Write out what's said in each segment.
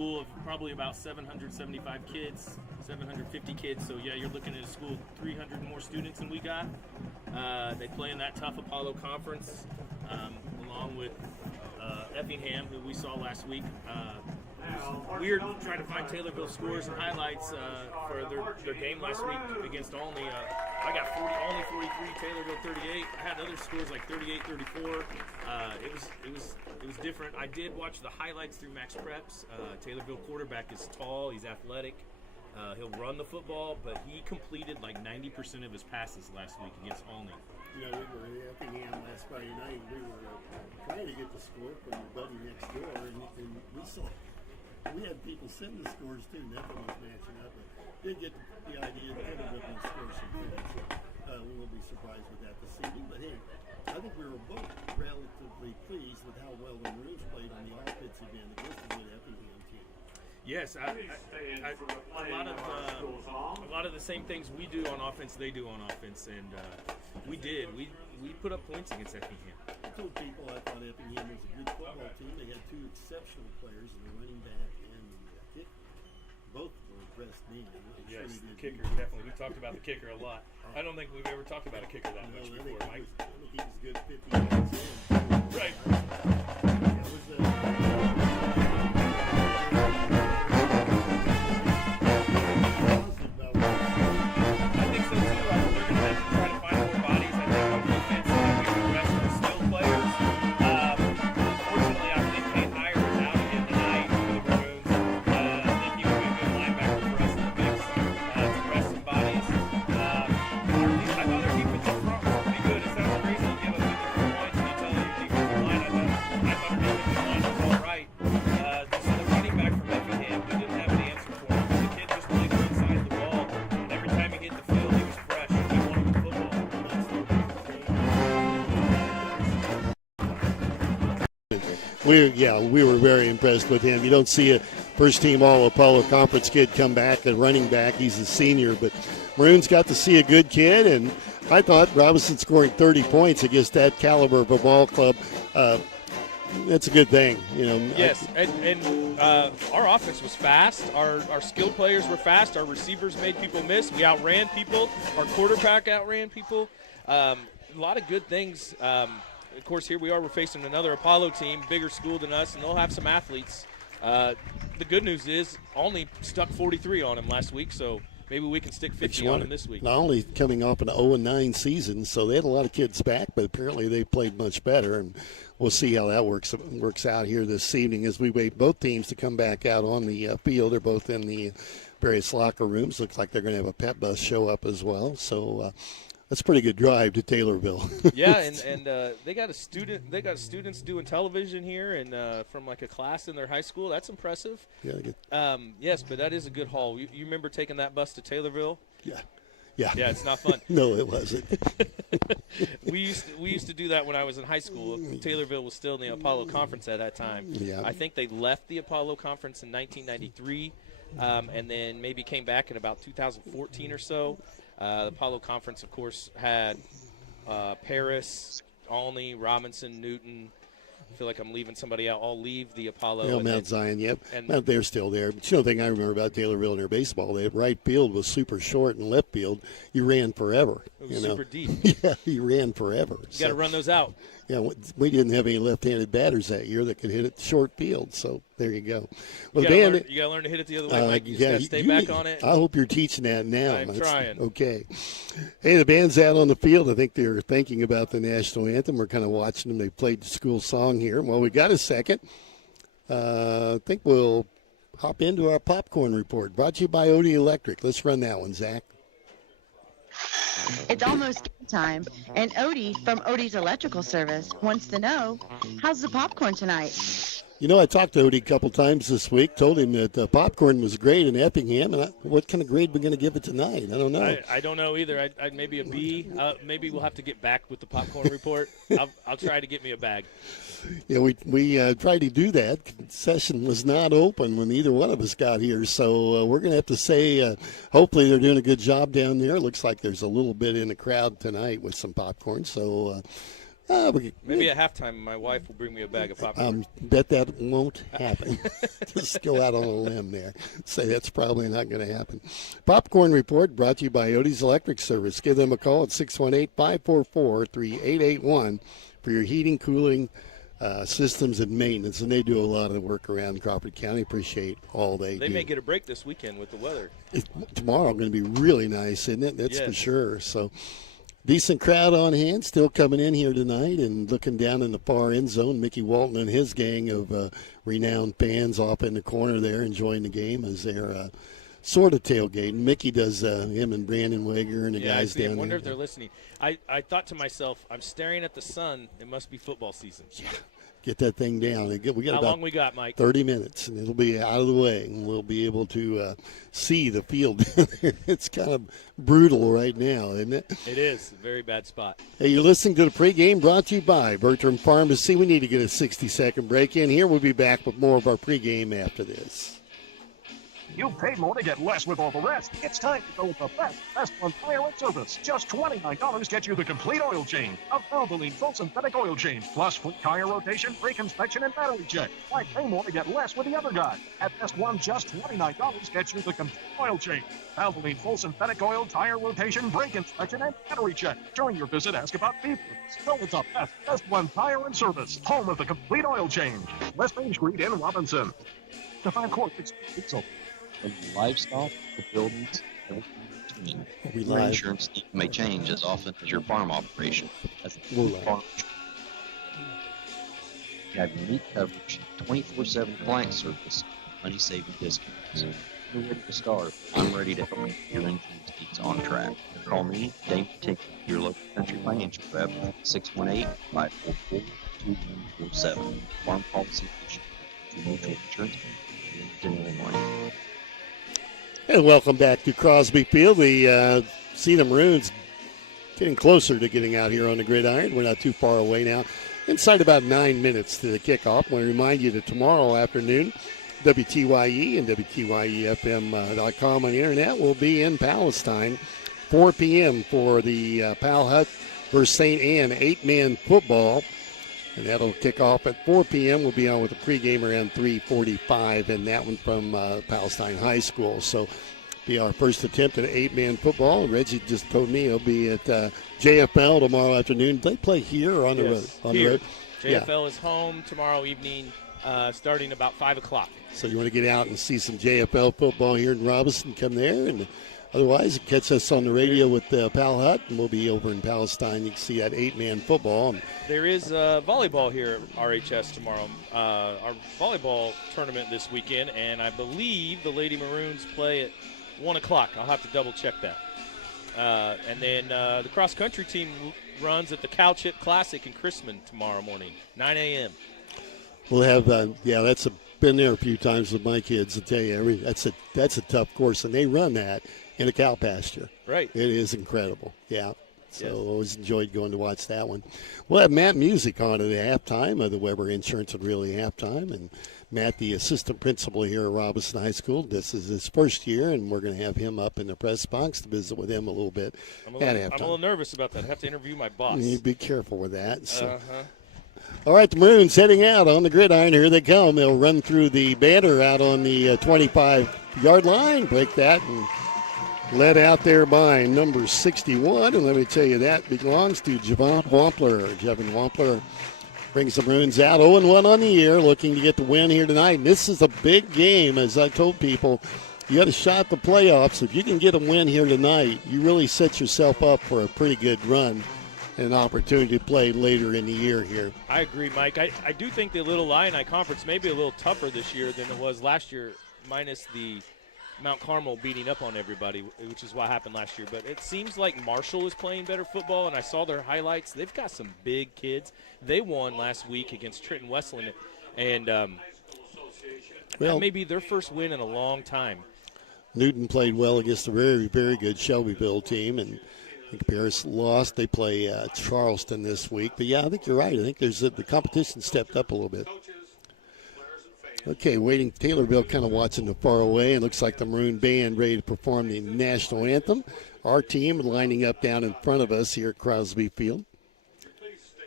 Of probably about 775 kids, 750 kids. So yeah, you're looking at a school 300 more students than we got. They play in that tough Apollo Conference, along with Effingham, who we saw last week. It was weird trying to find Taylorville scores and highlights for their game last week against Olney. I got Olney 43, Taylorville 38. I had other scores like 38, 34. It was different. I did watch the highlights through Max Preps. Taylorville quarterback is tall. He's athletic. He'll run the football, but he completed like 90% of his passes last week against Olney. You know, we were at Effingham last Friday night. We were trying to get the score from the buddy next door, and we had people send the scores too. Nothing was matching up, but did get the idea that Taylorville can score some points. So we will be surprised with that this evening. But hey, I think we were both relatively pleased with how well the Maroons played on the offensive end against the good Effingham team. Yes, a lot of the same things we do on offense, they do on offense, and we did. We put up points against Effingham. I told people I thought Effingham was a good football team. They had two exceptional players in the running back and the kicker. Both were impressed me. Yes, the kicker, definitely. We talked about the kicker a lot. I don't think we've ever talked about a kicker that much before, Mike. I think he was good 50 yards in. Right. That was I think so too. They're going to have to try to find more bodies. I think on defense, we can rest our skill players. Unfortunately, I think Kane Hire is out again tonight for the Maroons. I think he would be a good linebacker for us in the mix to rest some bodies. I thought our defensive front was pretty good. It sounds crazy to give up 54 points and you tell your defensive line. I thought our defensive line was all right. Just the running back from Effingham, we didn't have an answer for him. The kid just played one side of the ball, and every time he hit the field, he was fresh. He wanted the football. We were very impressed with him. You don't see a first-team All-Apollo Conference kid come back, a running back. He's a senior, but Maroons got to see a good kid, and I thought Robinson scoring 30 points against that caliber of a ball club, that's a good thing. You know. Yes, and our offense was fast. Our skill players were fast. Our receivers made people miss. We outran people. Our quarterback outran people. A lot of good things. Of course, here we are. We're facing another Apollo team, bigger school than us, and they'll have some athletes. The good news is Olney stuck 43 on him last week, so maybe we can stick 50 on him this week. Not only coming off an 0-9 season, so they had a lot of kids back, but apparently they played much better, and we'll see how that works out here this evening as we wait both teams to come back out on the field. They're both in the various locker rooms. Looks like they're going to have a pep bus show up as well, so that's a pretty good drive to Taylorville. Yeah, and they got students doing television here, and from like a class in their high school. That's impressive. Yeah. Yes, but that is a good haul. You remember taking that bus to Taylorville? Yeah. Yeah, it's not fun. No, it wasn't. we used to do that when I was in high school. Taylorville was still in the Apollo Conference at that time. Yeah. I think they left the Apollo Conference in 1993, and then maybe came back in about 2014 or so. The Apollo Conference, of course, had Paris, Olney, Robinson, Newton. I feel like I'm leaving somebody out. I'll leave the Apollo. Yeah, Mount Zion, yep. They're still there. But you know the thing I remember about Taylorville and their baseball, their right field was super short, and left field, you ran forever. It was super deep. Yeah, you ran forever. You got to run those out. Yeah, we didn't have any left-handed batters that year that could hit it short field, so there you go. Well, you got to learn to hit it the other way, Mike. You just got to stay back on it. I hope you're teaching that now. I'm trying. Okay. Hey, the band's out on the field. I think they're thinking about the national anthem. We're kind of watching them. They played the school song here. Well, we got a second. I think we'll hop into our popcorn report. Brought to you by Odie Electric. Let's run that one, Zach. It's almost game time, and Odie from Odie's Electrical Service wants to know, how's the popcorn tonight? You know, I talked to Odie a couple times this week, told him that popcorn was great in Effingham, and what kind of grade we're going to give it tonight? I don't know. I don't know either. I'd maybe a B. Maybe we'll have to get back with the popcorn report. I'll try to get me a bag. Yeah, we tried to do that. Session was not open when either one of us got here, so we're going to have to say hopefully they're doing a good job down there. Looks like there's a little bit in the crowd tonight with some popcorn, so Maybe at halftime, my wife will bring me a bag of popcorn. Bet that won't happen. Just go out on a limb there. Say that's probably not going to happen. Popcorn Report brought to you by Odie's Electric Service. Give them a call at 618-544-3881 for your heating, cooling, systems, and maintenance. And they do a lot of work around Crawford County. Appreciate all they do. They may get a break this weekend with the weather. Tomorrow going to be really nice, isn't it? That's yes. for sure. So. Decent crowd on hand, still coming in here tonight and looking down in the far end zone. Mickey Walton and his gang of renowned fans off in the corner there enjoying the game as they're sort of tailgating. Mickey does him and Brandon Wager and the guys down there. I wonder if they're listening. I thought to myself, I'm staring at the sun. It must be football season. Yeah. Get that thing down. We got How about long we got, Mike? 30 minutes, and it'll be out of the way, and we'll be able to see the field. It's kind of brutal right now, isn't it? It is. A very bad spot. Hey, you're listening to the pregame brought to you by Bertram Pharmacy. We need to get a 60-second break in here. We'll be back with more of our pregame after this. You paid more to get less with all the rest. It's time to go with the best one tire and service. Just $29 gets you the complete oil change of Valvoline full synthetic oil change, plus full tire rotation, brake inspection, and battery check. Why pay more to get less with the other guy? At Best One, just $29 gets you the complete oil change. Valvoline full synthetic oil, tire rotation, brake inspection, and battery check. During your visit, ask about people. Go with the best one tire and service. Home of the complete oil change. West Main Street in Robinson. To find quotes, it's open. From the livestock, the buildings, everything in between. Your live. insurance needs may change as often as your farm operation. As a We're farm, you have unique coverage, 24/7 client service, money-saving discounts. You're ready to start. I'm ready to help your insurance needs on track. Call me, Dave Tickett, your local country financial rep, 618-544-2147. Farm policy issue to mutual insurance in Illinois. And welcome back to Crosby Field. We see the Maroons getting closer to getting out here on the gridiron. We're not too far away now. Inside about 9 minutes to the kickoff. I want to remind you that tomorrow afternoon, WTYE and WTYEFM.com on the internet will be in Palestine, 4 p.m. for the Pal Hut versus St. Anne 8-man football. And that'll kick off at 4 p.m. We'll be on with a pregame around 3:45, and that one from Palestine High School. So be our first attempt at 8-man football. Reggie just told me he'll be at JFL tomorrow afternoon. They play here or on the road? On here. the road. JFL is home tomorrow evening, starting about 5 o'clock. So you want to get out and see some JFL football here in Robinson, come there. And otherwise, catch us on the radio with Pal Hut, and we'll be over in Palestine. You can see that 8-man football. There is volleyball here at RHS tomorrow. Our volleyball tournament this weekend, and I believe the Lady Maroons play at 1 o'clock. I'll have to double-check that. And then the cross-country team runs at the Cow Chip Classic in Chrisman tomorrow morning, 9 a.m. We'll have, been there a few times with my kids. I tell you, that's a tough course, and they run that in a cow pasture. Right. It is incredible. Yeah. So Yes. always enjoyed going to watch that one. We'll have Matt Music on at the halftime of the Weber Insurance and Really halftime. And Matt, the assistant principal here at Robinson High School, this is his first year, and we're going to have him up in the press box to visit with him a little bit at halftime. I'm a little nervous about that. I have to interview my boss. You be careful with that. So. Uh-huh. All right, the Maroons heading out on the gridiron. Here they come. They'll run through the banner out on the 25-yard line, break that, and led out there by number 61. And let me tell you, that belongs to Javon Wampler. Javon Wampler brings the Maroons out 0-1 on the year, looking to get the win here tonight. And this is a big game, as I told people. You got a shot at the playoffs. If you can get a win here tonight, you really set yourself up for a pretty good run. An opportunity to play later in the year here. I agree, Mike. I do think the Little Illini Conference may be a little tougher this year than it was last year, minus the Mount Carmel beating up on everybody, which is what happened last year. But it seems like Marshall is playing better football, and I saw their highlights. They've got some big kids. They won last week against Trenton Westland, and that may be their first win in a long time. Newton played well against a very, very good Shelbyville team, and I think Paris lost. They play Charleston this week. But, yeah, I think you're right. I think the competition stepped up a little bit. Okay, waiting. Taylorville kind of watching the far away. It looks like the Maroon Band ready to perform the national anthem. Our team lining up down in front of us here at Crosby Field.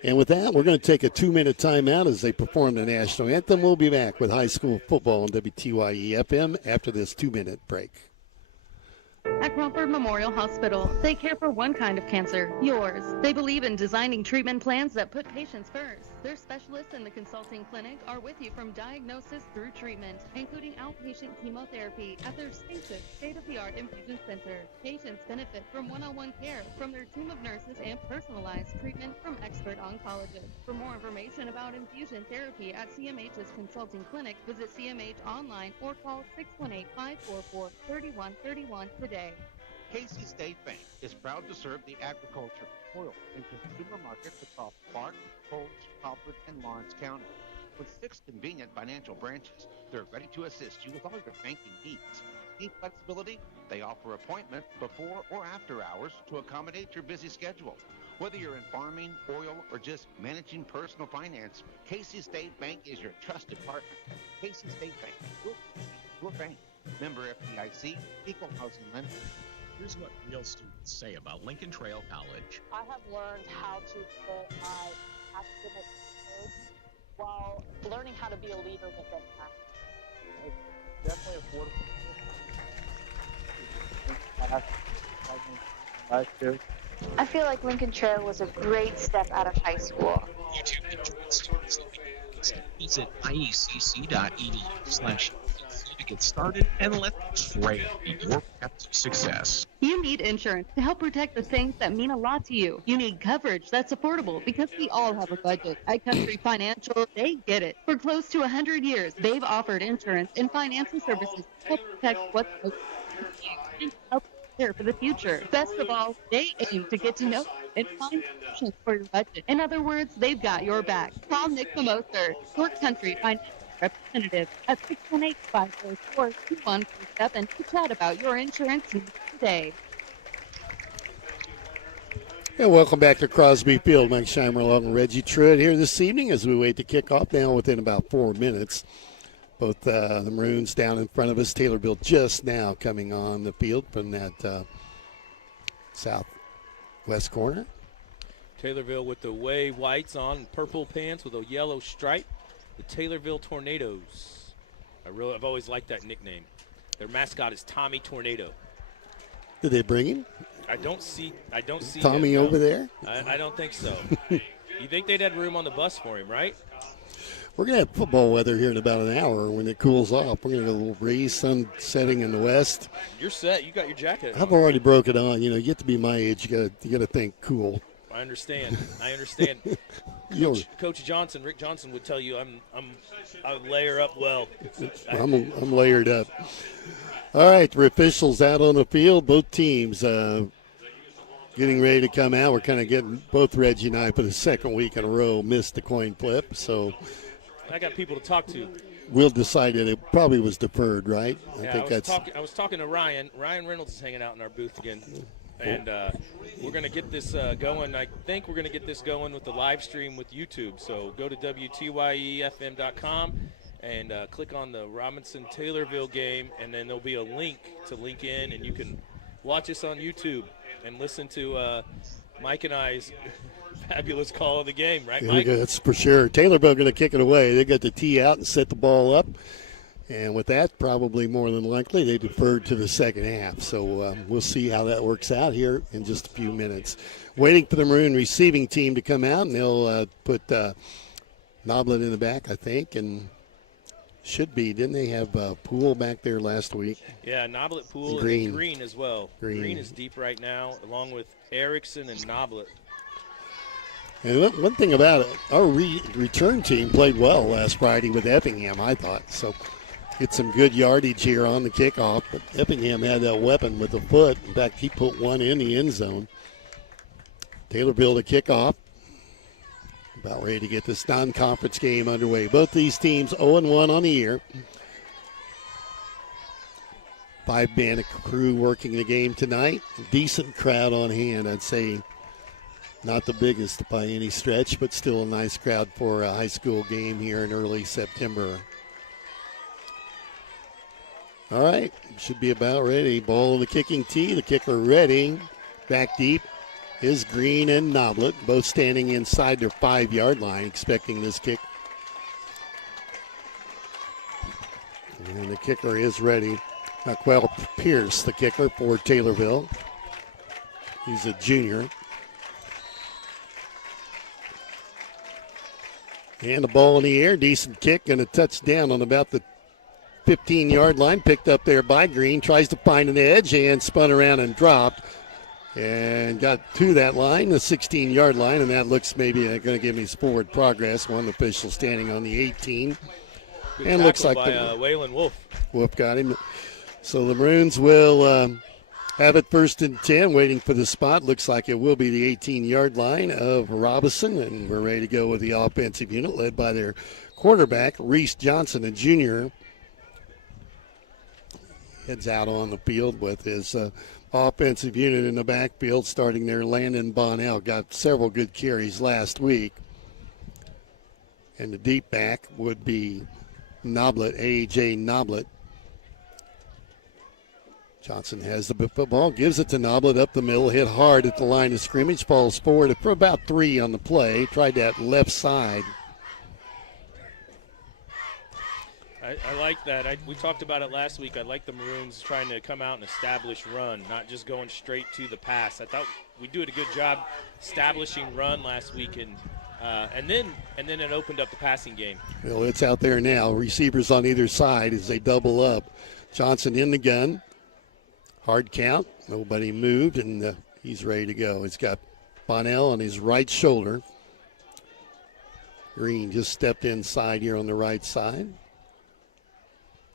And with that, we're going to take a 2-minute timeout as they perform the national anthem. We'll be back with high school football on WTYE FM after this 2-minute break. At Crawford Memorial Hospital, they care for one kind of cancer, yours. They believe in designing treatment plans that put patients first. Their specialists in the consulting clinic are with you from diagnosis through treatment, including outpatient chemotherapy at their spacious, state-of-the-art infusion center. Patients benefit from one-on-one care from their team of nurses and personalized treatment from expert oncologists. For more information about infusion therapy at CMH's consulting clinic, visit CMH online or call 618-544-3131 today. Casey State Bank is proud to serve the agriculture, oil, and consumer markets across Clark, Polk, Crawford, and Lawrence County. With 6 convenient financial branches, they're ready to assist you with all your banking needs. Need flexibility? They offer appointments before or after hours to accommodate your busy schedule. Whether you're in farming, oil, or just managing personal finance, Casey State Bank is your trusted partner. Casey State Bank, your bank. Member FDIC, equal housing lender. Here's what real students say about Lincoln Trail College. I have learned how to put my academic first while learning how to be a leader within that. It's definitely affordable. I feel like Lincoln Trail was a great step out of high school. YouTube enjoyed students living in East. Visit iecc.edu/to get started and let the trail be your path to success. You need insurance to help protect the things that mean a lot to you. You need coverage that's affordable because we all have a budget. At Country Financial, they get it. For close to 100 years, they've offered insurance and financial services to help protect what's most and help prepare for the future. Best of all, they aim to get to know and find solutions for your budget. In other words, they've got your back. Call Nick Moser, York Country Financial representative at 618-544-2147 to chat about your insurance needs today. And welcome back to Crosby Field. Mike Scheimer along with Reggie Truitt here this evening as we wait to kick off now within about 4 minutes. Both the Maroons down in front of us. Taylorville just now coming on the field from that southwest corner. Taylorville with the away whites on, purple pants with a yellow stripe. The Taylorville Tornadoes. I've always liked that nickname. Their mascot is Tommy Tornado. Did they bring him? I don't see Tommy him, over there? I don't think so. You think they'd had room on the bus for him, right? We're going to have football weather here in about an hour when it cools off. We're going to get a little breeze, sun setting in the west. You're set. You got your jacket on. I've already broke it on. You get to be my age, you got to think cool. I understand. Coach Johnson, Rick Johnson would tell you I layer up well. I'm layered up. All right, the officials out on the field. Both teams getting ready to come out. We're kind of getting both Reggie and I for the second week in a row missed the coin flip. So I got people to talk to. We'll decide that it probably was deferred, right? I was talking to Ryan. Ryan Reynolds is hanging out in our booth again. And we're going to get this going. I think we're going to get this going with the live stream with YouTube. So go to WTYEFM.com and click on the Robinson-Taylorville game, and then there'll be a link to link in, and you can watch us on YouTube and listen to Mike and I's fabulous call of the game, right, Mike? That's for sure. Taylorville going to kick it away. They got the tee out and set the ball up. And with that, probably more than likely, they deferred to the second half. So we'll see how that works out here in just a few minutes. Waiting for the Maroon receiving team to come out, and they'll put Noblet in the back, I think, and should be. Didn't they have Poole back there last week? Yeah, Noblet, Poole, Green. and Green as well. Green is deep right now, along with Erickson and Noblet. And one thing about it, our return team played well last Friday with Effingham, I thought. So get some good yardage here on the kickoff. But Effingham had that weapon with the foot. In fact, he put one in the end zone. Taylorville to kick off. About ready to get this non-conference game underway. Both these teams 0-1 on the year. 5-man crew working the game tonight. Decent crowd on hand, I'd say. Not the biggest by any stretch, but still a nice crowd for a high school game here in early September. All right, should be about ready. Ball on the kicking tee. The kicker ready. Back deep. is Green and Noblet, both standing inside their 5-yard line, expecting this kick. And the kicker is ready. Raquel Pierce, the kicker for Taylorville. He's a junior. And the ball in the air, decent kick and a touchdown on about the 15-yard line. Picked up there by Green, tries to find an edge and spun around and dropped. And got to that line, the 16-yard line, and that looks maybe going to give me forward progress. One official standing on the 18. Good and looks like by Waylon Wolf. Wolf got him. So the Maroons will have it 1st and 10, waiting for the spot. Looks like it will be the 18-yard line of Robinson, and we're ready to go with the offensive unit led by their quarterback, Reese Johnson, a junior. Heads out on the field with his offensive unit in the backfield, starting there. Landon Bonnell got several good carries last week. And the deep back would be Noblet, A.J. Noblet. Johnson has the football, gives it to Noblet up the middle, hit hard at the line of scrimmage, falls forward for about 3 on the play. Tried that left side. I like that. We talked about it last week. I like the Maroons trying to come out and establish run, not just going straight to the pass. I thought we did a good job establishing run last week, and then it opened up the passing game. Well, it's out there now. Receivers on either side as they double up. Johnson in the gun. Hard count. Nobody moved, and he's ready to go. He's got Bonnell on his right shoulder. Green just stepped inside here on the right side.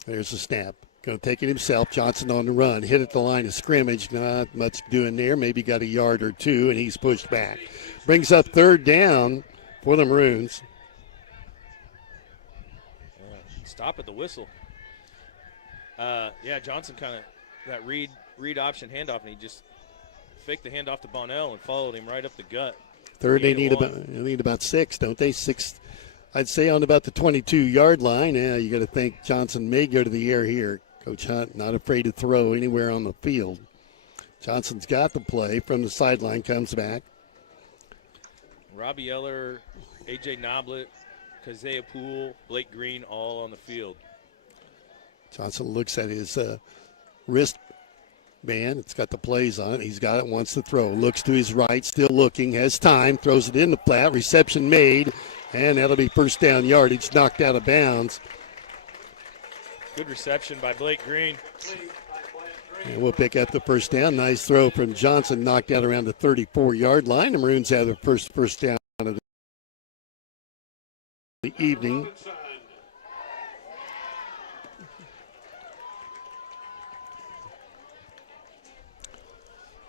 There's a snap. Going to take it himself. Johnson on the run. Hit at the line of scrimmage. Not much doing there. Maybe got a yard or two, and he's pushed back. Brings up 3rd down for the Maroons. Stop at the whistle. Johnson kind of that read option handoff, and he just faked the handoff to Bonnell and followed him right up the gut. Third, they need about 6, don't they? 6. I'd say on about the 22-yard line. Yeah, you got to think Johnson may go to the air here. Coach Hunt not afraid to throw anywhere on the field. Johnson's got the play from the sideline, comes back. Robbie Eller, A.J. Noblet, Kazea Poole, Blake Green, all on the field. Johnson looks at his wristband. It's got the plays on it. He's got it, wants to throw. Looks to his right, still looking, has time, throws it in the flat. Reception made. And that'll be 1st down yardage, knocked out of bounds. Good reception by Blake Green. And we'll pick up the 1st down. Nice throw from Johnson, knocked out around the 34-yard line. The Maroons have their first down of the evening.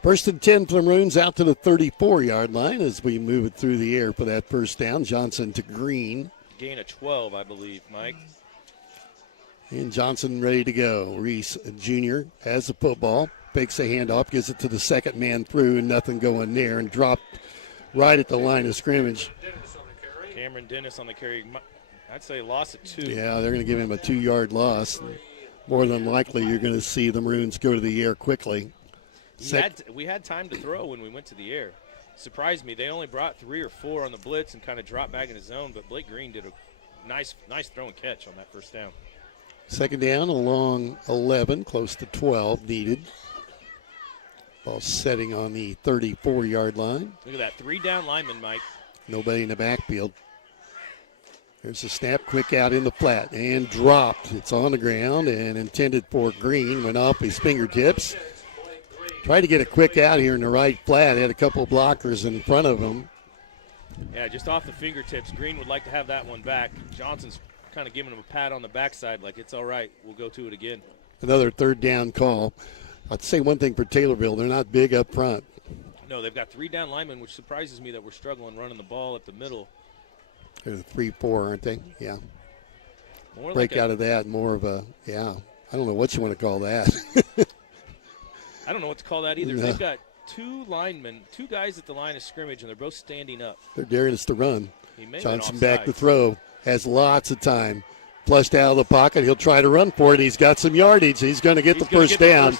First and 10 for the Maroons out to the 34-yard line as we move it through the air for that 1st down. Johnson to Green. Gain of 12, I believe, Mike. And Johnson ready to go. Reese Jr. has the football, fakes a handoff, gives it to the second man through, and nothing going there, and dropped right at the line of scrimmage. Cameron Dennis on the carry. I'd say loss of 2. Yeah, they're going to give him a 2-yard loss. More than likely, you're going to see the Maroons go to the air quickly. We had time to throw when we went to the air. Surprised me. They only brought 3 or 4 on the blitz and kind of dropped back in the zone, but Blake Green did a nice throw and catch on that 1st down. 2nd down along 11, close to 12 needed. Ball setting on the 34-yard line. Look at that 3-down lineman, Mike. Nobody in the backfield. There's a snap, quick out in the flat, and dropped. It's on the ground and intended for Green. Went off his fingertips. Tried to get a quick out here in the right flat. Had a couple of blockers in front of him. Yeah, just off the fingertips. Green would like to have that one back. Johnson's kind of giving him a pat on the backside like it's all right. We'll go to it again. Another 3rd down call. I'd say one thing for Taylorville. They're not big up front. No, they've got 3-down linemen, which surprises me that we're struggling running the ball at the middle. They're 3-4, aren't they? Yeah. More Break like out of that, more of a, I don't know what you want to call that. I don't know what to call that either. No. They've got 2 linemen, 2 guys at the line of scrimmage, and they're both standing up. They're daring us to run. He may Johnson have been back to offsides. throw. Has lots of time. flushed out of the pocket. He'll try to run for it. He's got some yardage. He's going to get the first down.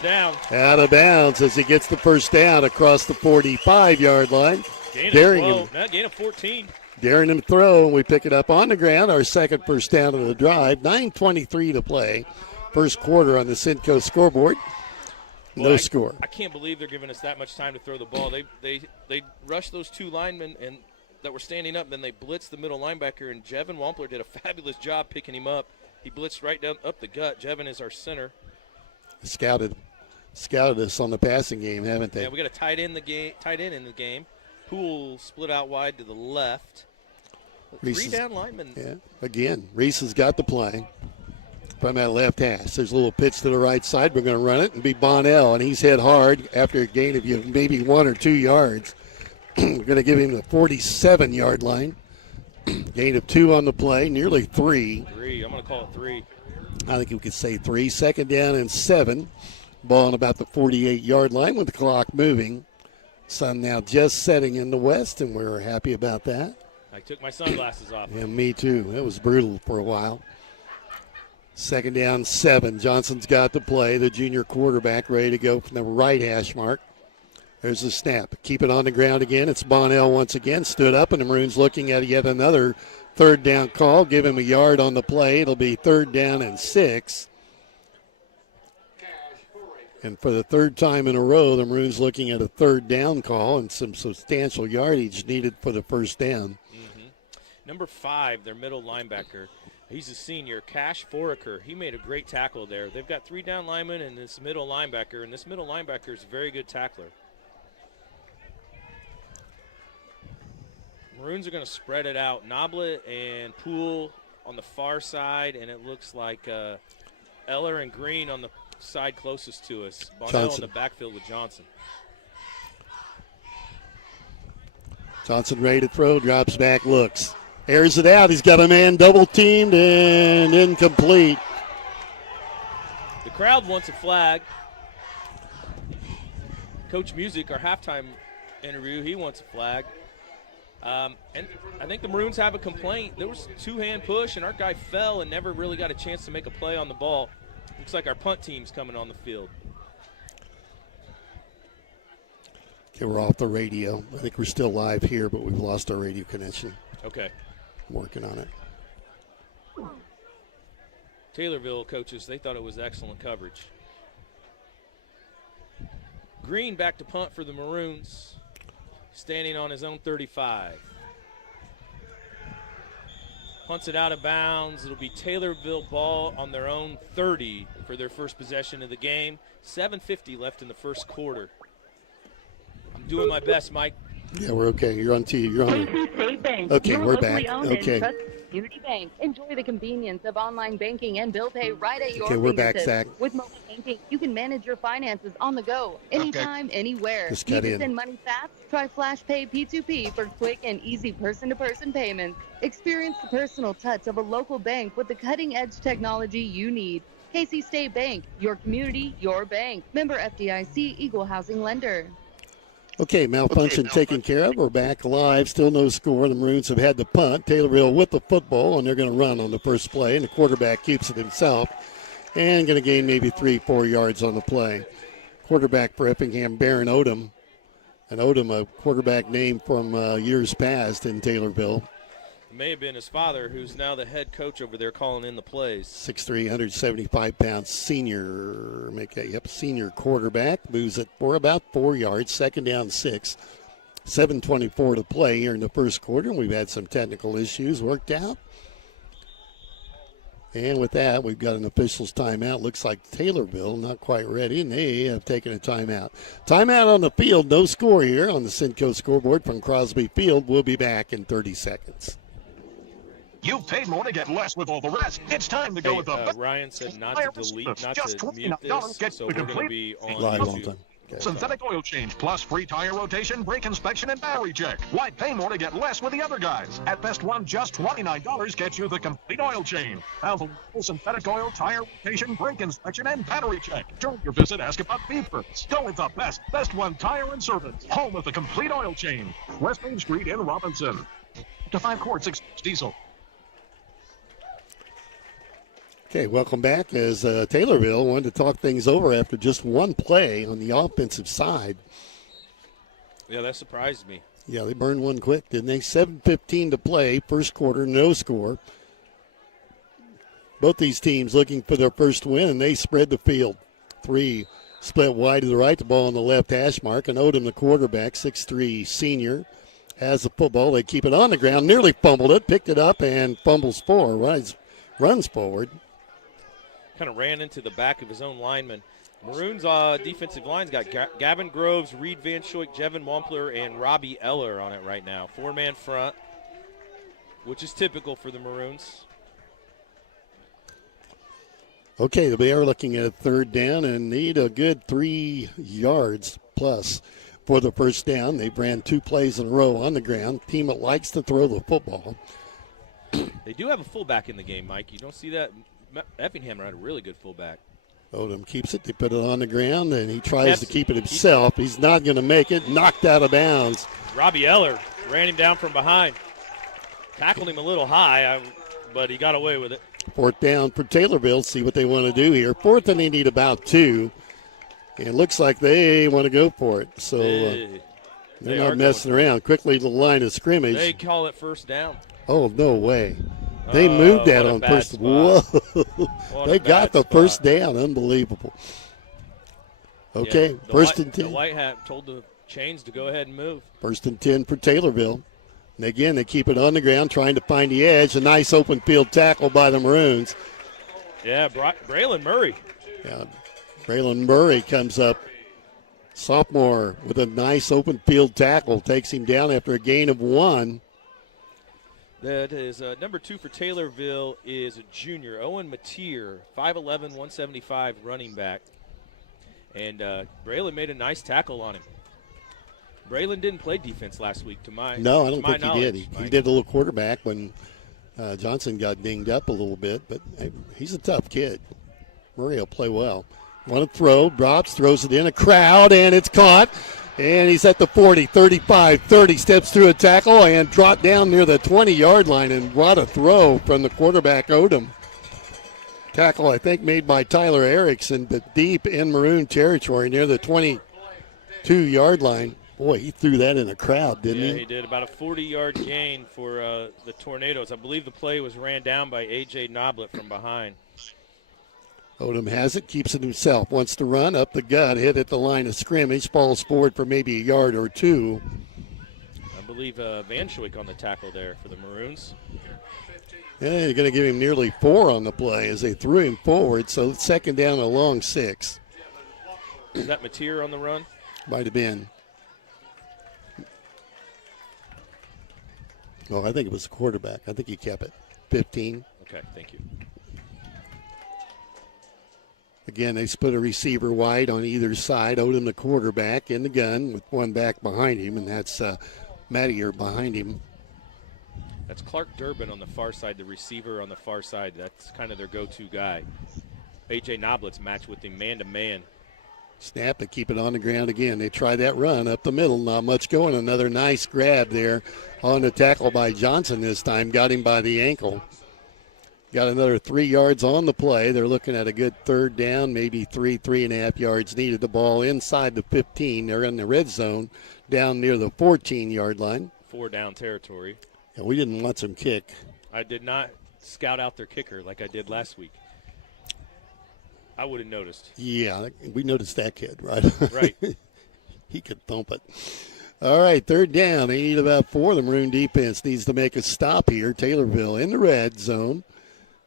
Out of bounds as he gets the first down across the 45-yard line. Gain of 14. Daring him throw, and we pick it up on the ground. Our second first down of the drive. 9:23 to play. First quarter on the Cinco scoreboard. No score. I can't believe they're giving us that much time to throw the ball. They rushed those two linemen and that were standing up, and then they blitzed the middle linebacker, and Jevin Wampler did a fabulous job picking him up. He blitzed right down up the gut. Jevin is our center. Scouted us on the passing game, haven't they? Yeah, we got a tight end in the game. Poole split out wide to the left. Three down linemen. Yeah, again, Reese has got the play from that left hash. There's a little pitch to the right side. We're going to run it and be Bonnell, and he's hit hard after a gain of maybe 1 or 2 yards. We're going to give him the 47-yard line. Gain of 2 on the play, nearly 3. 3. I'm going to call it 3. I think we could say 3. Second down and 7. Ball on about the 48-yard line with the clock moving. Sun now just setting in the west, and we're happy about that. I took my sunglasses off. Yeah, me too. It was brutal for a while. Second down, 7. Johnson's got the play. The junior quarterback ready to go from the right hash mark. There's the snap. Keep it on the ground again. It's Bonnell once again. Stood up, and the Maroons looking at yet another third down call. Give him a yard on the play. It'll be third down and 6. And for the third time in a row, the Maroons looking at a third down call and some substantial yardage needed for the first down. Mm-hmm. Number 5, their middle linebacker. He's a senior, Cash Foraker. He made a great tackle there. They've got 3 down linemen and this middle linebacker, and this middle linebacker is a very good tackler. Maroons are going to spread it out. Noblet and Poole on the far side, and it looks like Eller and Green on the side closest to us. Bonnell in the backfield with Johnson. Johnson ready to throw, drops back, looks. Airs it out. He's got a man double-teamed and incomplete. The crowd wants a flag. Coach Music, our halftime interview, he wants a flag. And I think the Maroons have a complaint. There was a 2-hand push, and our guy fell and never really got a chance to make a play on the ball. Looks like our punt team's coming on the field. Okay, we're off the radio. I think we're still live here, but we've lost our radio connection. Okay. I'm working on it. Taylorville coaches, they thought it was excellent coverage. Green back to punt for the Maroons, standing on his own 35. Punts it out of bounds. It'll be Taylorville ball on their own 30 for their first possession of the game. 7:50 left in the first quarter. I'm doing my best, Mike. Yeah, we're okay. You're on TV. You're on. State Bank. Okay, Your we're locally back. owned Okay. and trusted community bank. Enjoy the convenience of online banking and bill pay right at your Okay, we're back, fingertips. Zach. With mobile banking, you can manage your finances on the go, anytime, anywhere. Just Need cut to in. send money fast? Try Flash Pay P2P for quick and easy person-to-person payments. Experience the personal touch of a local bank with the cutting-edge technology you need. Casey State Bank, your community, your bank. Member FDIC, Equal Housing Lender. Okay, malfunction taken care of. We're back live. Still no score. The Maroons have had the punt. Taylorville with the football, and they're going to run on the first play. And the quarterback keeps it himself and going to gain maybe 3-4 yards on the play. Quarterback for Effingham, Baron Odom. And Odom, a quarterback name from years past in Taylorville. It may have been his father, who's now the head coach over there calling in the plays. 6'3", 175-pound senior, senior quarterback. Moves it for about 4 yards, second down 6. 7:24 to play here in the first quarter. We've had some technical issues worked out. And with that, we've got an official's timeout. Looks like Taylorville not quite ready, and they have taken a timeout. Timeout on the field. No score here on the Cinco scoreboard from Crosby Field. We'll be back in 30 seconds. You've paid more to get less with all the rest. It's time to go with the Ryan said not to delete, not to mute this, so we're going to be on live YouTube. all the time. Okay. Synthetic oil change plus free tire rotation, brake inspection, and battery check. Why pay more to get less with the other guys? At Best One, just $29 gets you the complete oil change. Alpha synthetic oil, tire rotation, brake inspection, and battery check. During your visit, ask about beepers. Go with the Best One Tire and Service, home of the complete oil change. West Main Street in Robinson. To 5 quarts, 6 diesel. Okay, welcome back as Taylorville wanted to talk things over after just one play on the offensive side. Yeah, that surprised me. Yeah, they burned one quick, didn't they? 7:15 to play, first quarter, no score. Both these teams looking for their first win, and they spread the field. 3 split wide to the right, the ball on the left hash mark, and Odom, the quarterback, 6'3" senior, has the football. They keep it on the ground, nearly fumbled it, picked it up, and fumbles 4, runs forward. Kind of ran into the back of his own lineman. Maroons' defensive line's got Gavin Groves, Reed Van Schoik, Jevin Wampler, and Robbie Eller on it right now. 4-man front, which is typical for the Maroons. Okay, they are looking at a third down and need a good 3 yards plus for the first down. They've ran 2 plays in a row on the ground. Team that likes to throw the football. They do have a fullback in the game, Mike. You don't see that. Effingham had a really good fullback. Odom keeps it. They put it on the ground, and he tries to keep it himself. He's not going to make it. Knocked out of bounds. Robbie Eller ran him down from behind. Tackled him a little high, but he got away with it. 4th down for Taylorville. See what they want to do here. 4th, and they need about 2. And it looks like they want to go for it. So they're not messing around. Quickly to the line of scrimmage. They call it first down. Oh, no way. They moved that on first. Whoa. They got the first down. Unbelievable. Okay, yeah, first and 10. The white hat told the chains to go ahead and move. 1st and 10 for Taylorville. And again, they keep it on the ground, trying to find the edge. A nice open field tackle by the Maroons. Yeah, Braylon Murray. Yeah, Braylon Murray comes up. Sophomore with a nice open field tackle. Takes him down after a gain of 1. That is number 2 for Taylorville is a junior, Owen Mateer, 5'11", 175 running back. And Braylon made a nice tackle on him. Braylon didn't play defense last week, No, I don't think he did. He did a little quarterback when Johnson got dinged up a little bit, but he's a tough kid. Murray will play well. Want to throw, drops, throws it in a crowd, and it's caught. And he's at the 40, 35, 30, steps through a tackle and dropped down near the 20-yard line, and what a throw from the quarterback, Odom. Tackle, I think, made by Tyler Erickson, but deep in Maroon territory near the 22-yard line. Boy, he threw that in a crowd, didn't he? Yeah, he did. About a 40-yard gain for the Tornadoes. I believe the play was ran down by A.J. Noblet from behind. Odom has it, keeps it himself, wants to run up the gut, hit at the line of scrimmage, falls forward for maybe a yard or 2. I believe Van Schoik on the tackle there for the Maroons. Yeah, they're going to give him nearly 4 on the play as they threw him forward, so 2nd down, a long 6. Is that Mateer on the run? Might have been. Oh, I think it was the quarterback. I think he kept it. 15. Okay, thank you. Again, they split a receiver wide on either side. Odom, the quarterback, in the gun with one back behind him, and that's Mattier behind him. That's Clark Durbin on the far side, the receiver on the far side. That's kind of their go-to guy. A.J. Noblet's matched with him man-to-man. Snap to keep it on the ground again. They try that run up the middle. Not much going. Another nice grab there on the tackle by Johnson this time. Got him by the ankle. Got another 3 yards on the play. They're looking at a good 3rd down, maybe 3.5 yards needed. The ball inside the 15. They're in the red zone down near the 14-yard line. 4-down territory. Yeah, we didn't want some kick. I did not scout out their kicker like I did last week. I would have noticed. Yeah, we noticed that kid, right? Right. He could thump it. All right, 3rd down. They need about 4. The Maroon defense needs to make a stop here. Taylorville in the red zone.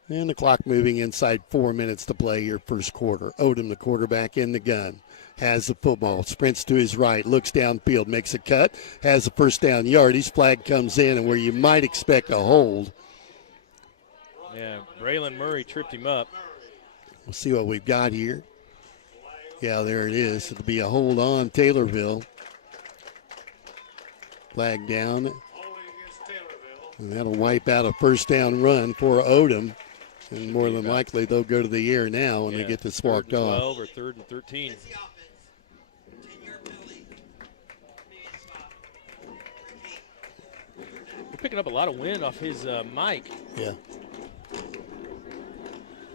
And the clock moving inside 4 minutes to play here, first quarter. Odom, the quarterback, in the gun. Has the football, sprints to his right, looks downfield, makes a cut, has the first down yardage. Flag comes in, and where you might expect a hold. Yeah, Braylon Murray tripped him up. We'll see what we've got here. Yeah, there it is. It'll be a hold on Taylorville. Flag down. And that'll wipe out a first down run for Odom. And more than likely, they'll go to the air now when they get this walked off. 12 or 3rd and 13. We're picking up a lot of wind off his mic. Yeah.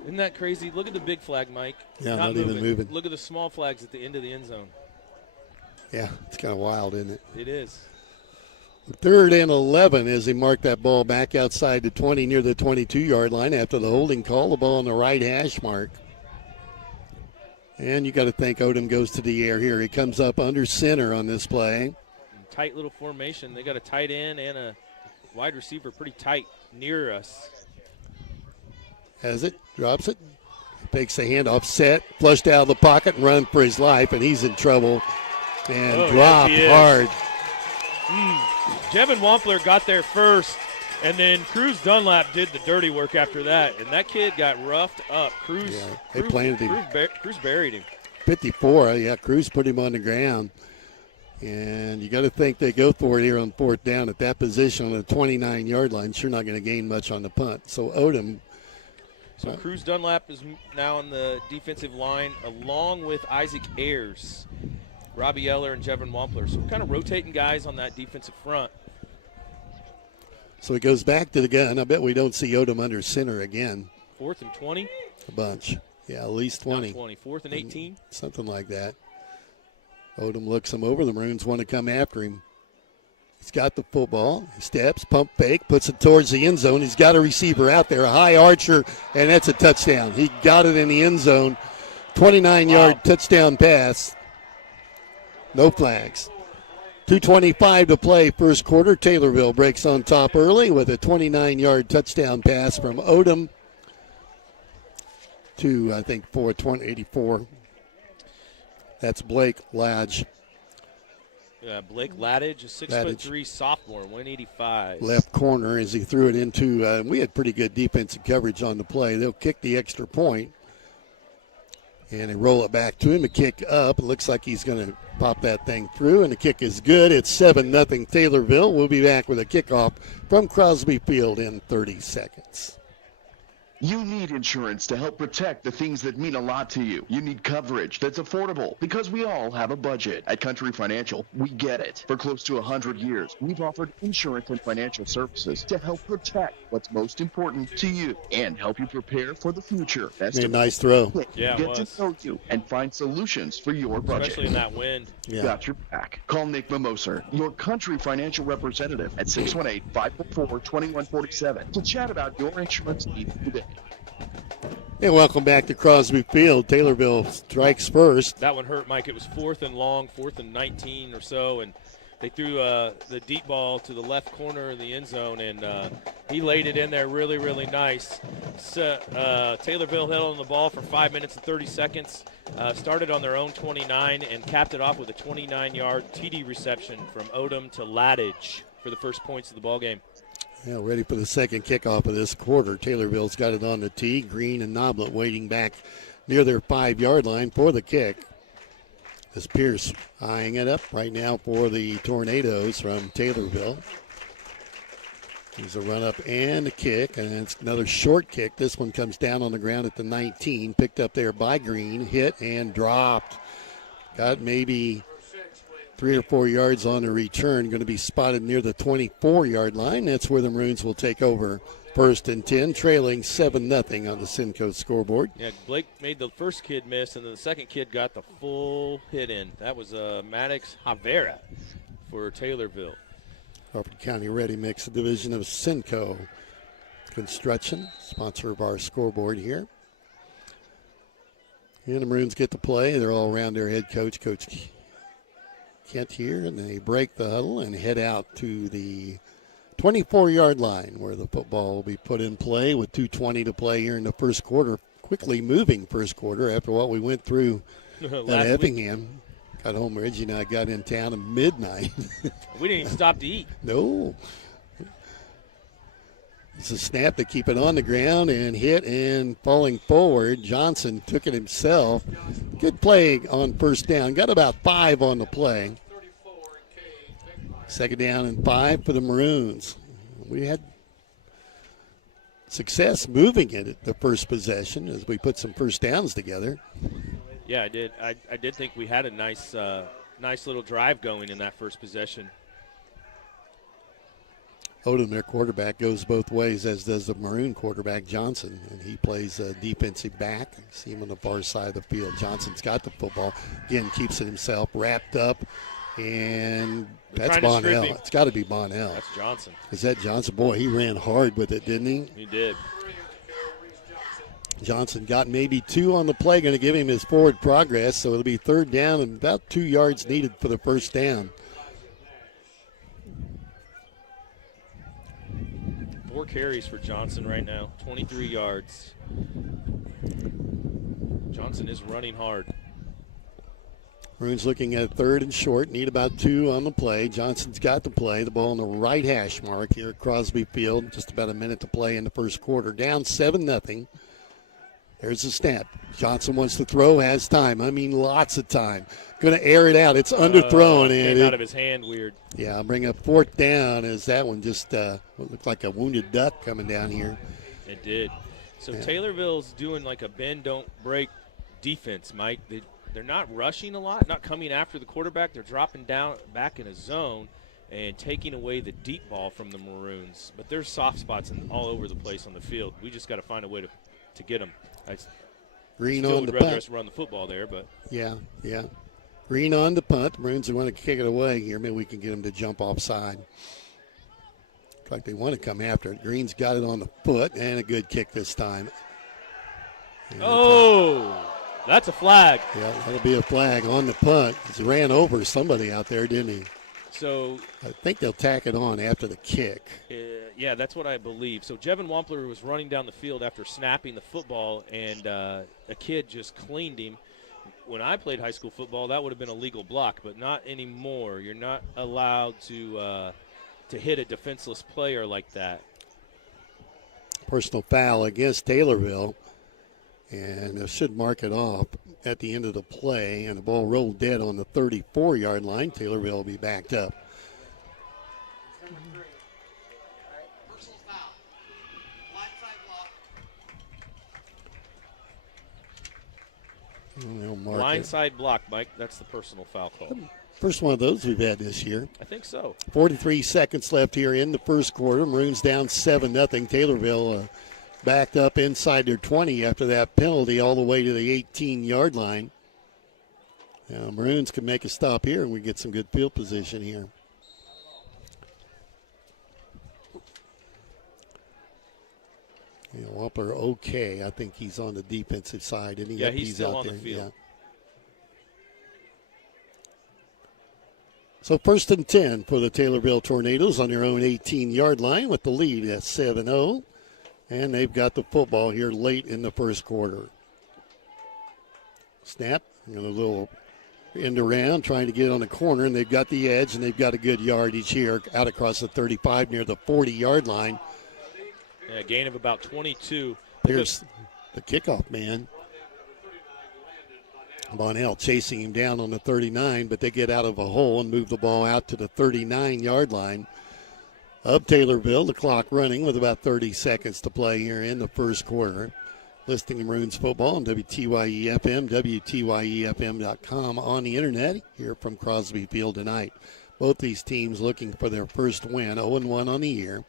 Isn't that crazy? Look at the big flag, Mike. Yeah, not even moving. Look at the small flags at the end of the end zone. Yeah, it's kind of wild, isn't it? It is. 3rd and 11 as they mark that ball back outside the 20 near the 22-yard line after the holding call. The ball on the right hash mark. And you got to think Odom goes to the air here. He comes up under center on this play. Tight little formation. They got a tight end and a wide receiver pretty tight near us. Has it, drops it, takes the handoff, set, flushed out of the pocket and run for his life, and he's in trouble. And dropped hard. Jevin Wampler got there first, and then Cruz Dunlap did the dirty work after that, and that kid got roughed up. Cruz buried him. 54, Cruz put him on the ground. And you got to think they go for it here on 4th down at that position on the 29-yard line. Sure not going to gain much on the punt. So Odom. So Cruz Dunlap is now on the defensive line along with Isaac Ayers, Robbie Eller, and Jevin Wampler. So we're kind of rotating guys on that defensive front. So he goes back to the gun. I bet we don't see Odom under center again. 4th and 20? A bunch. Yeah, at least 20. Not 20. 4th and 18? Something like that. Odom looks him over. The Maroons want to come after him. He's got the football. He steps, pump fake, puts it towards the end zone. He's got a receiver out there, a high archer, and that's a touchdown. He got it in the end zone. 29-yard touchdown pass. No flags. 2:25 to play first quarter. Taylorville breaks on top early with a 29-yard touchdown pass from Odom to, I think, 484. That's Blake Ladge. Blake Ladage, a 6'3" sophomore, 185. Left corner as he threw it into, we had pretty good defensive coverage on the play. They'll kick the extra point, and they roll it back to him. A kick up. It looks like he's going to pop that thing through, and the kick is good. It's 7-0 Taylorville. We'll be back with a kickoff from Crosby Field in 30 seconds. You need insurance to help protect the things that mean a lot to you. You need coverage that's affordable because we all have a budget. At Country Financial, we get it. For close to 100 years, we've offered insurance and financial services to help protect what's most important to you and help you prepare for the future. That's a nice throw. Yeah, get to know you and find solutions for your budget. Especially in that wind. Yeah. Got your back. Call Nick Mimoser, your Country Financial representative at 618-544-2147 to chat about your insurance needs today. Hey, welcome back to Crosby Field. Taylorville strikes first. That one hurt, Mike. It was 4th and long, 4th and 19 or so, and they threw the deep ball to the left corner of the end zone, and he laid it in there really, really nice. So, Taylorville held on the ball for 5 minutes and 30 seconds, started on their own 29, and capped it off with a 29-yard TD reception from Odom to Ladage for the first points of the ball game. Yeah, ready for the second kickoff of this quarter. Taylorville's got it on the tee. Green and Noblet waiting back near their 5-yard line for the kick. As Pierce eyeing it up right now for the Tornadoes from Taylorville. There's a run up and a kick, and it's another short kick. This one comes down on the ground at the 19. Picked up there by Green, hit and dropped. Got maybe 3 or 4 yards on the return. Going to be spotted near the 24-yard line. That's where the Maroons will take over. 1st and 10, trailing 7-0 on the Simcoe scoreboard. Yeah, Blake made the first kid miss, and then the second kid got the full hit in. That was Maddox Javera for Taylorville. Crawford County Ready Mix, a division of Simcoe Construction, sponsor of our scoreboard here. And the Maroons get to play. They're all around their head coach, Coach Kent here, and they break the huddle and head out to the 24-yard line where the football will be put in play with 2:20 to play here in the first quarter. Quickly moving first quarter after what we went through at Effingham. Got home, Reggie and I got in town at midnight. We didn't even stop to eat. No. It's a snap to keep it on the ground and hit and falling forward. Johnson took it himself. Good play on first down. Got about 5 on the play. 2nd down and 5 for the Maroons. We had success moving it at the first possession as we put some first downs together. Yeah, I did. I did think we had a nice little drive going in that first possession. Odom, their quarterback, goes both ways, as does the Maroon quarterback, Johnson, and he plays defensive back. See him on the far side of the field. Johnson's got the football. Again, keeps it himself, wrapped up, and that's Bonnell. It's got to be Bonnell. That's Johnson. Is that Johnson? Boy, he ran hard with it, didn't he? He did. Johnson got maybe 2 on the play, going to give him his forward progress, so it'll be 3rd down and about 2 yards needed for the first down. 4 carries for Johnson right now, 23 yards. Johnson is running hard. Maroons looking at 3rd and short, need about 2 on the play. Johnson's got the play, the ball on the right hash mark here at Crosby Field. Just about a minute to play in the first quarter. Down 7-0. There's the snap. Johnson wants to throw, has time. I mean, lots of time. Going to air it out. It's underthrown. Came out of his hand weird. Yeah, I'll bring up 4th down as that one just looked like a wounded duck coming down here. It did. So yeah. Taylorville's doing like a bend, don't break defense, Mike. They're not rushing a lot, not coming after the quarterback. They're dropping down back in a zone and taking away the deep ball from the Maroons. But there's soft spots all over the place on the field. We just got to find a way to get them. Green still on would the rather punt. us run the football there, but yeah. Green on the punt. The Maroons want to kick it away here. Maybe we can get them to jump offside. Looks like they want to come after it. Green's got it on the foot, and a good kick this time. And that's a flag. Yeah, that'll be a flag on the punt. He ran over somebody out there, didn't he? So I think they'll tack it on after the kick. Yeah, that's what I believe. So Jevin Wampler was running down the field after snapping the football, and a kid just cleaned him. When I played high school football, that would have been a legal block, but not anymore. You're not allowed to hit a defenseless player like that. Personal foul against Taylorville, and they should mark it off at the end of the play, and the ball rolled dead on the 34-yard line. Taylorville will be backed up. Blindside block, Mike. That's the personal foul call. First one of those we've had this year. I think so. 43 seconds left here in the first quarter. Maroons down 7-0. Taylorville backed up inside their 20 after that penalty all the way to the 18-yard line. Now, Maroons can make a stop here, and we get some good field position here. Wampler okay. I think he's on the defensive side. And yeah, he's still out on there. the field. Yeah. So 1st and 10 for the Taylorville Tornadoes on their own 18-yard line with the lead at 7-0. And they've got the football here late in the first quarter. Snap. And a little end around, trying to get on the corner, and they've got the edge, and they've got a good yardage here out across the 35 near the 40-yard line. Yeah, gain of about 22. Here's the kickoff man. Bonnell chasing him down on the 39, but they get out of a hole and move the ball out to the 39-yard line of Taylorville. The clock running with about 30 seconds to play here in the first quarter. Listing Maroons football on WTYE-FM, WTYEFM.com on the internet here from Crosby Field tonight. Both these teams looking for their first win, 0-1 on the year.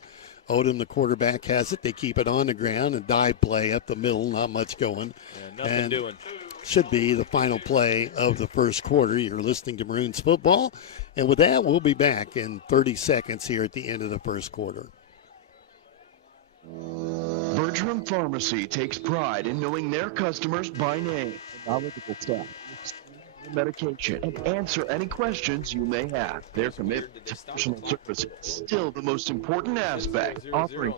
Odom, the quarterback, has it. They keep it on the ground, and dive play up the middle, not much going. Yeah, nothing doing. Should be the final play of the first quarter. You're listening to Maroons football. And with that, we'll be back in 30 seconds here at the end of the first quarter. Bertram Pharmacy takes pride in knowing their customers by name. Knowledgeable staff, medication, and answer any questions you may have. Their commitment to personal service is still the most important aspect, offering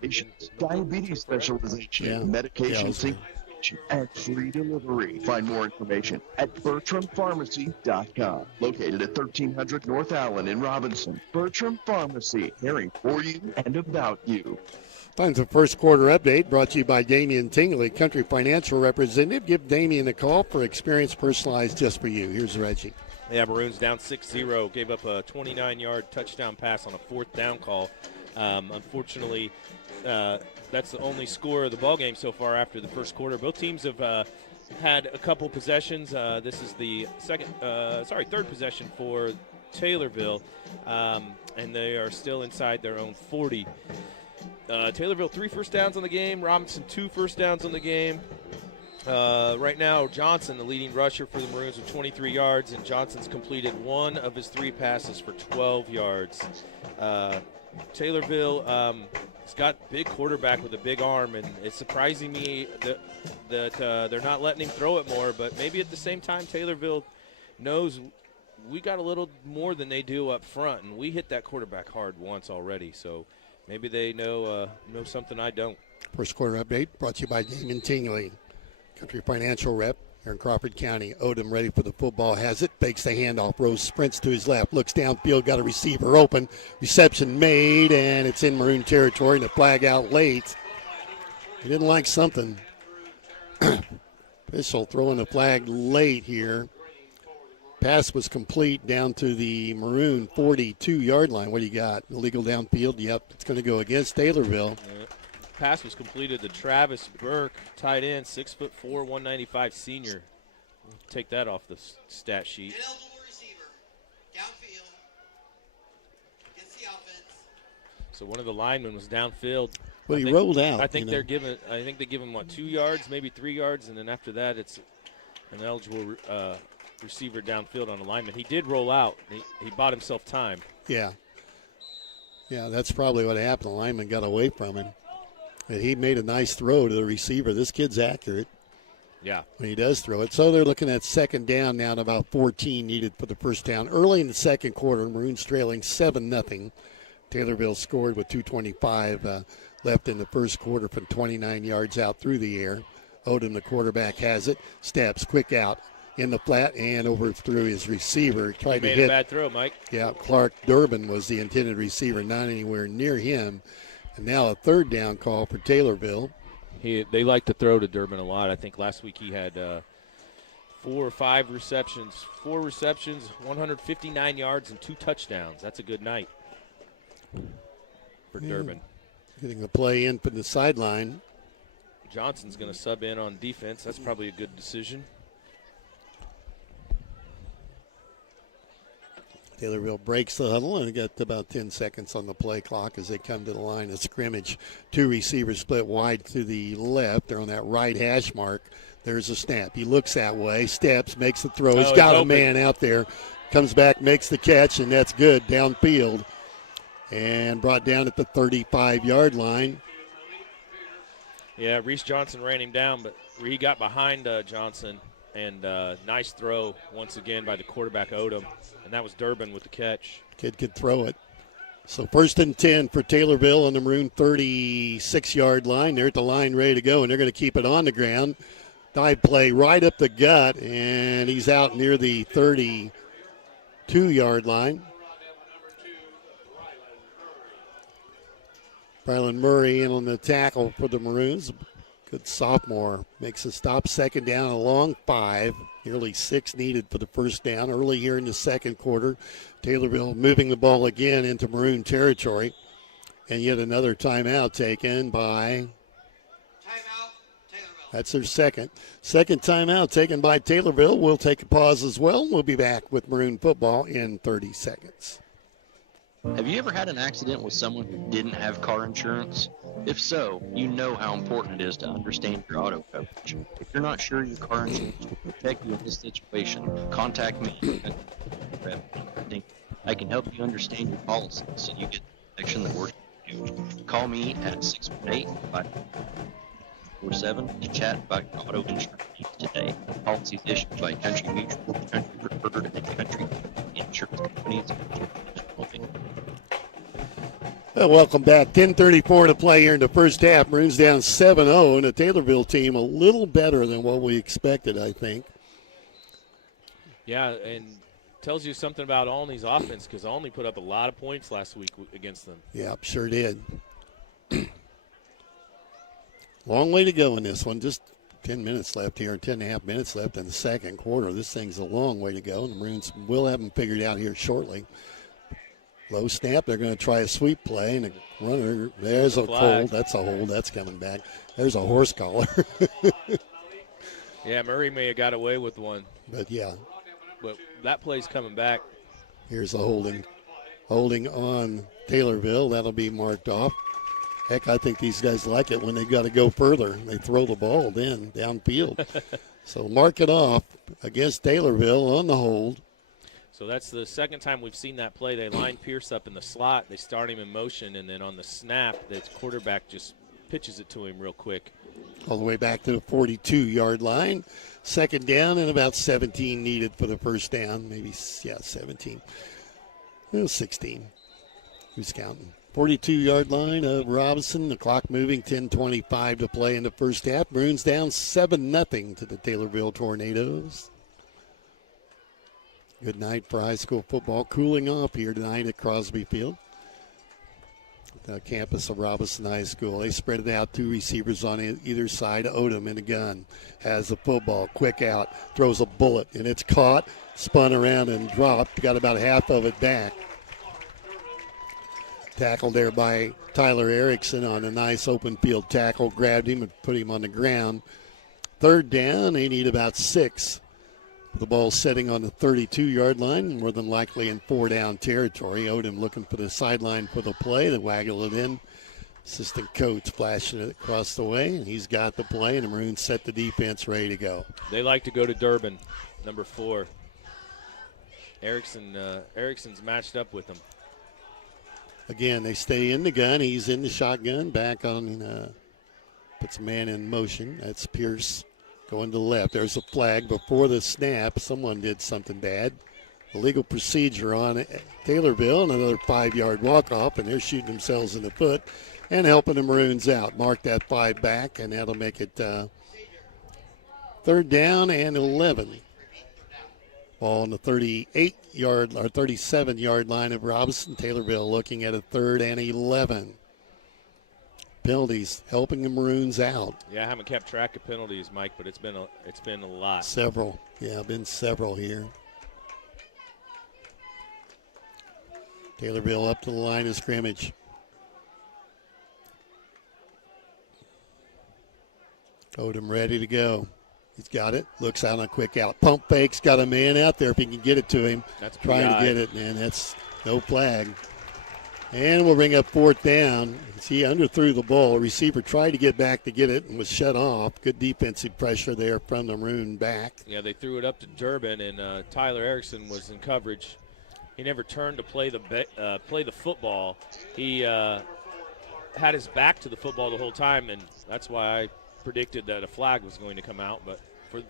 patients diabetes specialization, medication synchronization, and free delivery. Find more information at BertramPharmacy.com. Located at 1300 North Allen in Robinson. Bertram Pharmacy, caring for you and about you. Time for first quarter update brought to you by Damian Tingley, Country Financial Representative. Give Damian a call for experience personalized just for you. Here's Reggie. Yeah, Maroons down 6-0. Gave up a 29-yard touchdown pass on a 4th down call. Unfortunately, that's the only score of the ballgame so far after the first quarter. Both teams have had a couple possessions. This is the third possession for Taylorville. and they are still inside their own 40. Taylorville 3 first downs on the game. Robinson 2 first downs on the game. Right now, Johnson, the leading rusher for the Maroons, with 23 yards, and Johnson's completed 1 of his 3 passes for 12 yards. Taylorville has got a big quarterback with a big arm, and it's surprising me that they're not letting him throw it more, but maybe at the same time Taylorville knows we got a little more than they do up front, and we hit that quarterback hard once already, so maybe they know something I don't. First quarter update brought to you by Damon Tingley, Country Financial rep here in Crawford County. Odom ready for the football, has it, fakes the handoff, Rose sprints to his left, looks downfield, got a receiver open, reception made, and it's in Maroon territory, and the flag out late. He didn't like something. Official throwing the flag late here. Pass was complete down to the Maroon 42-yard line. What do you got? Illegal downfield? Yep, it's going to go against Taylorville. Yeah. Pass was completed to Travis Burke, tight end, 6'4", 195 senior. We'll take that off the stat sheet. Ineligible receiver, downfield, against the offense. So one of the linemen was downfield. Well, he rolled out. I think they give him what, 2 yards, maybe 3 yards, and then after that it's an eligible receiver downfield on the lineman. He did roll out. He bought himself time. Yeah. Yeah, that's probably what happened. The lineman got away from him. And he made a nice throw to the receiver. This kid's accurate. Yeah. When he does throw it. So they're looking at second down now, and about 14 needed for the first down. Early in the second quarter, Maroons trailing 7-0. Taylorville scored with 2:25 left in the first quarter from 29 yards out through the air. Odom, the quarterback, has it. Steps, quick out in the flat and overthrew his receiver. Tried to hit. A bad throw, Mike. Yeah, Clark Durbin was the intended receiver, not anywhere near him. And now a third down call for Taylorville. They like to throw to Durbin a lot. I think last week he had 4 or 5 receptions. 4 receptions, 159 yards, and 2 touchdowns. That's a good night for Durbin. Getting the play in from the sideline. Johnson's going to sub in on defense. That's probably a good decision. Taylorville breaks the huddle and got about 10 seconds on the play clock as they come to the line of scrimmage. 2 receivers split wide to the left. They're on that right hash mark. There's a snap. He looks that way, steps, makes the throw. He's got a man out there. Comes back, makes the catch, and that's good downfield. And brought down at the 35-yard line. Yeah, Reese Johnson ran him down, but he got behind Johnson. And nice throw once again by the quarterback, Odom. And that was Durbin with the catch. Kid could throw it. So 1st and 10 for Taylorville on the Maroon 36-yard line. They're at the line ready to go, and they're going to keep it on the ground. Dive play right up the gut, and he's out near the 32-yard line. Brylan Murray in on the tackle for the Maroons. Good sophomore. Makes a stop, second down, a long 5. Nearly 6 needed for the first down. Early here in the second quarter, Taylorville moving the ball again into Maroon territory. And yet another timeout taken by... That's their second. Second timeout taken by Taylorville. We'll take a pause as well. We'll be back with Maroon football in 30 seconds. Have you ever had an accident with someone who didn't have car insurance? If so, you know how important it is to understand your auto coverage. If you're not sure your car insurance will protect you in this situation, contact me. I can help you understand your policy so you get the protection that works for you. Call me at 618-547 to chat about your auto insurance needs today. Policies issued by Country Mutual, Country Preferred, and Country Insurance Companies. Well, welcome back. 10:34 to play here in the first half. Maroons down 7-0, and the Taylorville team a little better than what we expected, I think. Yeah, and tells you something about Olney's offense because Olney put up a lot of points last week against them. Yeah, sure did. Long way to go in this one. Just 10 minutes left here, 10 and a half minutes left in the second quarter. This thing's a long way to go, and the Maroons will have them figured out here shortly. Low snap. They're going to try a sweep play, and the runner, there's a hold. That's a hold. That's coming back. There's a horse collar. Yeah, Murray may have got away with one. But, yeah. But that play's coming back. Here's the holding. holding on Taylorville. That'll be marked off. Heck, I think these guys like it when they got to go further. They throw the ball then downfield. So mark it off against Taylorville on the hold. So that's the second time we've seen that play. They line Pierce up in the slot. They start him in motion, and then on the snap, the quarterback just pitches it to him real quick. All the way back to the 42-yard line. Second down and about 17 needed for the first down. Maybe, 17. Well, 16. Who's counting? 42-yard line of Robinson. The clock moving, 10:25 to play in the first half. Maroons down 7-0 to the Taylorville Tornadoes. Good night for high school football. Cooling off here tonight at Crosby Field, the campus of Robinson High School. They spread it out, 2 receivers on either side. Odom in the gun, has the football, quick out, throws a bullet, and it's caught, spun around and dropped. Got about half of it back. Tackled there by Tyler Erickson on a nice open field tackle. Grabbed him and put him on the ground. Third down, they need about 6. The ball setting on the 32-yard line, more than likely in 4-down territory. Odom looking for the sideline for the play. They waggle it in. Assistant coach flashing it across the way, and he's got the play, and the Maroons set the defense ready to go. They like to go to Durbin, number 4. Erickson's matched up with them. Again, they stay in the gun. He's in the shotgun, back on, puts a man in motion. That's Pierce. Going to the left. There's a flag before the snap. Someone did something bad. Illegal procedure on Taylorville, and another 5-yard walk-off, and they're shooting themselves in the foot and helping the Maroons out. Mark that 5 back, and that'll make it third down and 11. Ball on the 38-yard or 37-yard line of Robinson. Taylorville looking at a 3rd and 11. Penalties helping the Maroons out. Yeah, I haven't kept track of penalties, Mike, but it's been a lot. Several. Yeah, been several here. Taylorville up to the line of scrimmage. Odom ready to go. He's got it. Looks out on a quick out. Pump fakes. Got a man out there if he can get it to him. That's trying to get it, man. That's no flag. And we'll bring up 4th down. See, underthrew the ball. Receiver tried to get back to get it and was shut off. Good defensive pressure there from the Maroon back. Yeah, they threw it up to Durbin, and Tyler Erickson was in coverage. He never turned to play the football. He had his back to the football the whole time, and that's why I predicted that a flag was going to come out. But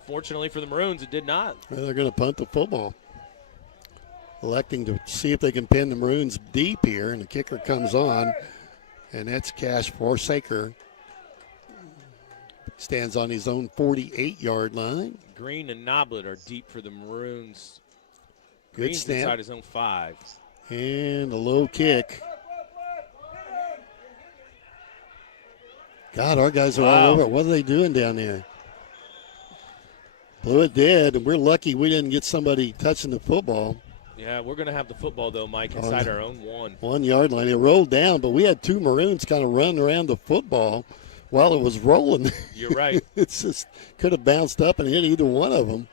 fortunately for the Maroons, it did not. Well, they're going to punt the football. Electing to see if they can pin the Maroons deep here, and the kicker comes on, and that's Cash Forsaker. Stands on his own 48-yard line. Green and Noblet are deep for the Maroons. Good Green's snap. inside his own 5. And a low kick. God, our guys are all over it. What are they doing down there? Blew it dead, and we're lucky we didn't get somebody touching the football. Yeah, we're going to have the football, though, Mike, inside our own 1. 1 yard line. It rolled down, but we had 2 Maroons kind of run around the football while it was rolling. You're right. It's just could have bounced up and hit either one of them.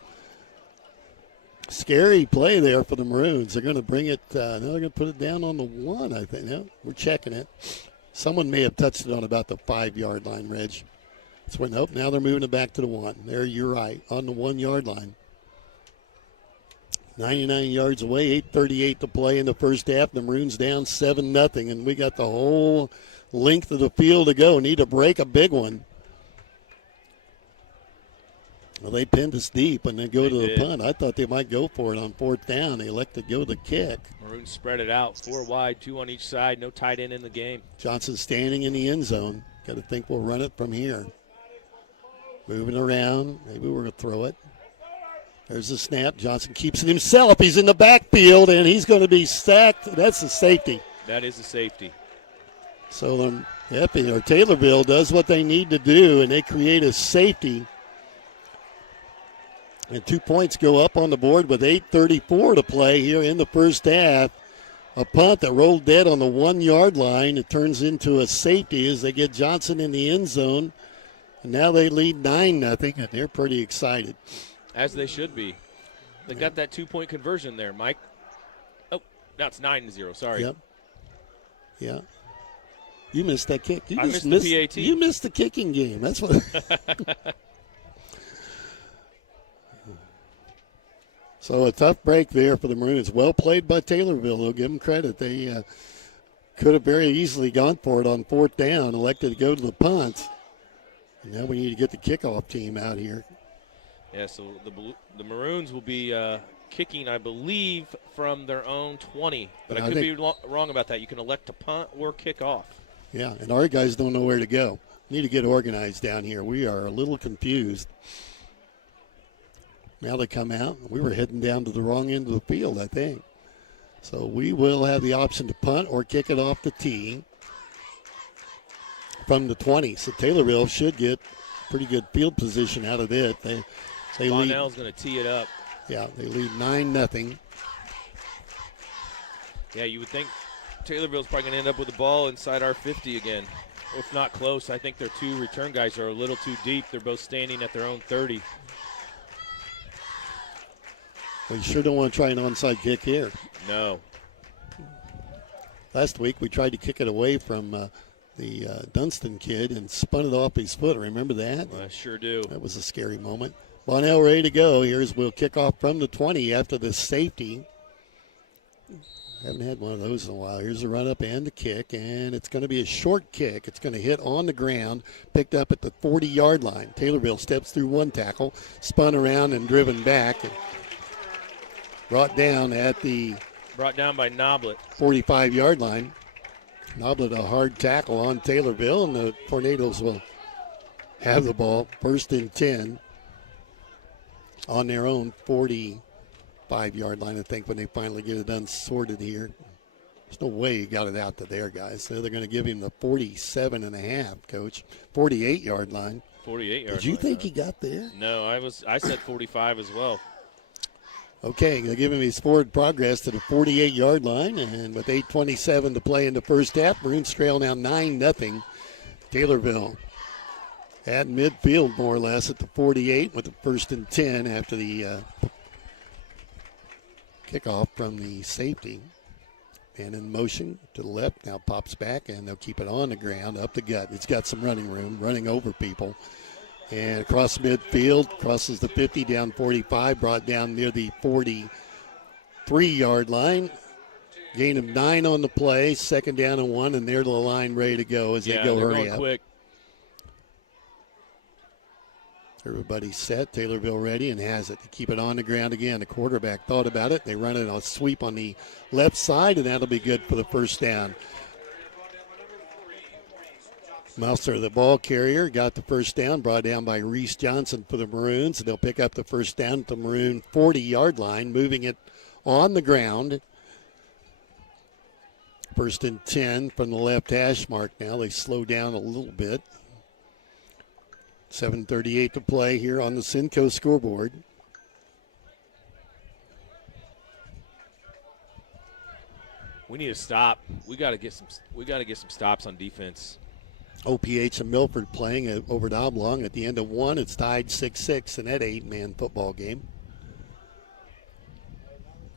Scary play there for the Maroons. They're going to bring it. Now they're going to put it down on the 1, I think. No, we're checking it. Someone may have touched it on about the 5-yard line, Reg. That's when, nope, now they're moving it back to the 1. There, you're right, on the 1 yard line. 99 yards away, 8:38 to play in the first half. The Maroons down 7-0, and we got the whole length of the field to go. Need to break a big one. Well, they pinned us deep and then go to the punt. I thought they might go for it on 4th down. They elected to go the kick. Maroons spread it out, 4 wide, 2 on each side, no tight end in the game. Johnson standing in the end zone. Got to think we'll run it from here. Moving around. Maybe we're going to throw it. There's the snap. Johnson keeps it himself. He's in the backfield, and he's going to be sacked. That's a safety. That is a safety. So Taylorville does what they need to do, and they create a safety. And 2 points go up on the board with 8:34 to play here in the first half. A punt that rolled dead on the 1 yard line. It turns into a safety as they get Johnson in the end zone. And now they lead 9-0, and they're pretty excited. As they should be. They got that 2-point conversion there, Mike. Oh, Now it's 9-0. Sorry. Yep. Yeah. You missed that kick. I missed the PAT. You missed the kicking game. That's what. So a tough break there for the Maroons. Well played by Taylorville. They'll give them credit. They could have very easily gone for it on 4th down, elected to go to the punt. And now we need to get the kickoff team out here. Yeah, so the Maroons will be kicking, I believe, from their own 20. But I could be wrong about that. You can elect to punt or kick off. Yeah, and our guys don't know where to go. Need to get organized down here. We are a little confused. Now they come out. We were heading down to the wrong end of the field, I think. So we will have the option to punt or kick it off the tee from the 20. So Taylorville should get pretty good field position out of it. They Bonnell's going to tee it up. Yeah, they lead 9-0. Yeah, you would think Taylorville's probably going to end up with the ball inside our 50 again. If not close, I think their 2 return guys are a little too deep. They're both standing at their own 30. We sure don't want to try an onside kick here. No. Last week we tried to kick it away from the Dunstan kid and spun it off his foot. Remember that? I sure do. That was a scary moment. Bonnell ready to go. We'll kick off from the 20 after the safety. Haven't had one of those in a while. Here's the run up and the kick, and it's going to be a short kick. It's going to hit on the ground, picked up at the 40-yard line. Taylorville steps through one tackle, spun around and driven back, and brought down by Noblet. 45-yard line. Noblet a hard tackle on Taylorville, and the Tornadoes will have the ball. 1st and 10 on their own 45-yard line, I think, when they finally get it unsorted here. There's no way you got it out to there, guys. So they're going to give him the 47.5, Coach. 48-yard line. 48-yard line. Did you think he got there? No, I said 45 as well. Okay, they're giving his forward progress to the 48-yard line, and with 8:27 to play in the first half, Maroons trail now 9-0. Taylorville at midfield, more or less, at the 48 with the 1st and 10 after the kickoff from the safety. And in motion to the left, now pops back, and they'll keep it on the ground, up the gut. It's got some running room, running over people. And across midfield, crosses the 50, down 45, brought down near the 43-yard line. Gain of 9 on the play, 2nd down and 1, and they're to the line ready to go as they go hurry up. Quick. Everybody's set. Taylorville ready and has it to keep it on the ground again. The quarterback thought about it. They run it on a sweep on the left side, and that'll be good for the 1st down. Mouser, the ball carrier, got the 1st down, brought down by Reese Johnson for the Maroons. They'll pick up the 1st down at the Maroon 40-yard line, moving it on the ground. 1st and 10 from the left hash mark now. They slow down a little bit. 7:38 to play here on the Cinco scoreboard. We need to stop. We got to get some stops on defense. OPH and Milford playing over at Oblong. At the end of 1, it's tied 6-6 in that 8-man football game.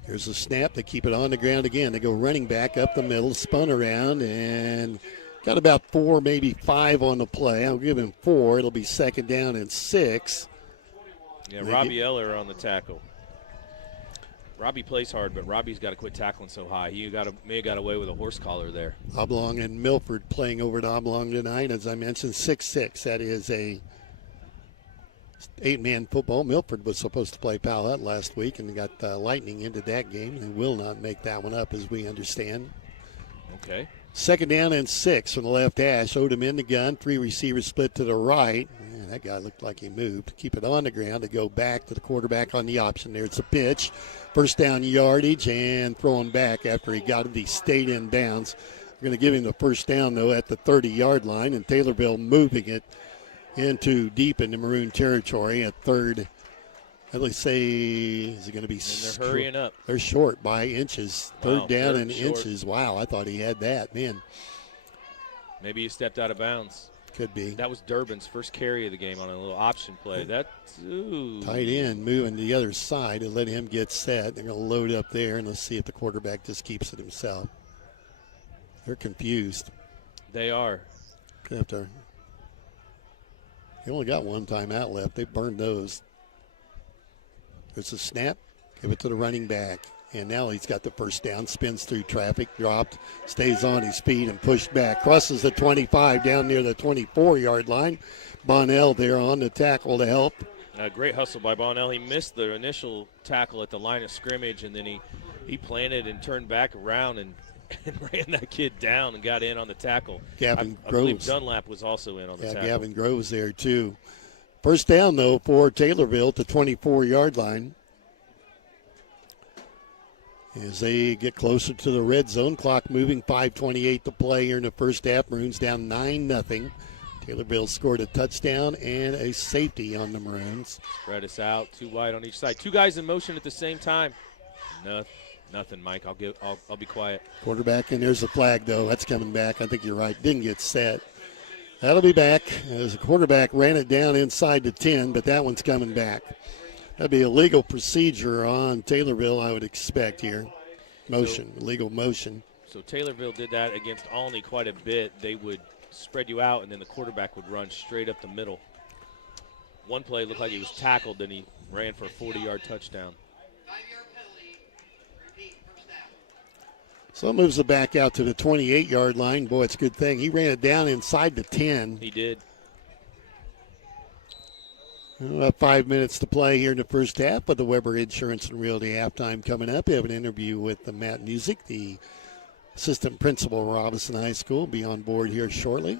Here's a snap. They keep it on the ground again. They go running back up the middle, spun around, and got about 4, maybe 5 on the play. I'll give him 4. It'll be 2nd down and 6. Yeah, Robbie Eller on the tackle. Robbie plays hard, but Robbie's got to quit tackling so high. He may have got away with a horse collar there. Oblong and Milford playing over at Oblong tonight. As I mentioned, 6-6. That is a 8-man football. Milford was supposed to play Powhatan last week and got lightning into that game. They will not make that one up, as we understand. Okay. 2nd down and 6 from the left hash. Odom in the gun. 3 receivers split to the right. Man, that guy looked like he moved. Keep it on the ground to go back to the quarterback on the option. There's a pitch. 1st down yardage and throwing back after he got it. He stayed in bounds. We're going to give him the 1st down, though, at the 30-yard line. And Taylorville moving it into deep into Maroon territory at 3rd. Let's say, is it going to be? And they're hurrying up. They're short by inches. 3rd down and short. inches. Wow, I thought he had that. Man. Maybe he stepped out of bounds. Could be. That was Durbin's first carry of the game on a little option play. That's tight end moving to the other side and let him get set. They're going to load up there, and let's see if the quarterback just keeps it himself. They're confused. They are. Gonna have to. He only got one timeout left. They burned those. There's a snap. Give it to the running back. And now he's got the first down, spins through traffic, dropped, stays on his feet and pushed back. Crosses the 25 down near the 24-yard line. Bonnell there on the tackle to help. A great hustle by Bonnell. He missed the initial tackle at the line of scrimmage, and then he planted and turned back around and ran that kid down and got in on the tackle. Gavin I believe Groves. Dunlap was also in on the tackle. Gavin Groves there too. First down, though, for Taylorville at the 24-yard line. As they get closer to the red zone, clock moving, 5:28 to play here in the first half. Maroons down 9-0. Taylorville scored a touchdown and a safety on the Maroons. Spread us out, too wide on each side. Two guys in motion at the same time. Nothing, Mike. I'll be quiet. Quarterback, and there's the flag, though. That's coming back. I think you're right. Didn't get set. That'll be back as the quarterback ran it down inside the 10, but that one's coming back. That'd be a legal procedure on Taylorville, I would expect here. Legal motion. So Taylorville did that against Alney quite a bit. They would spread you out, and then the quarterback would run straight up the middle. One play looked like he was tackled, then he ran for a 40-yard touchdown. So it moves it back out to the 28-yard line. Boy, it's a good thing. He ran it down inside the 10. He did. About 5 minutes to play here in the first half of the Weber Insurance and Realty halftime coming up. We have an interview with Matt Music, the assistant principal of Robinson High School. Will be on board here shortly.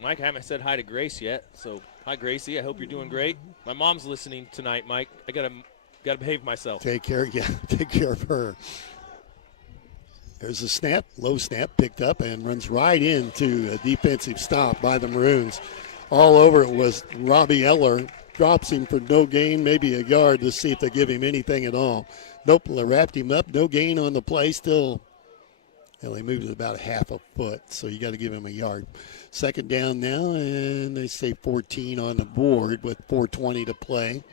Mike, I haven't said hi to Grace yet, so hi, Gracie. I hope you're doing great. My mom's listening tonight, Mike. I gotta behave myself. Take care of her. There's a snap, low snap, picked up and runs right into a defensive stop by the Maroons. All over it was Robbie Eller. Drops him for no gain, maybe a yard. Let's see if they give him anything at all. Nope, they wrapped him up. No gain on the play. Still, they moved it about half a foot, so you got to give him a yard. Second down now, and they say 14 on the board with 4:20 to play.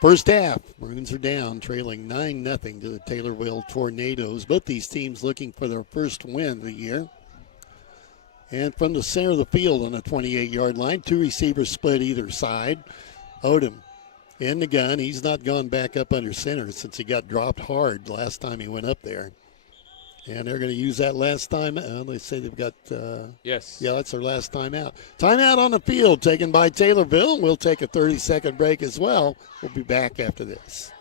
First half, Maroons are down, trailing 9-0 to the Taylorville Tornadoes. Both these teams looking for their first win of the year. And from the center of the field on the 28-yard line, two receivers split either side. Odom in the gun. He's not gone back up under center since he got dropped hard last time he went up there. And they're going to use that last time. They say they've got. Yes. Yeah, that's their last timeout. Timeout on the field taken by Taylorville. We'll take a 30-second break as well. We'll be back after this.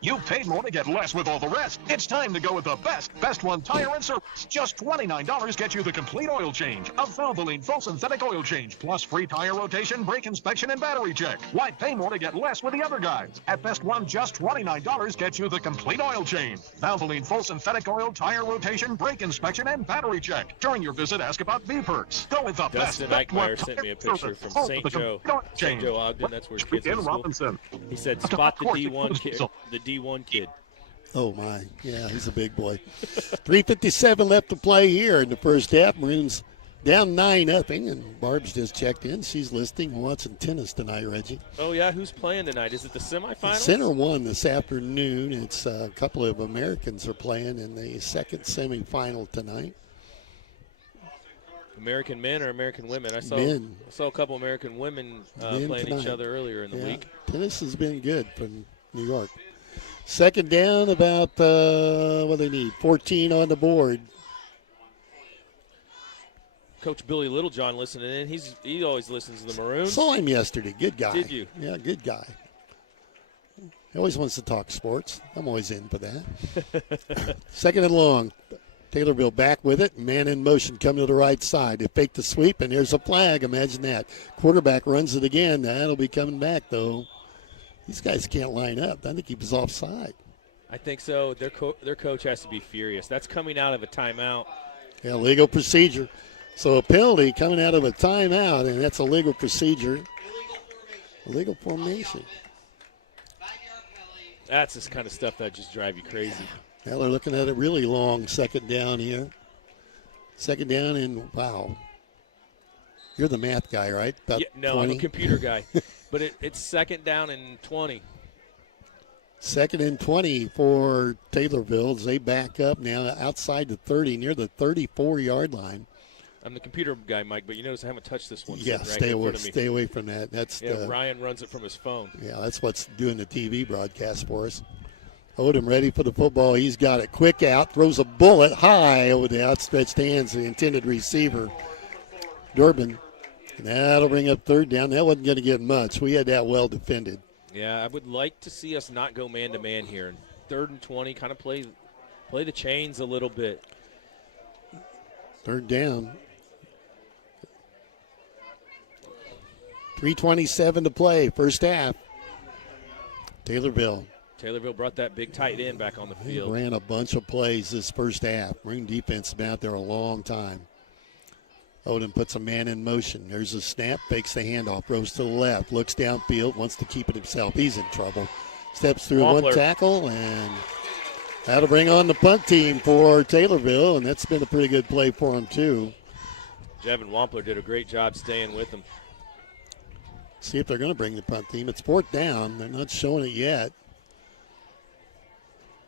You paid more to get less with all the rest. It's time to go with the best one tire and service. Just $29 gets you the complete oil change. A Valvoline full synthetic oil change, plus free tire rotation, brake inspection, and battery check. Why pay more to get less with the other guys? At Best One, just $29 gets you the complete oil change. Valvoline full synthetic oil, tire rotation, brake inspection, and battery check. During your visit, ask about V-Perks. Go with the Dustin best one Eichmeyer sent me a tire picture service. from St. Joe Ogden. That's where his kids in in school. Robinson. He said, spot the D1 kid. The D1 kid. Oh, my. Yeah, he's a big boy. 3:57 left to play here in the first half. Maroons down 9-0, and Barb's just checked in. She's listening, watching tennis tonight, Reggie. Oh, yeah? Who's playing tonight? Is it the semifinals? Center won this afternoon. It's a couple of Americans are playing in the second semifinal tonight. American men or American women? I saw a couple American women playing tonight. each other earlier in the week. Tennis has been good from New York. Second down, about what they need, 14 on the board. Coach Billy Littlejohn listening in. He always listens to the Maroons. Saw him yesterday. Good guy. Did you? Yeah, good guy. He always wants to talk sports. I'm always in for that. Second and long. Taylorville back with it. Man in motion coming to the right side. They fake the sweep, and there's a flag. Imagine that. Quarterback runs it again. That'll be coming back, though. These guys can't line up. I think he was offside. I think so. Their coach has to be furious. That's coming out of a timeout. Yeah, legal procedure. So a penalty coming out of a timeout, and that's a legal procedure. Legal formation. That's this kind of stuff that just drive you crazy. Now they're looking at a really long second down here. Second down and, wow. You're the math guy, right? About no, 20? I'm a computer guy. But it's second down and 20. Second and 20 for Taylorville as they back up now outside the 30, near the 34-yard line. I'm the computer guy, Mike, but you notice I haven't touched this one. Yeah, sitting right stay away from that. That's Ryan runs it from his phone. Yeah, that's what's doing the TV broadcast for us. Odom ready for the football. He's got it. Quick out, throws a bullet high over the outstretched hands of the intended receiver, Durbin. And that'll bring up third down. That wasn't going to get much. We had that well defended. Yeah, I would like to see us not go man-to-man here. And 3rd and 20, kind of play the chains a little bit. Third down. 3:27 to play, first half. Taylorville brought that big tight end back on the field. Ran a bunch of plays this first half. Maroon defense has been out there a long time. Odom puts a man in motion. There's a snap, fakes the handoff, throws to the left, looks downfield, wants to keep it himself. He's in trouble. Steps through one tackle, and that'll bring on the punt team for Taylorville, and that's been a pretty good play for him, too. Jevin Wampler did a great job staying with him. See if they're going to bring the punt team. It's 4th down. They're not showing it yet.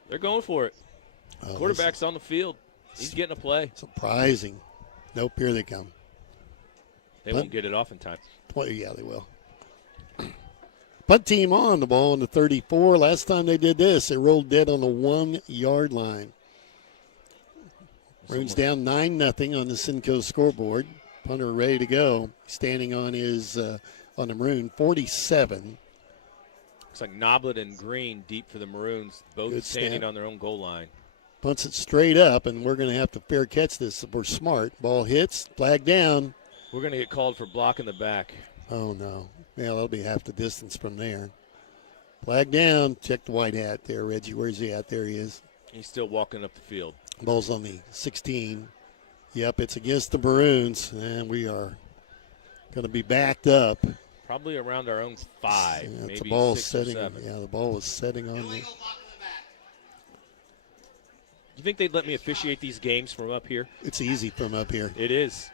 They're going for it. Quarterback's on the field. He's getting a play. Surprising. Nope, here they come. They won't get it off in time. Yeah, they will. Punt team on the ball on the 34. Last time they did this, it rolled dead on the 1-yard line. Maroons down 9-0 on the Simcoe scoreboard. Punter ready to go. Standing on his on the Maroon 47. Looks like Noblet and Green deep for the Maroons, both Good standing snap. on their own goal line. Punts it straight up, and we're going to have to fair catch this if we're smart. Ball hits, flag down. We're going to get called for blocking the back. Oh, no. Yeah, that'll be half the distance from there. Flag down. Check the white hat there, Reggie. Where's he at? There he is. He's still walking up the field. Ball's on the 16. Yep, it's against the Maroons, and we are going to be backed up. Probably around our own 5, Yeah, maybe the ball 6 setting, or 7. Yeah, the ball was setting on the. You think they'd let me officiate these games from up here? It's easy from up here. It is.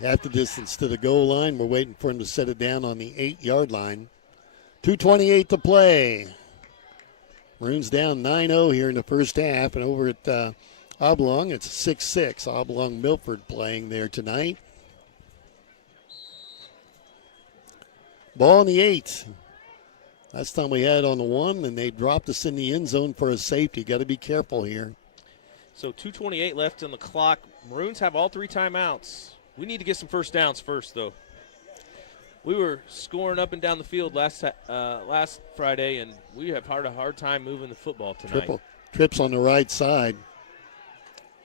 Half the distance to the goal line. We're waiting for him to set it down on the 8-yard line. 2:28 to play. Maroons down 9-0 here in the first half, and over at Oblong, it's 6-6. Oblong Milford playing there tonight. Ball on the 8. Last time we had it on the 1, and they dropped us in the end zone for a safety. Got to be careful here. So 2:28 left on the clock. Maroons have all 3 timeouts. We need to get some first downs first, though. We were scoring up and down the field last Friday, and we have had a hard time moving the football tonight. Trips on the right side.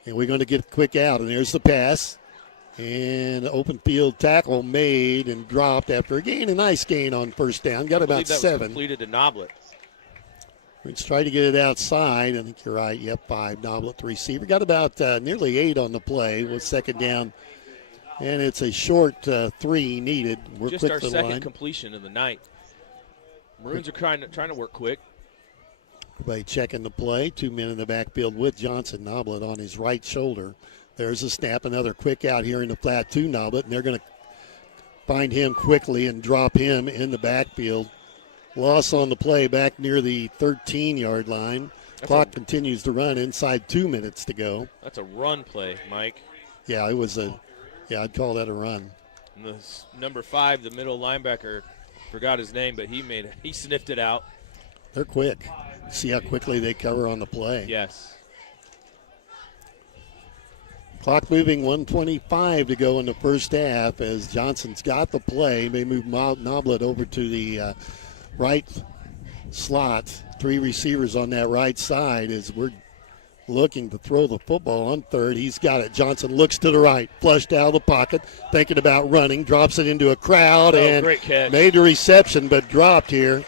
And we're going to get a quick out, and there's the pass. And open field tackle made and dropped after a gain. A nice gain on first down. Got about 7. Was completed to Noblet. Let's try to get it outside. I think you're right. Yep, 5. Noblet, the receiver. Got about nearly 8 on the play with second down. And it's a short 3 needed. We're just quick our for the second line. completion of the night. Maroons are trying to work quick. Everybody checking the play. 2 men in the backfield with Johnson. Noblet on his right shoulder. There's a snap. Another quick out here in the flat to Noblet. And they're going to find him quickly and drop him in the backfield. Loss on the play back near the 13-yard line. Clock continues to run inside 2 minutes to go. That's a run play, Mike. Yeah, it was I'd call that a run. And the number 5, the middle linebacker, forgot his name, but he sniffed it out. They're quick. See how quickly they cover on the play. Yes. Clock moving, 1:25 to go in the first half as Johnson's got the play. May move Noblet over to the right slot. 3 receivers on that right side as we're looking to throw the football on third. He's got it. Johnson looks to the right, flushed out of the pocket, thinking about running, drops it into a crowd, and great catch. Made the reception but dropped here.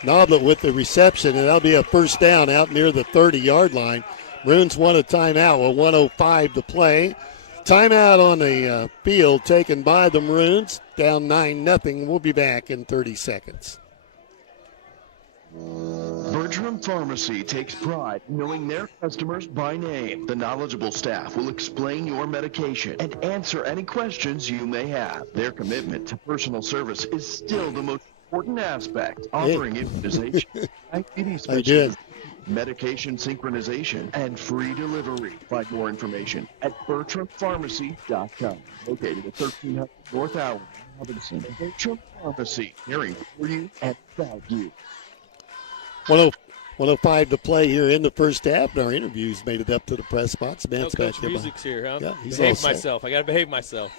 Noblet with the reception, and that'll be a first down out near the 30-yard line. Maroons won a timeout with 1:05 to play. Timeout on the field taken by the Maroons. Down 9-0. We'll be back in 30 seconds. Berger Bertram Pharmacy takes pride in knowing their customers by name. The knowledgeable staff will explain your medication and answer any questions you may have. Their commitment to personal service is still the most important aspect, offering immunization, diabetes specialist, medication synchronization, and free delivery. Find more information at BertramPharmacy.com. Located at 1300 North Allen, Robinson. Bertram Pharmacy, caring for you and about you. 105 to play here in the first half. Our interviews made it up to the press box. No, Coach Music's here, huh? Yeah, he's behave myself. I got to behave myself.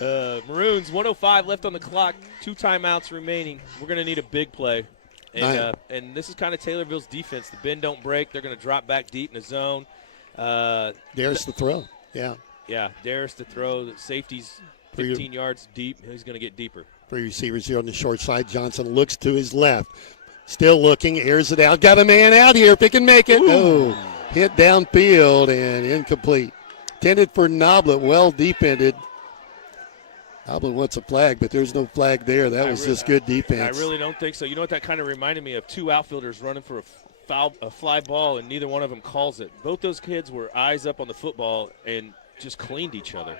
Maroons, 105 left on the clock. 2 timeouts remaining. We're going to need a big play. And this is kind of Taylorville's defense. The bend don't break. They're going to drop back deep in the zone. Dares to throw. Yeah. Yeah, dares to throw. The safety's 15 yards deep. He's going to get deeper. Three receivers here on the short side. Johnson looks to his left. Still looking, airs it out. Got a man out here if he can make it. Ooh. Oh, hit downfield and incomplete. Intended for Noblet, well defended. Noblet wants a flag, but there's no flag there. That was just good defense. I really don't think so. You know what that kind of reminded me of? 2 outfielders running for a fly ball, and neither one of them calls it. Both those kids were eyes up on the football and just cleaned each other.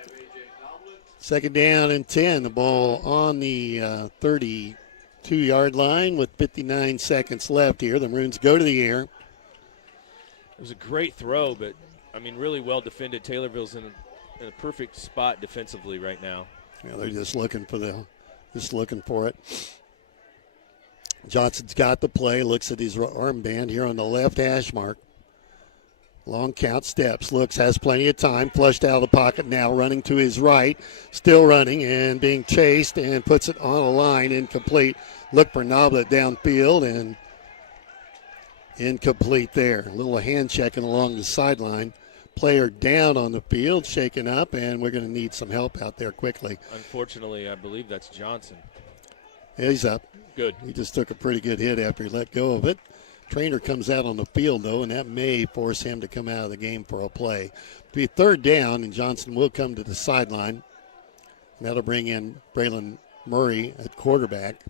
Second down and 10. The ball on the 32-yard line with 59 seconds left here. The Maroons go to the air. It was a great throw, but, I mean, really well defended. Taylorville's in a perfect spot defensively right now. Yeah, they're just looking for it. Johnson's got the play. Looks at his armband here on the left hash mark. Long count, steps, looks, has plenty of time, flushed out of the pocket now, running to his right, still running and being chased and puts it on a line, incomplete. Look for Noblet downfield and incomplete there. A little hand checking along the sideline. Player down on the field, shaken up, and we're going to need some help out there quickly. Unfortunately, I believe that's Johnson. Yeah, he's up. Good. He just took a pretty good hit after he let go of it. Trainer comes out on the field, though, and that may force him to come out of the game for a play. To be third down, and Johnson will come to the sideline. And that'll bring in Braylon Murray at quarterback.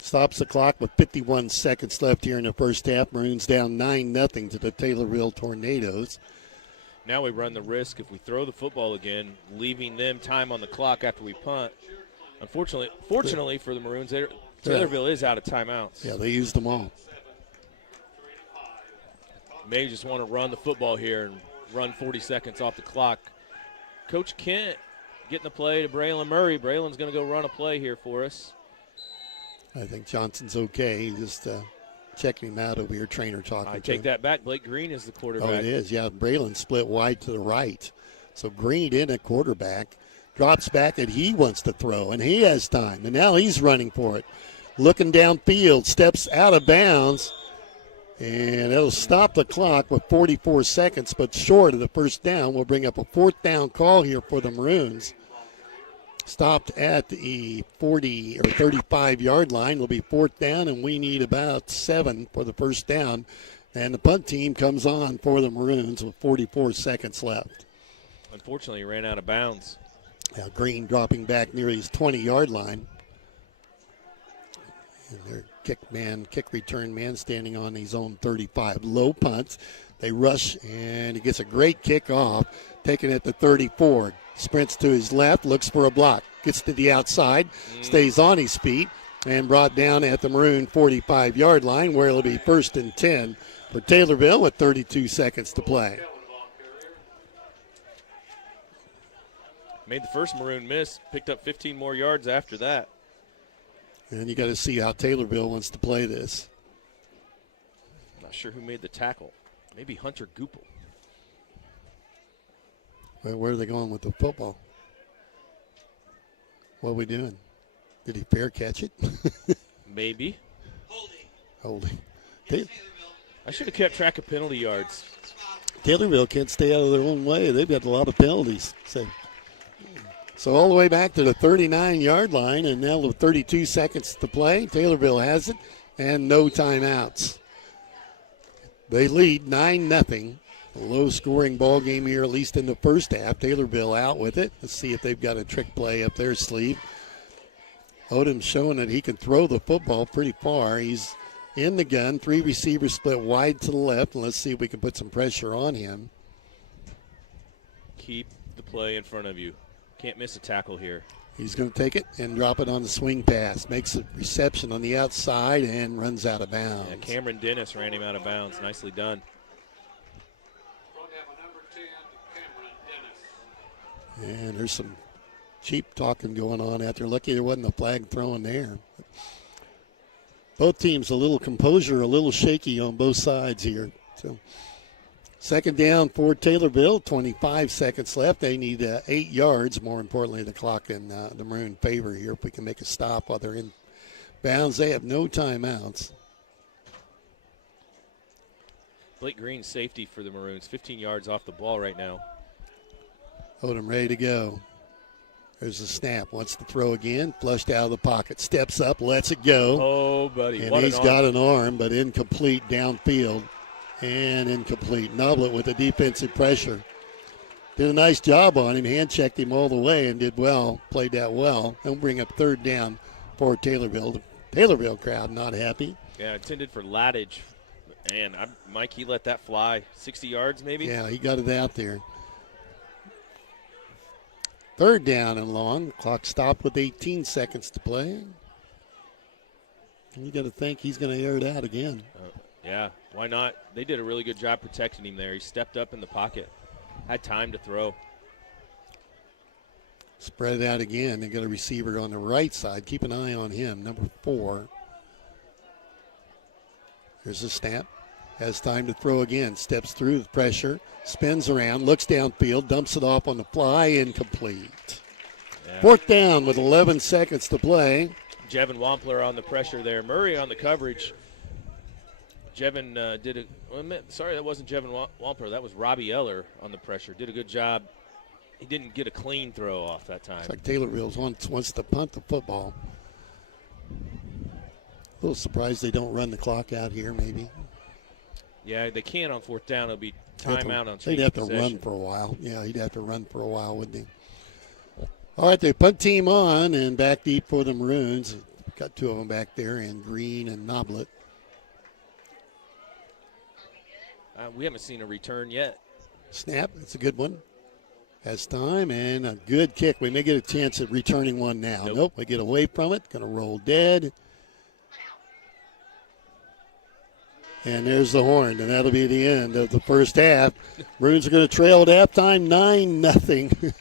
Stops the clock with 51 seconds left here in the first half. Maroons down 9-0 to the Taylorville Tornadoes. Now we run the risk, if we throw the football again, leaving them time on the clock after we punt. Fortunately for the Maroons, Taylorville is out of timeouts. Yeah, they used them all. May just want to run the football here and run 40 seconds off the clock. Coach Kent getting the play to Braylon Murray. Braylon's going to go run a play here for us. I think Johnson's okay. Just checking him out over here, trainer talking I to take him. that back. Blake Green is the quarterback. Oh, it is. Yeah, Braylon split wide to the right. So Green in at quarterback. Drops back and he wants to throw, and he has time. And now he's running for it. Looking downfield, steps out of bounds. And it'll stop the clock with 44 seconds, but short of the first down. We'll bring up a 4th down call here for the Maroons. Stopped at the 40 or 35-yard line. It'll be 4th down, and we need about 7 for the first down. And the punt team comes on for the Maroons with 44 seconds left. Unfortunately, he ran out of bounds. Now Green dropping back near his 20-yard line. And their kick return man standing on his own 35. Low punts. They rush, and he gets a great kick off, taking it to 34. Sprints to his left, looks for a block. Gets to the outside, stays on his feet, and brought down at the Maroon 45-yard line, where it'll be 1st and 10 for Taylorville with 32 seconds to play. Made the first Maroon miss, picked up 15 more yards after that. And you got to see how Taylorville wants to play this. Not sure who made the tackle. Maybe Hunter Goupel. Where are they going with the football? What are we doing? Did he fair catch it? Maybe. Holding. I should have kept track of penalty yards. Taylorville can't stay out of their own way. They've got a lot of penalties. So all the way back to the 39-yard line, and now with 32 seconds to play, Taylorville has it, and no timeouts. They lead 9-0. A low-scoring ball game here, at least in the first half. Taylorville out with it. Let's see if they've got a trick play up their sleeve. Odom's showing that he can throw the football pretty far. He's in the gun, 3 receivers split wide to the left, and let's see if we can put some pressure on him. Keep the play in front of you. Can't miss a tackle here. He's going to take it and drop it on the swing pass. Makes a reception on the outside and runs out of bounds. Yeah, Cameron Dennis ran him out of bounds. Nicely done. And there's some cheap talking going on out there. Lucky there wasn't a flag thrown there. Both teams a little composure, a little shaky on both sides here. So second down for Taylorville, 25 seconds left. They need 8 yards. More importantly, the clock in the Maroon favor here. If we can make a stop while they're in bounds, they have no timeouts. Blake Green, safety for the Maroons, 15 yards off the ball right now. Odom ready to go. There's a snap. Wants to throw again. Flushed out of the pocket. Steps up. Lets it go. Oh, buddy. And he's got an arm, but incomplete downfield. And incomplete. Noblet with the defensive pressure. Did a nice job on him. Hand checked him all the way and did well. Played that well. And bring up third down for Taylorville. The Taylorville crowd not happy. Yeah, intended for Lattage. And Mike, he let that fly. 60 yards maybe? Yeah, he got it out there. Third down and long. Clock stopped with 18 seconds to play. You got to think he's going to air it out again. Yeah, why not? They did a really good job protecting him there. He stepped up in the pocket. Had time to throw. Spread it out again. They got a receiver on the right side. Keep an eye on him, number 4. There's a snap. Has time to throw again. Steps through the pressure. Spins around. Looks downfield. Dumps it off on the fly. Incomplete. Yeah. Fourth down with 11 seconds to play. Jevin Wampler on the pressure there. Murray on the coverage. Jevin sorry, that wasn't Jevin Wampler. That was Robbie Eller on the pressure. Did a good job. He didn't get a clean throw off that time. It's like Taylorville wants to punt the football. A little surprised they don't run the clock out here, maybe. Yeah, they can on fourth down. It'll be timeout on They'd have to run for a while. Yeah, he'd have to run for a while, wouldn't he? All right, they punt team on and back deep for the Maroons. Got 2 of them back there, and Green and Noblet. We haven't seen a return yet. Snap, it's a good one. Has time and a good kick. We may get a chance at returning one now. Nope, we get away from it. Going to roll dead. And there's the horn, and that'll be the end of the first half. Maroons are going to trail at halftime 9-0.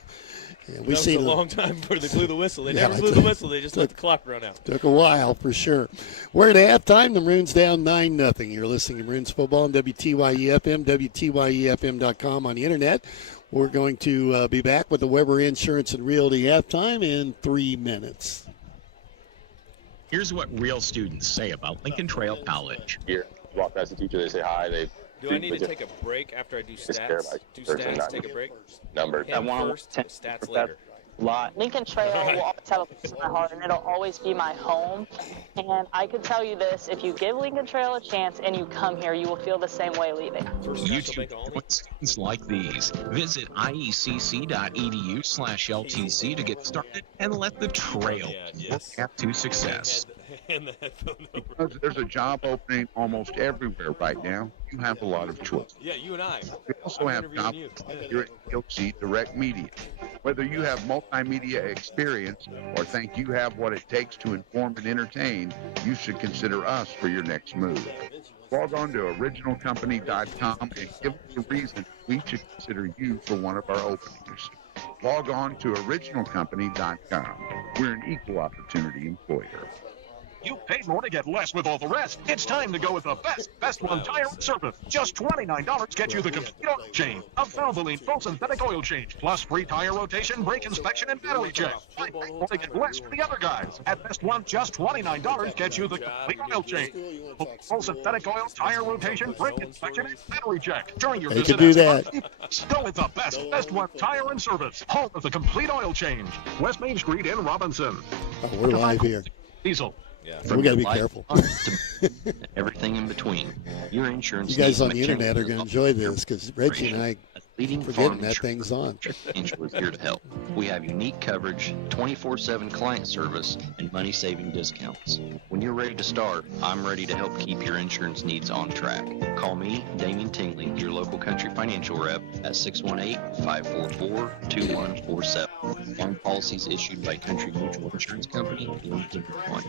That was a long time before they blew the whistle. They never blew the whistle. They just let the clock run out. Took a while for sure. We're at halftime. The Maroons down 9-0. You're listening to Maroons football on WTYE-FM, WTYEFM.com on the internet. We're going to be back with the Weber Insurance and Realty halftime in 3 minutes. Here's what real students say about Lincoln Trail College. Here, walk past the teacher, they say hi. Do I need to take a break after I do stats? Do stats, take a break? Number. I want first, stats later. Lincoln Trail will always have a place in my heart, and it'll always be my home. And I can tell you this, if you give Lincoln Trail a chance and you come here, you will feel the same way leaving. You too with students like these. Visit iecc.edu/LTC to get started and let the trail work path to success. And the headphone number. Because there's a job opening almost everywhere right now. You have a lot of choice. Yeah, you and I. We also have jobs here at ELC Direct Media. Whether you have multimedia experience or think you have what it takes to inform and entertain, you should consider us for your next move. Log on to originalcompany.com and give us a reason we should consider you for one of our openings. Log on to originalcompany.com. We're an equal opportunity employer. You paid more to get less with all the rest. It's time to go with the best one tire and service. Just $29 gets you the complete oil change of Valvoline full synthetic oil change, plus free tire rotation, brake inspection, and battery check. I paid more to get less for the other guys. At Best One, just $29 gets you the complete oil change. Full synthetic oil, tire rotation, brake inspection, and battery check. During your visit, do that. Go with the best one tire and service. Home of the complete oil change. West Main Street in Robinson. Oh, we're live here. Diesel. Yeah. From We got to your be life careful. to everything in between. Your insurance You guys needs on the McKinley internet are going to enjoy this because Reggie and I leading forgetting farm that thing's on. Financial is here to help. We have unique coverage, 24/7 client service, and money-saving discounts. When you're ready to start, I'm ready to help keep your insurance needs on track. Call me, Damien Tingley, your local country financial rep, at 618-544-2147. Farm policies issued by Country Mutual Insurance Company, Limited One.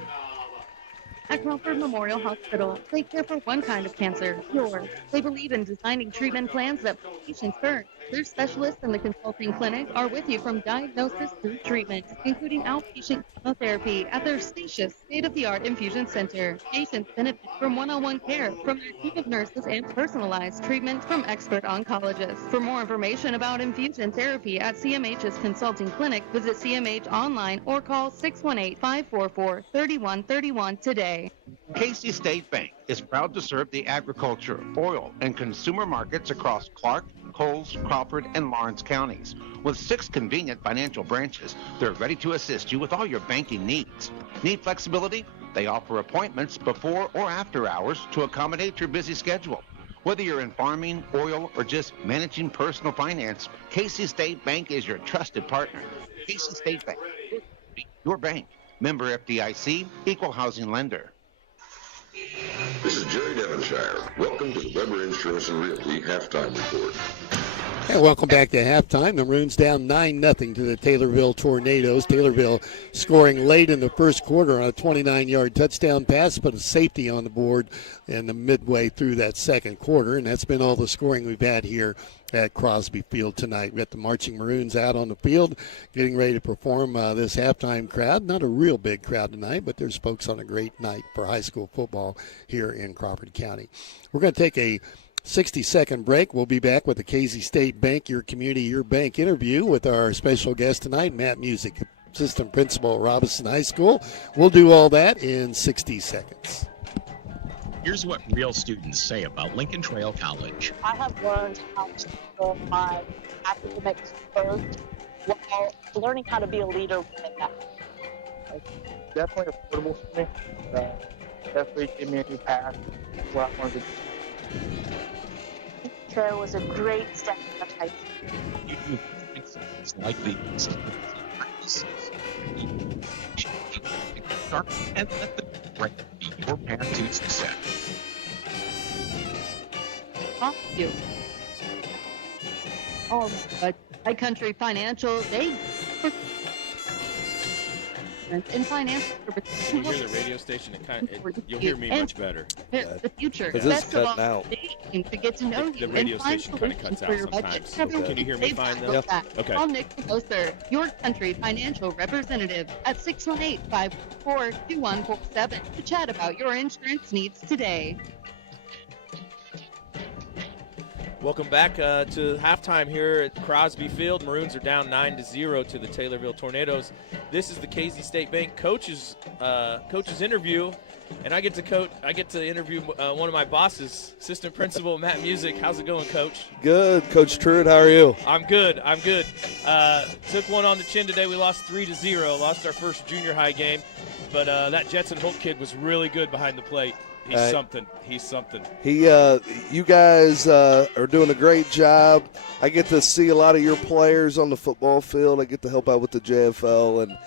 At Crawford Memorial Hospital, they care for one kind of cancer, yours. They believe in designing treatment plans that put patients first. Their specialists in the consulting clinic are with you from diagnosis through treatment, including outpatient chemotherapy at their spacious, state-of-the-art infusion center. Patients benefit from one-on-one care from their team of nurses and personalized treatment from expert oncologists. For more information about infusion therapy at CMH's consulting clinic, visit CMH online or call 618-544-3131 today. Casey State Bank is proud to serve the agriculture, oil, and consumer markets across Clark, Coles, Crawford, and Lawrence counties. With 6 convenient financial branches, they're ready to assist you with all your banking needs. Need flexibility? They offer appointments before or after hours to accommodate your busy schedule. Whether you're in farming, oil, or just managing personal finance, Casey State Bank is your trusted partner. Casey State Bank, your bank. Member FDIC, equal housing lender. This is Jerry Devonshire. Welcome to the Weber Insurance and Realty Halftime Report. Hey, welcome back to halftime. The Maroons down 9-0 to the Taylorville Tornadoes. Taylorville scoring late in the first quarter on a 29-yard touchdown pass, but a safety on the board in the midway through that second quarter, and that's been all the scoring we've had here at Crosby Field tonight. We got the marching Maroons out on the field getting ready to perform this halftime crowd. Not a real big crowd tonight, but there's folks on a great night for high school football here in Crawford County. We're going to take a 60-second break. We'll be back with the Casey State Bank, Your Community, Your Bank interview with our special guest tonight, Matt Music, Assistant Principal at Robinson High School. We'll do all that in 60 seconds. Here's what real students say about Lincoln Trail College. I have learned how to control my academics first while learning how to be a leader within that. Definitely affordable for me. Definitely gave me a new path where I wanted to do. Trail was a great step in the high You do things like these. Start and let the break be your path to success. Thank you. Oh, High Country Financial, they in financial services. You hear the radio station, you'll hear me much better. The future. Because this is Best of cutting all, out. they aim to get to know you The radio and find station kind of solutions cuts for out your budget. sometimes. Everyone Can you hear me save fine that though? with that. Okay. Call Nick Closer, your country financial representative at 618-544-2147 to chat about your insurance needs today. Welcome back to halftime here at Crosby Field. Maroons are down 9-0 to the Taylorville Tornadoes. This is the Casey State Bank coach's interview, and I get to interview one of my bosses, Assistant Principal Matt Music. How's it going, Coach? Good, Coach Truitt. How are you? I'm good. Took one on the chin today. We lost 3-0. Lost our first junior high game, but that Jetson Holt kid was really good behind the plate. He's something. You guys are doing a great job. I get to see a lot of your players on the football field. I get to help out with the JFL, and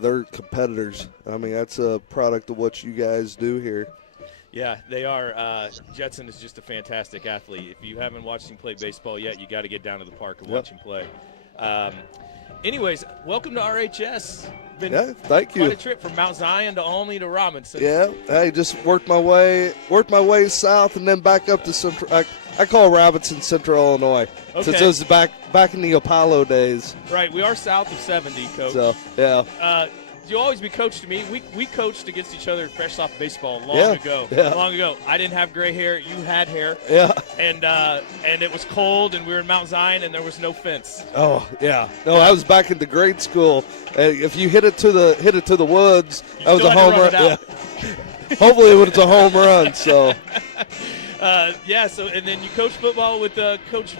they're competitors. I mean, that's a product of what you guys do here. Yeah, they are. Jetson is just a fantastic athlete. If you haven't watched him play baseball yet, you got to get down to the park and watch him play. Anyways, welcome to RHS. Thank you. Quite a trip from Mount Zion to Olney to Robinson. Yeah, hey, just worked my way south and then back up to Central. I call Robinson Central Illinois since it was back in the Apollo days. Right, we are south of 70, Coach. So yeah. You'll always be coach to me. We coached against each other fresh off baseball long ago. I didn't have gray hair. You had hair. Yeah. And it was cold, and we were in Mount Zion, and there was no fence. Oh yeah. No, I was back into grade school. If you hit it to the woods, that was a home run. Yeah. Hopefully, it was a home run. So. So and then you coached football with Coach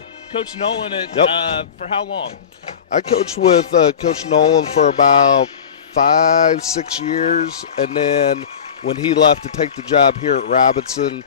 Nolan for how long? I coached with Coach Nolan for about 5-6 years, and then when he left to take the job here at Robinson,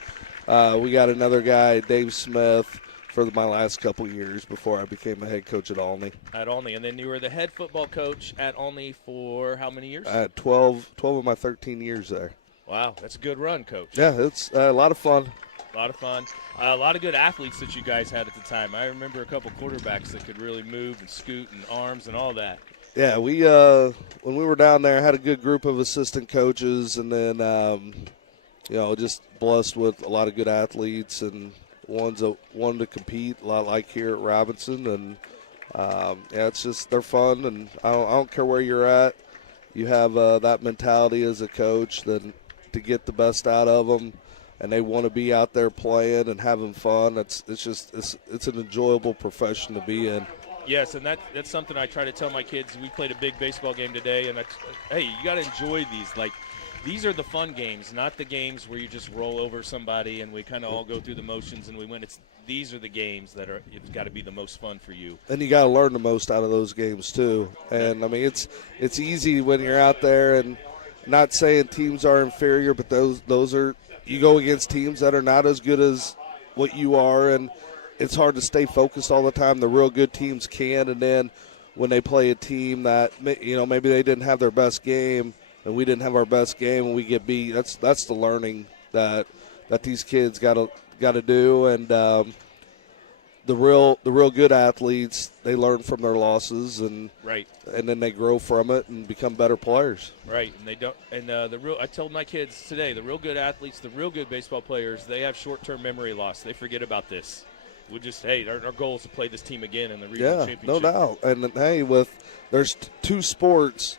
we got another guy, Dave Smith, for my last couple years before I became a head coach at Olney. At Olney, and then you were the head football coach at Olney for how many years? 12 of my 13 years there. Wow, that's a good run, Coach. Yeah, it's a lot of fun. A lot of fun. A lot of good athletes that you guys had at the time. I remember a couple quarterbacks that could really move and scoot and arms and all that. Yeah, we when we were down there, had a good group of assistant coaches, and then just blessed with a lot of good athletes and ones that wanted to compete, a lot like here at Robinson. And it's just they're fun, and I don't care where you're at. You have that mentality as a coach then to get the best out of them, and they want to be out there playing and having fun. It's an enjoyable profession to be in. Yes, and that's something I try to tell my kids. We played a big baseball game today, and hey, you got to enjoy these. Like, these are the fun games, not the games where you just roll over somebody and we kind of all go through the motions and we win. These are the games that it's got to be the most fun for you. And you got to learn the most out of those games too. And I mean, it's easy when you're out there, and not saying teams are inferior, but those are, you go against teams that are not as good as what you are, and it's hard to stay focused all the time. The real good teams can, and then when they play a team that maybe they didn't have their best game and we didn't have our best game and we get beat, that's the learning that these kids got to do. And the real good athletes, they learn from their losses, and right, and then they grow from it and become better players. Right, and they don't. And I told my kids today, the real good athletes, the real good baseball players, they have short-term memory loss. They forget about this. We just, our goal is to play this team again in the regional championship. No doubt. And hey, there's two sports.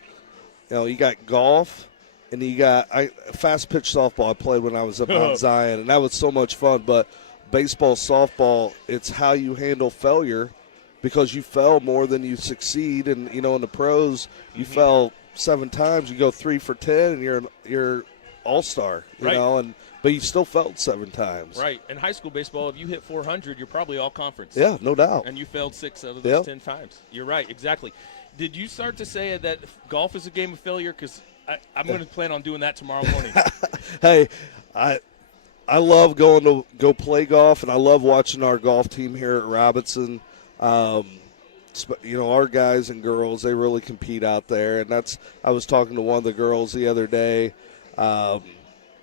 You got golf, and you got fast pitch softball. I played when I was at Mount Zion, and that was so much fun. But baseball, softball, it's how you handle failure, because you fail more than you succeed. And in the pros, you fell 7 times, you go 3 for 10, and you're all-star. But you still failed 7 times. Right. In high school baseball, if you hit 400, you're probably all conference. Yeah, no doubt. And you failed 6 out of those 10 times. You're right, exactly. Did you start to say that golf is a game of failure? Because I'm going to plan on doing that tomorrow morning. Hey, I love going to go play golf, and I love watching our golf team here at Robinson. Our guys and girls, they really compete out there. And I was talking to one of the girls the other day.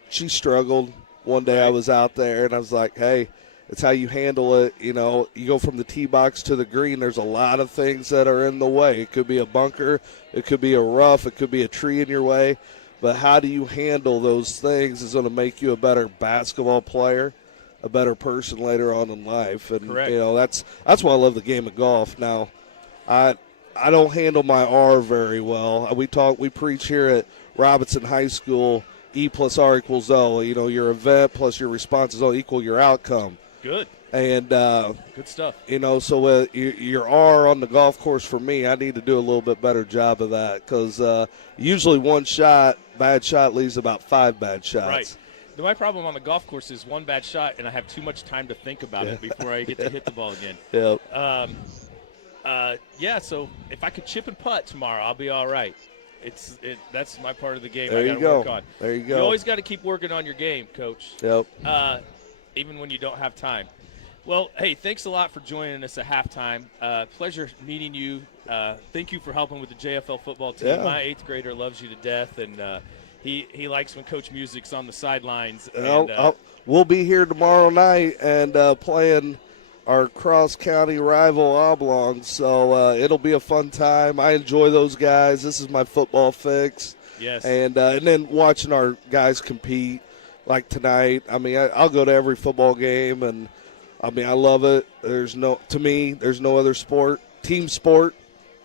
She struggled. One day I was out there, and I was like, hey, it's how you handle it. You go from the tee box to the green, there's a lot of things that are in the way. It could be a bunker, it could be a rough, it could be a tree in your way. But how do you handle those things is going to make you a better basketball player, a better person later on in life. And correct. That's why I love the game of golf. Now, I don't handle my R very well. We preach here at Robinson High School, E plus R equals O. Your event plus your responses all equal your outcome. Good. And good stuff. So your R on the golf course, for me, I need to do a little bit better job of that, because usually one bad shot leaves about 5 bad shots. Right. My problem on the golf course is one bad shot, and I have too much time to think about it before I get to hit the ball again. Yep. So if I could chip and putt tomorrow, I'll be all right. That's my part of the game. There I got to work on. There you go. You always got to keep working on your game, Coach. Yep. Even when you don't have time. Well, hey, thanks a lot for joining us at halftime. Pleasure meeting you. Thank you for helping with the JFL football team. Yeah. My 8th grader loves you to death, and he likes when Coach Music's on the sidelines. We'll be here tomorrow night and playing our cross-county rival Oblongs, so it'll be a fun time. I enjoy those guys. This is my football fix. Yes. And then watching our guys compete like tonight. I mean, I'll go to every football game, and I mean, I love it. There's no other team sport.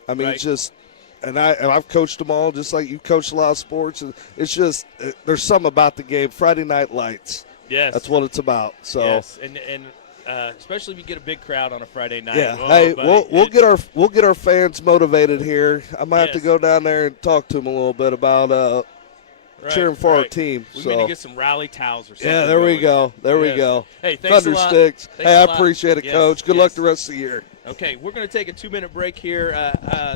I mean, right. It's just, and I've coached them all, just like you coached a lot of sports. And it's just, there's something about the game. Friday night lights. Yes. That's what it's about. So. Yes, and especially if you get a big crowd on a Friday night. Yeah. Oh, hey, buddy, we'll get our fans motivated here. I might have to go down there and talk to them a little bit about cheering for our team. We so. need to get some rally towels or something. Yeah, there we go. There we Yes. go. Hey, thanks Thunder a lot. sticks. Thanks Hey, a I lot. appreciate it, Yes, Coach. Good yes. luck the rest of the year. Okay, we're going to take a 2-minute break here.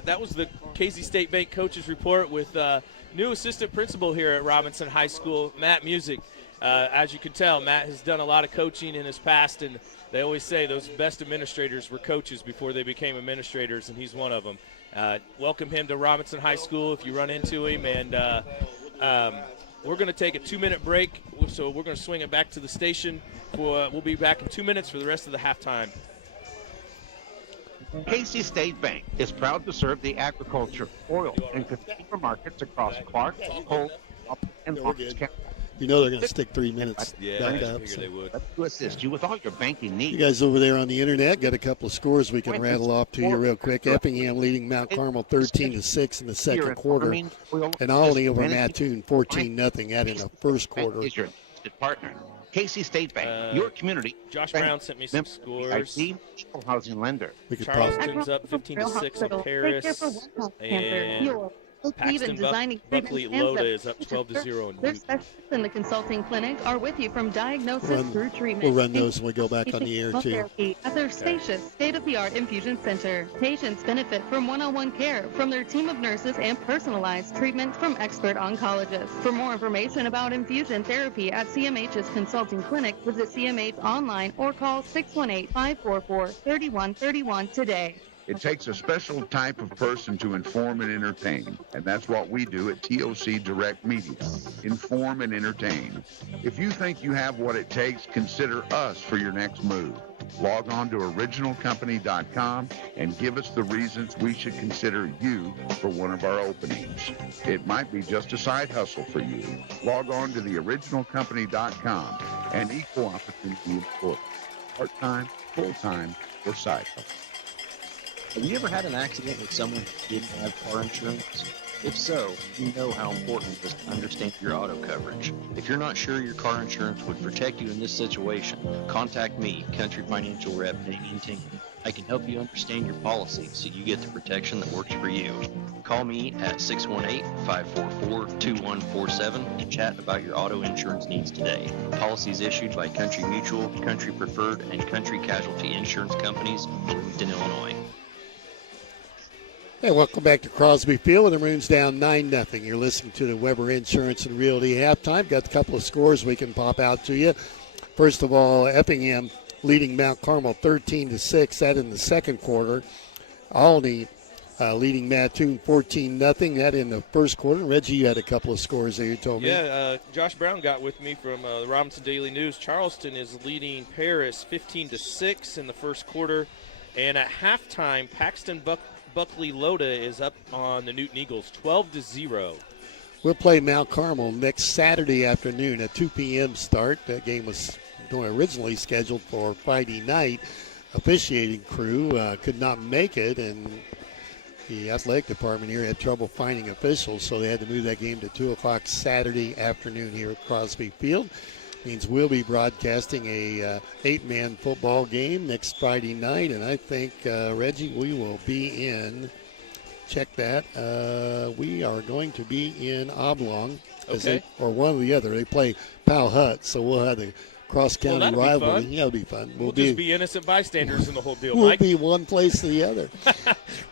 That was the Casey State Bank Coaches Report with new assistant principal here at Robinson High School, Matt Music. As you can tell, Matt has done a lot of coaching in his past, and they always say those best administrators were coaches before they became administrators, and he's one of them. Welcome him to Robinson High School if you run into him, and we're going to take a 2-minute break, so we're going to swing it back to the station. We'll be back in 2 minutes for the rest of the halftime. Casey State Bank is proud to serve the agriculture, oil, and consumer markets across Clark, Cole, and Lawrence County. You know they're going to stick 3 minutes back I up. figured So. they would. To assist you with all your banking needs. You guys over there on the internet got a couple of scores we can rattle off to you real quick. Effingham leading Mount Carmel 13-6 in the second quarter, and Alney over Mattoon 14-0. That in the first quarter. Is your trusted partner. Casey State Bank, your community. Josh Brown sent me some scores. IC housing lender. We could Charleston's up 15-6 on Paris, and Paxton Buckley Loda is up 12-0 on Their Newton. specialists in the consulting clinic are with you from diagnosis through treatment. We'll run those when we go back on the air, too. Therapy at their spacious, state-of-the-art infusion center. Patients benefit from one-on-one care from their team of nurses and personalized treatment from expert oncologists. For more information about infusion therapy at CMH's consulting clinic, visit CMH online or call 618-544-3131 today. It takes a special type of person to inform and entertain, and that's what we do at TOC Direct Media. Inform and entertain. If you think you have what it takes, consider us for your next move. Log on to originalcompany.com and give us the reasons we should consider you for one of our openings. It might be just a side hustle for you. Log on to theoriginalcompany.com and equal opportunity employee. Part-time, full-time, or side hustle. Have you ever had an accident with someone who didn't have car insurance? If so, you know how important it is to understand your auto coverage. If you're not sure your car insurance would protect you in this situation, contact me, Country Financial Rep Damian Tinkley. I can help you understand your policy so you get the protection that works for you. Call me at 618-544-2147 to chat about your auto insurance needs today. Policies issued by Country Mutual, Country Preferred, and Country Casualty Insurance Companies, Bloomington, Illinois. Hey, welcome back to Crosby Field. The Maroons down 9-0. You're listening to the Weber Insurance and Realty halftime. Got a couple of scores we can pop out to you. First of all, Effingham leading Mount Carmel 13-6. That in the second quarter. Alney leading Mattoon 14-0. That in the first quarter. Reggie, you had a couple of scores there, you told me. Yeah, Josh Brown got with me from the Robinson Daily News. Charleston is leading Paris 15-6 in the first quarter. And at halftime, Paxton Buckley Loda is up on the Newton Eagles 12-0. We'll play Mount Carmel next Saturday afternoon at 2 p.m. start. That game was originally scheduled for Friday night. Officiating crew could not make it, and the athletic department here had trouble finding officials, so they had to move that game to 2 o'clock Saturday afternoon here at Crosby Field. Means we'll be broadcasting a 8-man football game next Friday night, and I think, Reggie, we will be in, check that, we are going to be in Oblong, or one or the other. They play Powell Hut, so we'll have the cross-county rivalry. Yeah, it'll be fun. We'll just be innocent bystanders in the whole deal, We'll Mike. be one place to the other.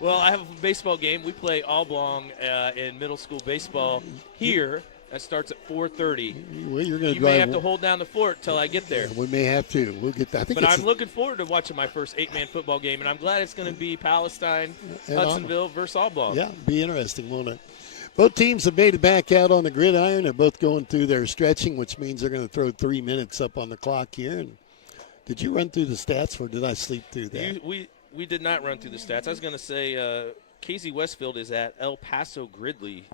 Well, I have a baseball game. We play Oblong in middle school baseball here. That starts at 4:30. Well, you're going you may have to hold down the fort till I get there. Yeah, we may have to. We'll get that. But I'm looking forward to watching my first 8-man football game, and I'm glad it's going to be Palestine, Hudsonville versus Oblong. Yeah, be interesting, won't it? Both teams have made it back out on the gridiron. They're both going through their stretching, which means they're going to throw 3 minutes up on the clock here. And did you run through the stats, or did I sleep through that? We did not run through the stats. I was going to say Casey Westfield is at El Paso Gridley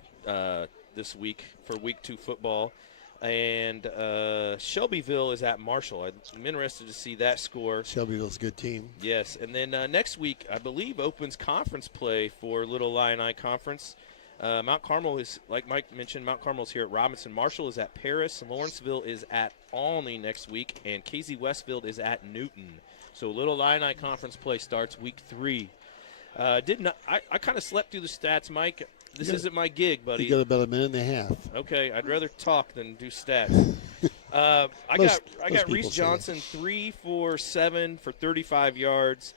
this week for Week 2 football. And Shelbyville is at Marshall. I'm interested to see that score. Shelbyville's a good team. Yes. And then next week, I believe, opens conference play for Little Illini Conference. Mount Carmel is, like Mike mentioned, Mount Carmel is here at Robinson. Marshall is at Paris. Lawrenceville is at Alney next week. And Casey Westfield is at Newton. So Little Illini Conference play starts Week 3. I kind of slept through the stats, Mike. This isn't my gig, buddy. You got about a minute and a half. Okay, I'd rather talk than do stats. I got people Reese say Johnson 3 for 7 for 35 yards.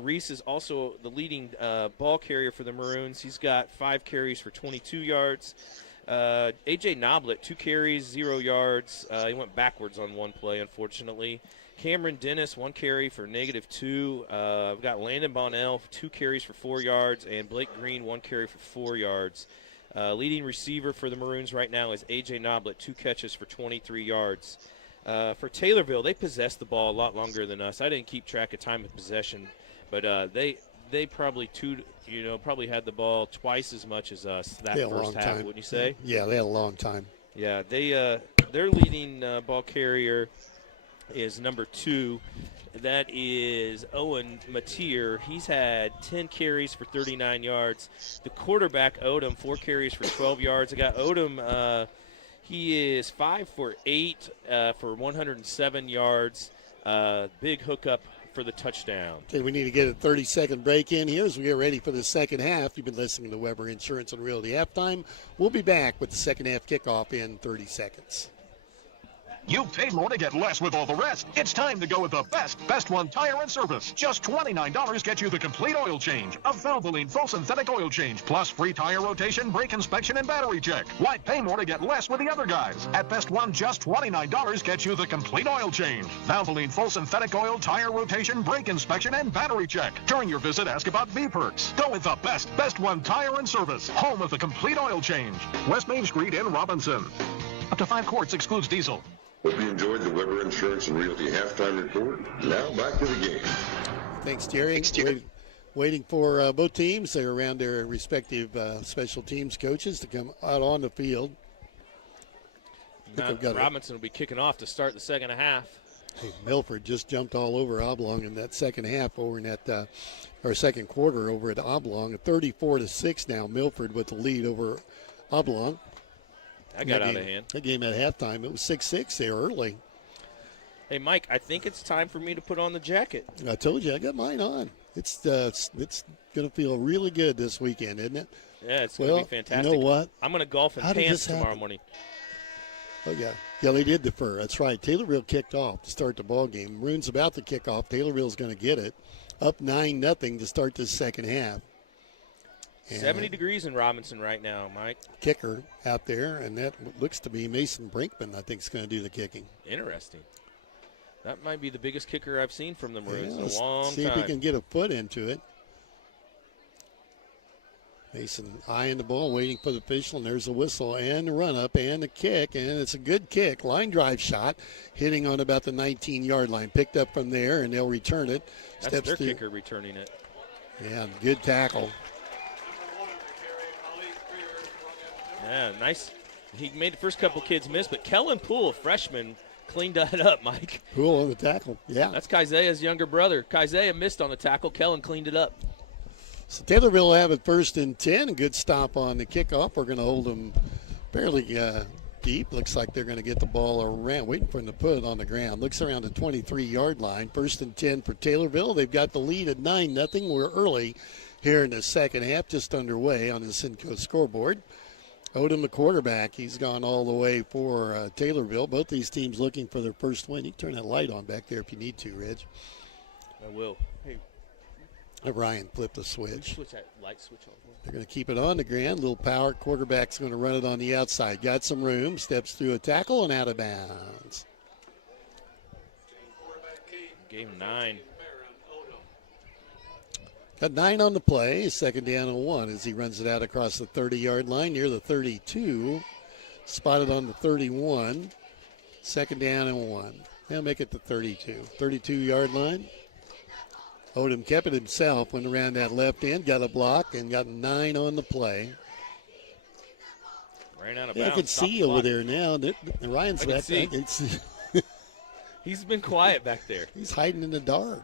Reese is also the leading ball carrier for the Maroons. He's got 5 carries for 22 yards. AJ Noblet 2 carries, 0 yards. He went backwards on one play, unfortunately. Cameron Dennis 1 carry for -2. I've got Landon Bonnell 2 carries for 4 yards, and Blake Green 1 carry for 4 yards. Leading receiver for the Maroons right now is A.J. Noblet, 2 catches for 23 yards. For Taylorville, they possessed the ball a lot longer than us. I didn't keep track of time of possession, but they probably probably had the ball twice as much as us that first half, wouldn't you say? Yeah, they had a long time. Yeah, their leading ball carrier is number 2. That is Owen Mateer. He's had 10 carries for 39 yards. The quarterback, Odom, 4 carries for 12 yards. I got Odom. He is 5 for 8 for 107 yards. Big hookup for the touchdown. Okay, we need to get a 30-second break in here as we get ready for the second half. You've been listening to Weber Insurance and Realty Halftime. We'll be back with the second half kickoff in 30 seconds. You paid more to get less with all the rest. It's time to go with the Best One Tire and Service. Just $29 gets you the complete oil change. A Valvoline full synthetic oil change, plus free tire rotation, brake inspection, and battery check. Why pay more to get less with the other guys? At Best One, just $29 gets you the complete oil change. Valvoline full synthetic oil, tire rotation, brake inspection, and battery check. During your visit, ask about V-Perks. Go with the Best One Tire and Service. Home of the complete oil change. West Main Street in Robinson. Up to 5 quarts excludes diesel. Hope you enjoyed the Weber Insurance and Realty halftime report. Now back to the game. Thanks, Jerry. Waiting for both teams. They're around their respective special teams coaches to come out on the field. Robinson will be kicking off to start the second half. Hey, Milford just jumped all over Oblong in that second half over in that or second quarter over at Oblong. 34-6 now. Milford with the lead over Oblong. That got out of hand. That game at halftime, it was 6-6 there early. Hey, Mike, I think it's time for me to put on the jacket. I told you, I got mine on. It's going to feel really good this weekend, isn't it? Yeah, it's going to be fantastic. You know what? I'm going to golf in pants tomorrow morning. Oh, yeah. Yeah, they did defer. That's right. Taylorville kicked off to start the ball game. Maroon's about to kick off. Taylorville's going to get it. Up 9-0 to start this second half. 70 degrees in Robinson right now, Mike. Kicker out there, and that looks to be Mason Brinkman, I think, is going to do the kicking. Interesting. That might be the biggest kicker I've seen from the Maroons in a long time. See if he can get a foot into it. Mason eyeing the ball, waiting for the official, and there's a whistle and the run-up and the kick, and it's a good kick. Line drive shot, hitting on about the 19-yard line. Picked up from there, and they'll return it. That's their kicker returning it. Yeah, good tackle. Yeah, nice. He made the first couple kids miss, but Kellen Poole, a freshman, cleaned that up, Mike. Poole on the tackle, yeah. That's Kaisea's younger brother. Kaisea missed on the tackle. Kellen cleaned it up. So Taylorville will have it 1st and 10. A good stop on the kickoff. We're going to hold them fairly deep. Looks like they're going to get the ball around, waiting for them to put it on the ground. Looks around the 23-yard line. 1st and 10 for Taylorville. They've got the lead at 9-0. We're early here in the second half, just underway on the Cinco scoreboard. Odom, the quarterback, he's gone all the way for Taylorville. Both these teams looking for their first win. You can turn that light on back there if you need to, Reg. I will. Hey. Ryan flipped the switch. Switch that light switch on. They're going to keep it on the ground. Little power. Quarterback's going to run it on the outside. Got some room. Steps through a tackle and out of bounds. Game 9. Got 9 on the play. 2nd down and 1 as he runs it out across the 30-yard line near the 32. Spotted on the 31. 2nd down and 1. They'll make it to 32. 32-yard line. Odom kept it himself, went around that left end, got a block, and got 9 on the play. Ran out of bounds. I can see over there now. Ryan's back there. He's been quiet back there. He's hiding in the dark.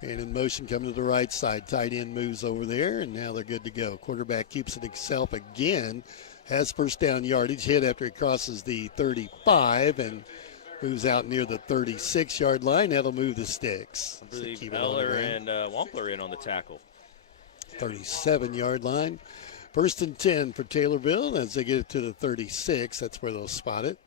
And in motion coming to the right side. Tight end moves over there, and now they're good to go. Quarterback keeps it himself again. Has first down yardage. Hit after he crosses the 35 and moves out near the 36-yard line. That'll move the sticks. I believe Eller and Wampler in on the tackle. 37-yard line. 1st and 10 for Taylorville as they get it to the 36. That's where they'll spot it.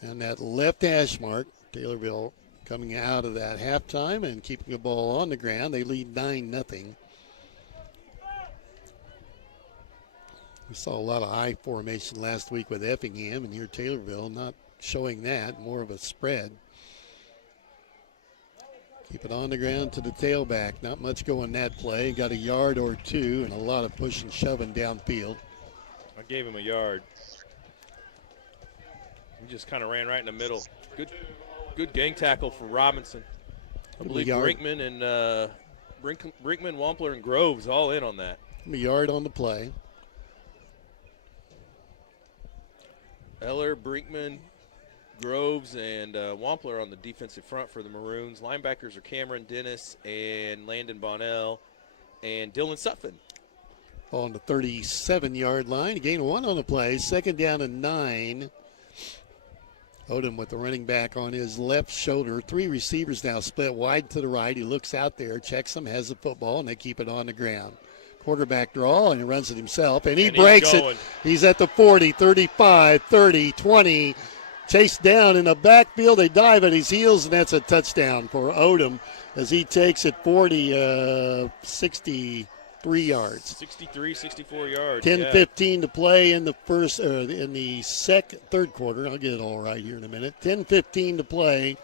And that left hash mark, Taylorville coming out of that halftime and keeping the ball on the ground. They lead 9-0. We saw a lot of I formation last week with Effingham, and here Taylorville not showing that, more of a spread. Keep it on the ground to the tailback. Not much going that play. Got a yard or two and a lot of push and shoving downfield. I gave him a yard. He just kind of ran right in the middle. Good gang tackle from Robinson. I believe Brinkman and Brinkman, Wampler, and Groves all in on that. A yard on the play. Eller, Brinkman, Groves, and Wampler on the defensive front for the Maroons. Linebackers are Cameron Dennis and Landon Bonnell and Dylan Sutphin. On the 37-yard line. Gain 1 on the play. 2nd down and 9. Odom with the running back on his left shoulder. 3 receivers now split wide to the right. He looks out there, checks them, has the football, and they keep it on the ground. Quarterback draw, and he runs it himself, and he breaks it. He's at the 40, 35, 30, 20. Chased down in the backfield. They dive at his heels, and that's a touchdown for Odom as he takes it 63 yards. 64 yards. 10:15 to play in the third quarter. I'll get it all right here in a minute. 10:15 to play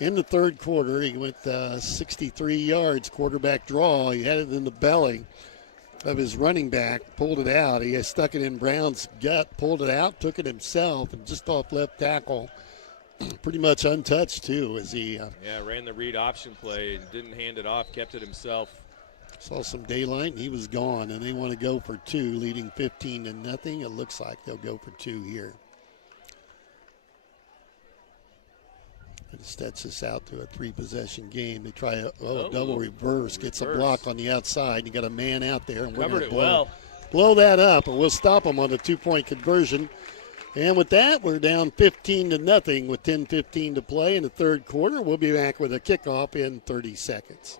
in the third quarter. He went 63 yards. Quarterback draw. He had it in the belly of his running back, pulled it out. He stuck it in Brown's gut, pulled it out, took it himself, and just off left tackle. Pretty much untouched, too, as he ran the read option play and didn't hand it off, kept it himself. Saw some daylight, and he was gone, and they want to go for 2, leading 15-0. It looks like they'll go for 2 here. And stretch this out to a 3-possession game. They try a double reverse, gets a block on the outside. You got a man out there, and we're going to blow that up, and we'll stop them on the 2-point conversion. And with that, we're down 15-0 with 10:15 to play in the third quarter. We'll be back with a kickoff in 30 seconds.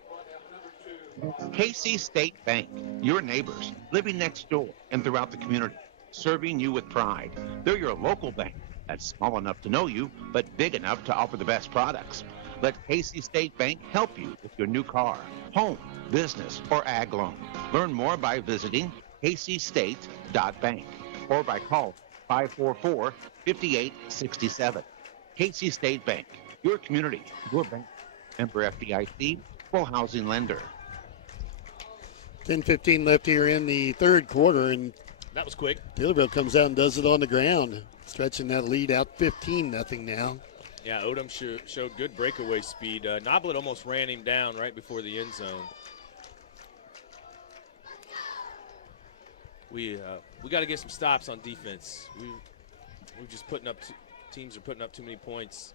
KC State Bank, your neighbors, living next door and throughout the community, serving you with pride. They're your local bank that's small enough to know you, but big enough to offer the best products. Let KC State Bank help you with your new car, home, business, or ag loan. Learn more by visiting kcstate.bank or by calling 544-5867. KC State Bank, your community, your bank. Member FDIC, full housing lender. 10:15 left here in the third quarter, and that was quick. Taylorville comes out and does it on the ground, stretching that lead out 15-0 now. Yeah, Odom showed good breakaway speed. Noblet almost ran him down right before the end zone. We got to get some stops on defense. We're just putting up teams are putting up too many points.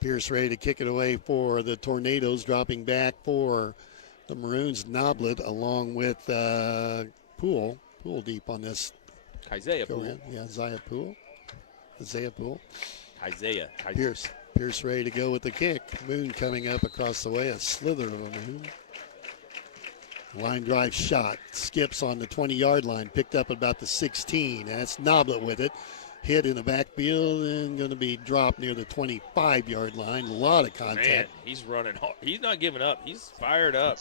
Pierce ready to kick it away for the Tornadoes, dropping back for the Maroons. Noblet along with Poole deep on this. Isaiah Poole. Yeah, Isaiah Poole. Isaiah. Pierce ready to go with the kick. Moon coming up across the way, a slither of a Moon. Line drive shot, skips on the 20-yard line, picked up at about the 16, and that's Noblet with it. Hit in the backfield and going to be dropped near the 25-yard line. A lot of contact. Man, he's running hard. He's not giving up. He's fired up.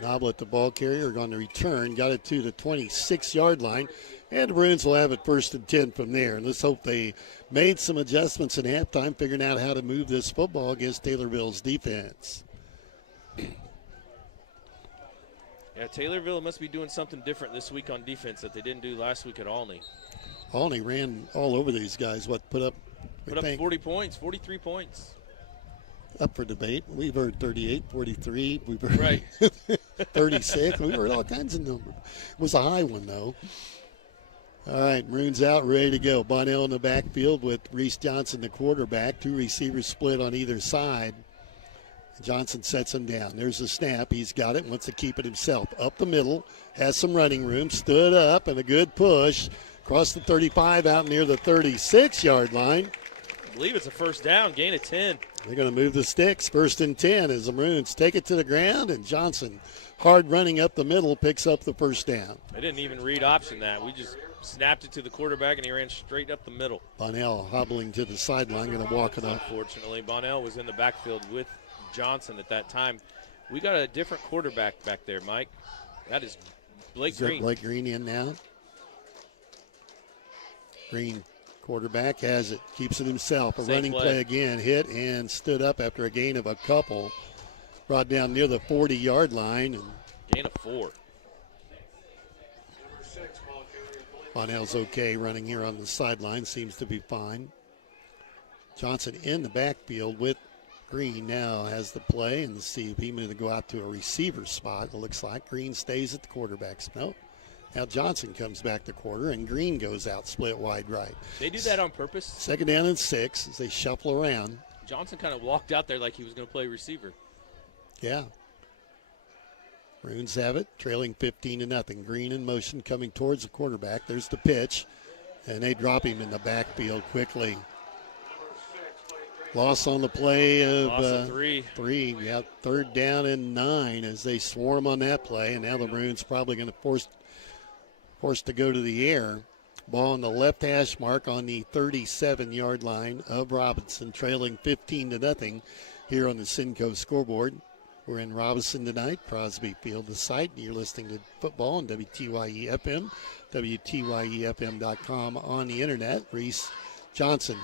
Noblet, the ball carrier, going to return. Got it to the 26-yard line. And the Maroons will have it 1st and 10 from there. And let's hope they made some adjustments in halftime, figuring out how to move this football against Taylorville's defense. Yeah, Taylorville must be doing something different this week on defense that they didn't do last week at Olney. Olney ran all over these guys. Put up 40 points, 43 points. Up for debate. We've heard 38, 43. We've heard right. 36. We've heard all kinds of numbers. It was a high one, though. All right, Maroons out, ready to go. Bonnell in the backfield with Reese Johnson, the quarterback. 2 receivers split on either side. Johnson sets him down. There's the snap. He's got it, wants to keep it himself. Up the middle, has some running room, stood up, and a good push. Across the 35 out near the 36-yard line. believe it's a first down, gain of 10. They're going to move the sticks. 1st and 10 as the Maroons take it to the ground, and Johnson, hard running up the middle, picks up the first down. I didn't even read option that. We just snapped it to the quarterback, and he ran straight up the middle. Bonnell hobbling to the sideline, going to walk it up. Unfortunately, Bonnell was in the backfield with Johnson at that time. We got a different quarterback back there, Mike. That is Blake Green. Blake Green in now. Green, quarterback, has it, keeps it himself. A running play again, hit and stood up after a gain of a couple. Brought down near the 40-yard line. And gain of 4. Bonnell's okay running here on the sideline, seems to be fine. Johnson in the backfield with Green now has the play, and see if he's going to go out to a receiver spot. It looks like Green stays at the quarterback's. Nope. Now Johnson comes back to quarter, and Green goes out split wide right. They do that on purpose. 2nd down and 6 as they shuffle around. Johnson kind of walked out there like he was going to play receiver. Yeah. Maroons have it, trailing 15-0. Green in motion coming towards the quarterback. There's the pitch, and they drop him in the backfield quickly. Loss on the play of 3. Yeah, 3rd down and 9 as they swarm on that play, and now the Maroons probably going to forced to go to the air. Ball on the left hash mark on the 37-yard line of Robinson, trailing 15-0 here on the Cinco scoreboard. We're in Robinson tonight, Crosby Field, the site. You're listening to football on WTYE-FM, WTYEFM.com on the internet. Reese Johnson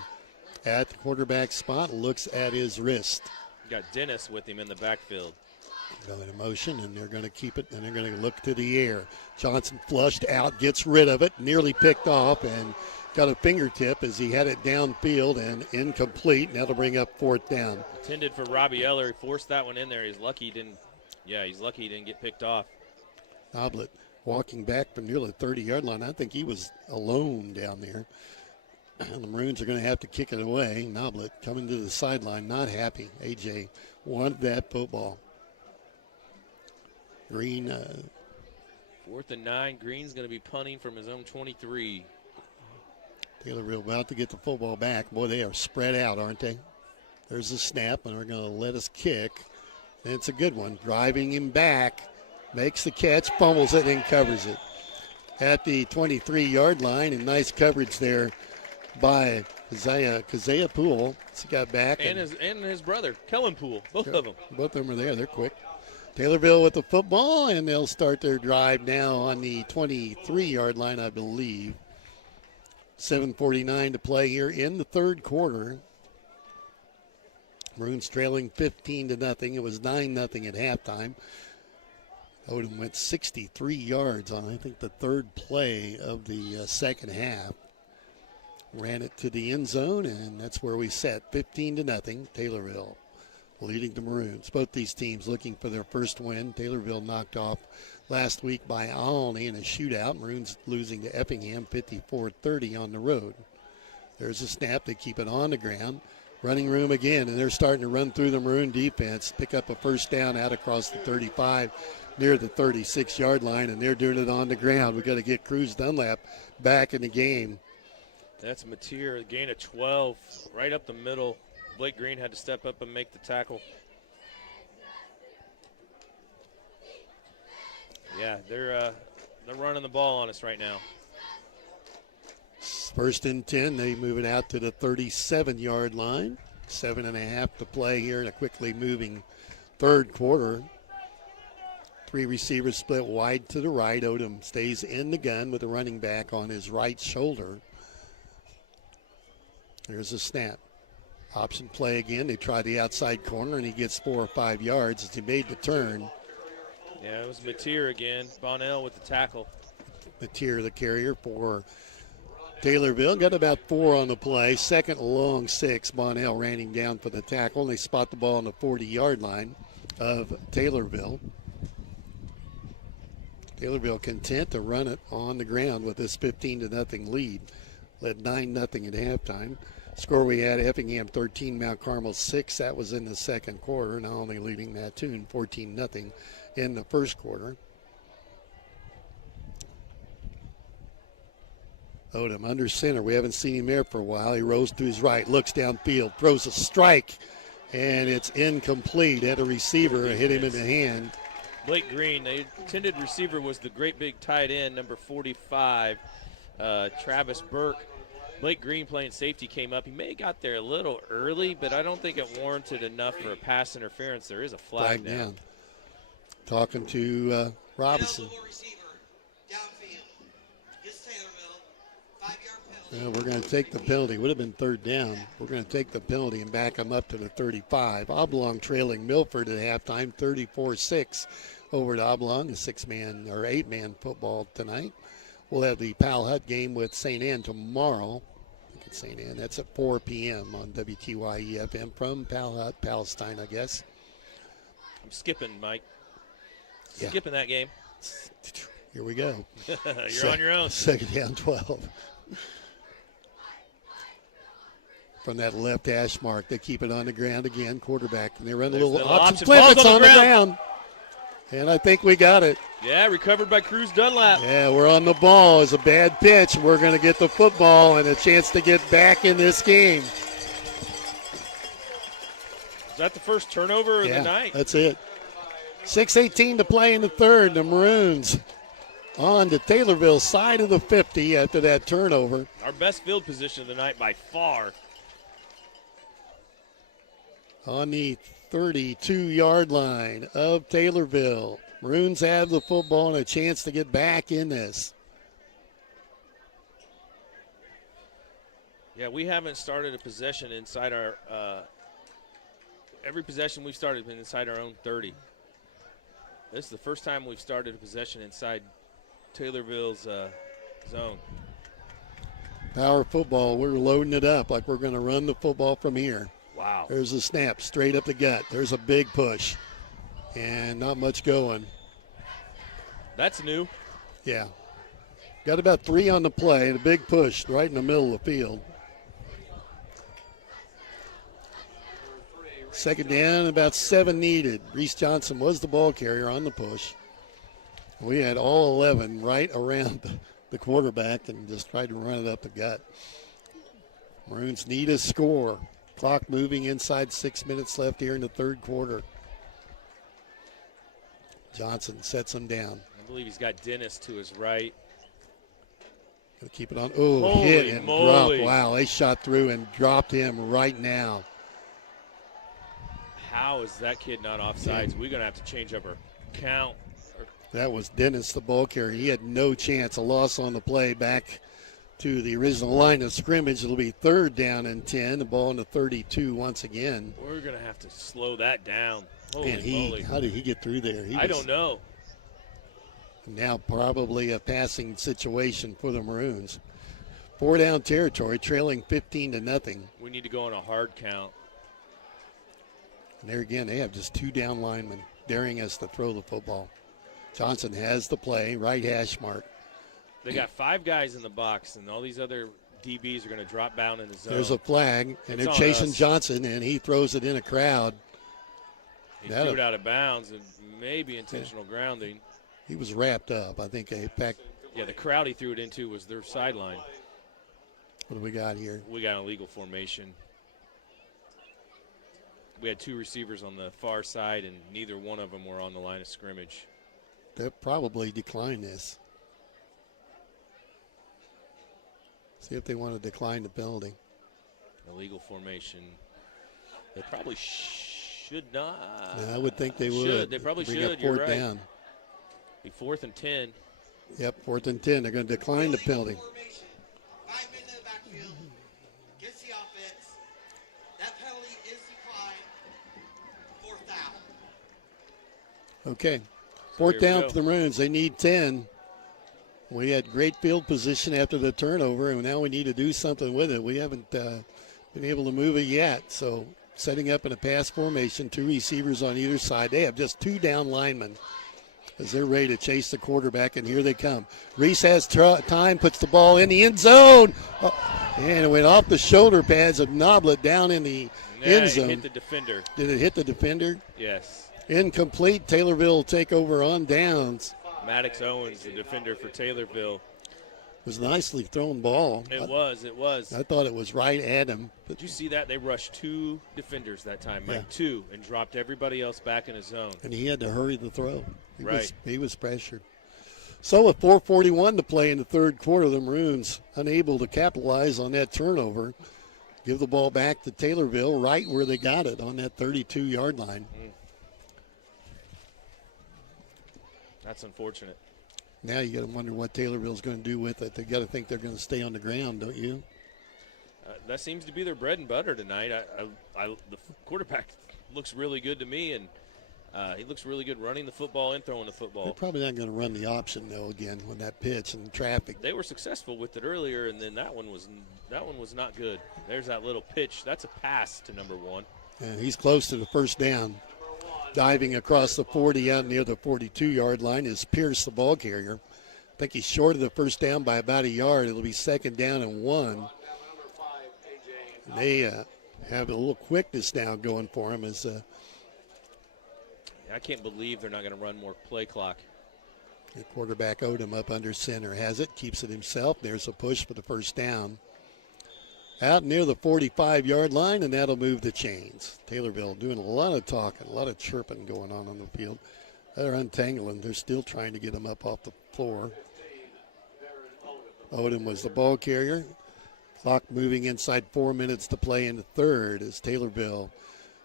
at the quarterback spot, looks at his wrist. Got Dennis with him in the backfield. Going in motion, and they're going to keep it, and they're going to look to the air. Johnson flushed out, gets rid of it, nearly picked off, and got a fingertip as he had it downfield and incomplete. Now to bring up 4th down. Intended for Robbie Eller. He forced that one in there. He's lucky he didn't. Yeah, he's lucky he didn't get picked off. Noblet walking back from nearly the 30-yard line. I think he was alone down there. And the Maroons are going to have to kick it away. Noblet coming to the sideline, not happy. AJ wanted that football. Green. 4th and 9. Green's going to be punting from his own 23. Taylorville about to get the football back. Boy, they are spread out, aren't they? There's a snap, and they're going to let us kick. And it's a good one. Driving him back, makes the catch, fumbles it, and covers it. At the 23-yard line, and nice coverage there by Kazaya Poole. He got back. And his brother, Kellen Poole. Both of them. Both of them are there. They're quick. Taylorville with the football, and they'll start their drive now on the 23-yard line, I believe. 7:49 to play here in the 3rd quarter. Maroons trailing 15-0. It was 9-0 at halftime. Odom went 63 yards on, I think, the 3rd play of the 2nd half. Ran it to the end zone, and that's where we set. 15-0. Taylorville leading the Maroons. Both these teams looking for their first win. Taylorville knocked off last week by Alney in a shootout. Maroons losing to Effingham 54-30 on the road. There's a snap. They keep it on the ground. Running room again, and they're starting to run through the Maroon defense. Pick up a first down out across the 35 near the 36-yard line, and they're doing it on the ground. We've got to get Cruz Dunlap back in the game. That's Mateer, gain of 12, right up the middle. Blake Green had to step up and make the tackle. Yeah, they're running the ball on us right now. 1st and 10. They move it out to the 37-yard line. 7.5 to play here in a quickly moving 3rd quarter. 3 receivers split wide to the right. Odom stays in the gun with the running back on his right shoulder. There's a snap. Option play again. They try the outside corner, and he gets 4 or 5 yards as he made the turn. Yeah, it was Mateer again. Bonnell with the tackle. Mateer, the carrier for Taylorville. Got about 4 on the play. 2nd long 6. Bonnell ran him down for the tackle, and they spot the ball on the 40-yard line of Taylorville. Taylorville content to run it on the ground with this 15-0 lead. Led 9-0 at halftime. Score we had Effingham 13, Mount Carmel 6. That was in the 2nd quarter. Now only leading that tune 14-0 in the 1st quarter. Odom under center. We haven't seen him there for a while. He rolls to his right, looks downfield, throws a strike, and it's incomplete. Had a receiver hit him in the hand. Blake Green, the intended receiver was the great big tight end, number 45, Travis Burke. Blake Green playing safety came up. He may have got there a little early, but I don't think it warranted enough for a pass interference. There is a flag down. Talking to Robinson. Well, we're going to take the penalty. Would have been third down. We're going to take the penalty and back them up to the 35. Oblong trailing Milford at halftime, 34-6 over to Oblong, a 6-man or 8-man football tonight. We'll have the Pal Hut game with St. Ann tomorrow. I think it's St. Ann. That's at 4 p.m. on WTYE FM from Pal Hut, Palestine, I guess. I'm skipping, Mike. Yeah. Skipping that game. Here we go. You're on your own. Second down, 12. From that left hash mark, they keep it on the ground again. Quarterback, and they run a little option flip. It's on the ground. And I think we got it. Yeah, recovered by Cruz Dunlap. Yeah, we're on the ball. It's a bad pitch. We're going to get the football and a chance to get back in this game. Is that the first turnover of the night? That's it. 6:18 to play in the third. The Maroons on the Taylorville side of the 50 after that turnover. Our best field position of the night by far. On the 32-yard line of Taylorville. Maroons have the football and a chance to get back in this. Yeah, we haven't started a possession inside our every possession we've started has been inside our own 30. This is the first time we've started a possession inside Taylorville's zone. Power football, we're loading it up like we're going to run the football from here. Wow. There's a snap straight up the gut. There's a big push. And not much going. That's new. Yeah. Got about 3 on the play and a big push right in the middle of the field. Second down, about 7 needed. Reese Johnson was the ball carrier on the push. We had all 11 right around the quarterback and just tried to run it up the gut. Maroons need a score. Clock moving inside 6 minutes left here in the third quarter. Johnson sets him down. I believe he's got Dennis to his right. Gonna keep it on. Oh, Holy hit and moly. drop. Wow, they shot through and dropped him right now. How is that kid not offsides? We're going to have to change up our count. That was Dennis, the ball carrier. He had no chance. A loss on the play back to the original line of scrimmage. It'll be third down and 10. The ball in the 32 once again. We're going to have to slow that down. Holy And moly. how did he get through there? I don't know. Now probably a passing situation for the Maroons. 4 down territory, trailing 15-0. We need to go on a hard count. And there again, they have just 2 down linemen daring us to throw the football. Johnson has the play, right hash mark. They got 5 guys in the box, and all these other DBs are going to drop down in the zone. There's a flag, and It's they're on chasing us. Johnson, and he throws it in a crowd. He threw it out of bounds, and maybe intentional grounding. He was wrapped up. I think in fact. Yeah, the crowd he threw it into was their sideline. What do we got here? We got an illegal formation. We had 2 receivers on the far side, and neither one of them were on the line of scrimmage. They'll probably decline this. See if they want to decline the penalty. Illegal formation. They probably should not. Yeah, I would think they would. Should. They probably Bring should. up You're fourth right. down. Be 4th and 10. Yep, 4th and 10. They're going to decline the penalty. 5 men in the backfield. Gets the offense. That penalty is declined. 4th down. Okay. 4th Here we down go. for the Maroons. They need 10. We had great field position after the turnover, and now we need to do something with it. We haven't been able to move it yet. So setting up in a pass formation, 2 receivers on either side. They have just 2 down linemen as they're ready to chase the quarterback, and here they come. Reese has time, puts the ball in the end zone, and it went off the shoulder pads of Noblet down in the end zone. It hit the defender. Did it hit the defender? Yes. Incomplete. Taylorville will take over on downs. Maddox Owens, the defender for Taylorville. was a nicely thrown ball. It was. I thought it was right at him. Did you see that? They rushed 2 defenders that time, Yeah. right? 2, and dropped everybody else back in his zone. And he had to hurry the throw. Right. He was pressured. So with 4:41 to play in the third quarter, the Maroons unable to capitalize on that turnover. Give the ball back to Taylorville right where they got it on that 32-yard line. That's unfortunate. Now you got to wonder what Taylorville's going to do with it. They got to think they're going to stay on the ground, don't you? That seems to be their bread and butter tonight. The quarterback looks really good to me, and he looks really good running the football and throwing the football. They're probably not going to run the option though again with that pitch and traffic. They were successful with it earlier, and then that one was not good. There's that little pitch. That's a pass to number 1. And he's close to the first down. Diving across the 40 out near the 42-yard line is Pierce, the ball carrier. I think he's short of the first down by about a yard. It'll be 2nd down and 1. And they have a little quickness now going for him. As I can't believe they're not going to run more play clock. the quarterback Odom up under center has it, keeps it himself. There's a push for the first down. Out near the 45-yard line, and that'll move the chains. Taylorville doing a lot of talking, a lot of chirping going on the field. They're untangling. They're still trying to get them up off the floor. Odom was the ball carrier. Clock moving inside 4 minutes to play in the third as Taylorville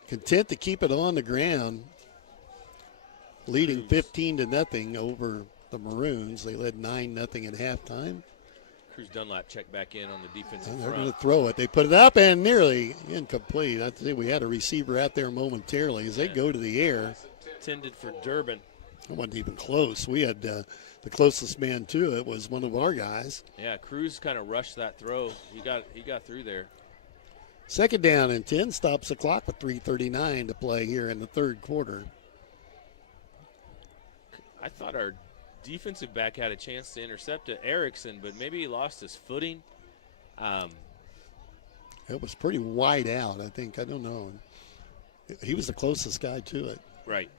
content to keep it on the ground, leading 15-0 over the Maroons. They led 9-0 at halftime. Cruz Dunlap checked back in on the defensive And they're front. going to throw it. They put it up and nearly incomplete. I think we had a receiver out there momentarily as they go to the air. Intended for Durbin. It wasn't even close. We had the closest man to it was one of our guys. Yeah, Cruz kind of rushed that throw. He got through there. 2nd down and 10, stops the clock with 3:39 to play here in the third quarter. I thought our defensive back had a chance to intercept Erickson, but maybe he lost his footing. It was pretty wide out, I think. I don't know. He was the closest guy to it. Right.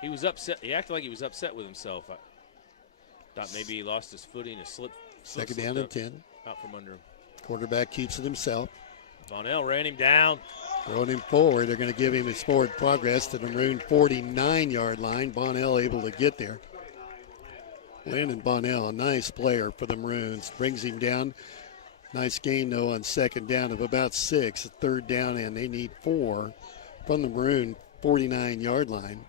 He was upset. He acted like he was upset with himself. I thought maybe he lost his footing. His slip 2nd down and 10. Out from under him. Quarterback keeps it himself. Bonnell ran him down. Throwing him forward. They're going to give him his forward progress to the Maroon 49-yard line. Bonnell able to get there. Landon Bonnell, a nice player for the Maroons. Brings him down. Nice gain, though, on 2nd down of about 6. 3rd down, and they need 4 from the Maroon 49-yard line.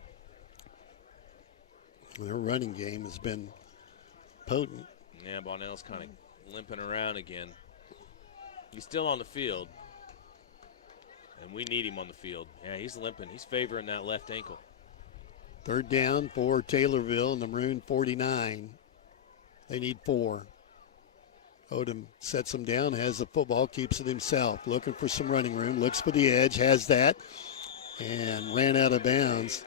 Their running game has been potent. Yeah, Bonnell's kind of limping around again. He's still on the field, and we need him on the field. Yeah, he's limping. He's favoring that left ankle. 3rd down for Taylorville and the Maroon 49. They need 4. Odom sets him down, has the football, keeps it himself. Looking for some running room, looks for the edge, has that, and ran out of bounds.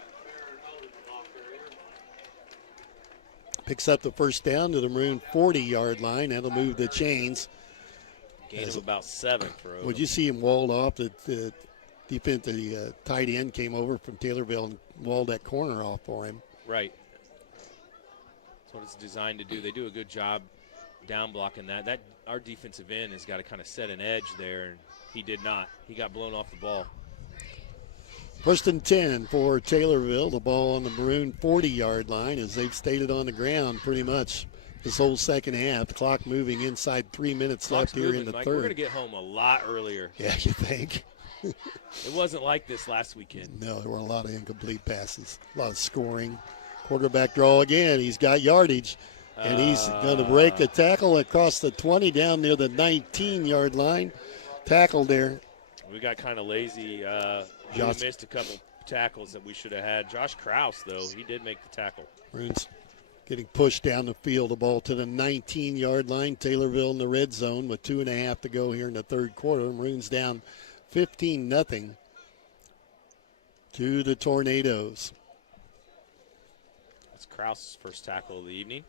Picks up the first down to the Maroon 40-yard line. That'll move the chains. Gain of about 7 for Odom. Would you see him walled off? The tight end came over from Taylorville and walled that corner off for him. Right. That's what it's designed to do. They do a good job down blocking that. Our defensive end has got to kind of set an edge there, and he did not. He got blown off the ball. 1st and 10 for Taylorville. The ball on the Maroon 40-yard line as they've stayed it on the ground pretty much this whole second half. The clock moving inside 3 minutes Clock's left here moving, in the Mike. third. We're going to get home a lot earlier. Yeah, you think? It wasn't like this last weekend. No, there were a lot of incomplete passes, a lot of scoring. Quarterback draw again. He's got yardage, and he's going to break a tackle across the 20 down near the 19-yard line. Tackle there. We got kind of lazy. We missed a couple tackles that we should have had. Josh Krause, though, he did make the tackle. Maroons getting pushed down the field. The ball to the 19-yard line. Taylorville in the red zone with 2.5 to go here in the third quarter. Maroons down 15-0 to the Tornadoes. That's Krause's first tackle of the evening.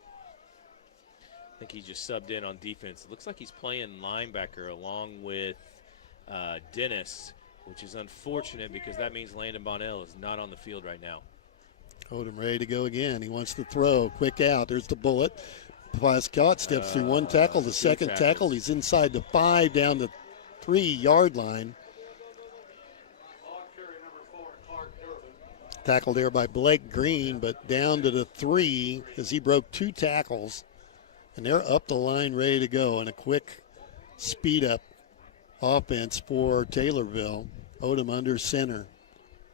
I think he just subbed in on defense. It looks like he's playing linebacker along with Dennis, which is unfortunate because that means Landon Bonnell is not on the field right now. Odom ready to go again. He wants to throw. Quick out. There's the bullet. Pascott steps through one tackle. The second tackle, he's inside the 5 down the 3-yard line. Tackled there by Blake Green, but down to the 3 as he broke 2 tackles. And they're up the line ready to go. And a quick speed-up offense for Taylorville. Odom under center.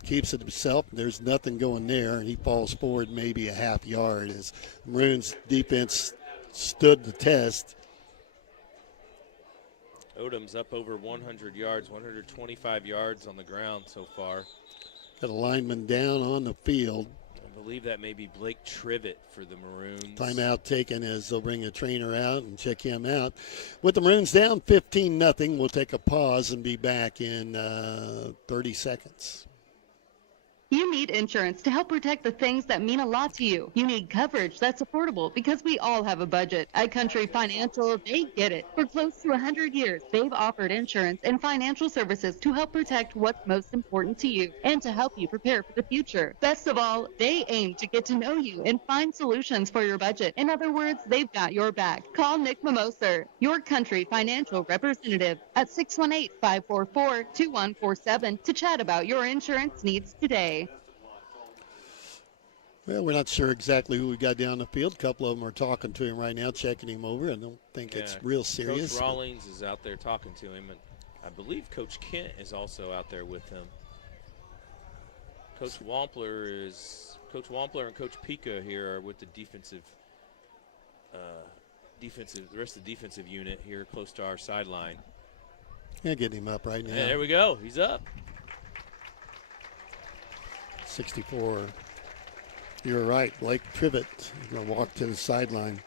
Keeps it himself. There's nothing going there, and he falls forward maybe a half yard as Maroons defense stood the test. Odom's up over 100 yards, 125 yards on the ground so far. Got a lineman down on the field. I believe that may be Blake Trivet for the Maroons. Timeout taken as they'll bring a trainer out and check him out. With the Maroons down 15-0, we'll take a pause and be back in 30 seconds. You need insurance to help protect the things that mean a lot to you. You need coverage that's affordable because we all have a budget. At Country Financial, they get it. For close to 100 years, they've offered insurance and financial services to help protect what's most important to you and to help you prepare for the future. Best of all, they aim to get to know you and find solutions for your budget. In other words, they've got your back. Call Nick Mimoser, your Country Financial representative, at 618-544-2147 to chat about your insurance needs today. Well, we're not sure exactly who we got down the field. A couple of them are talking to him right now, checking him over. I don't think it's real serious. Coach Rawlings is out there talking to him, and I believe Coach Kent is also out there with him. Coach Wampler and Coach Pica here are with the the rest of the defensive unit here close to our sideline. Yeah, getting him up right now. Yeah, there we go. He's up. 64. You're right. Blake Trivet going to walk to the sideline.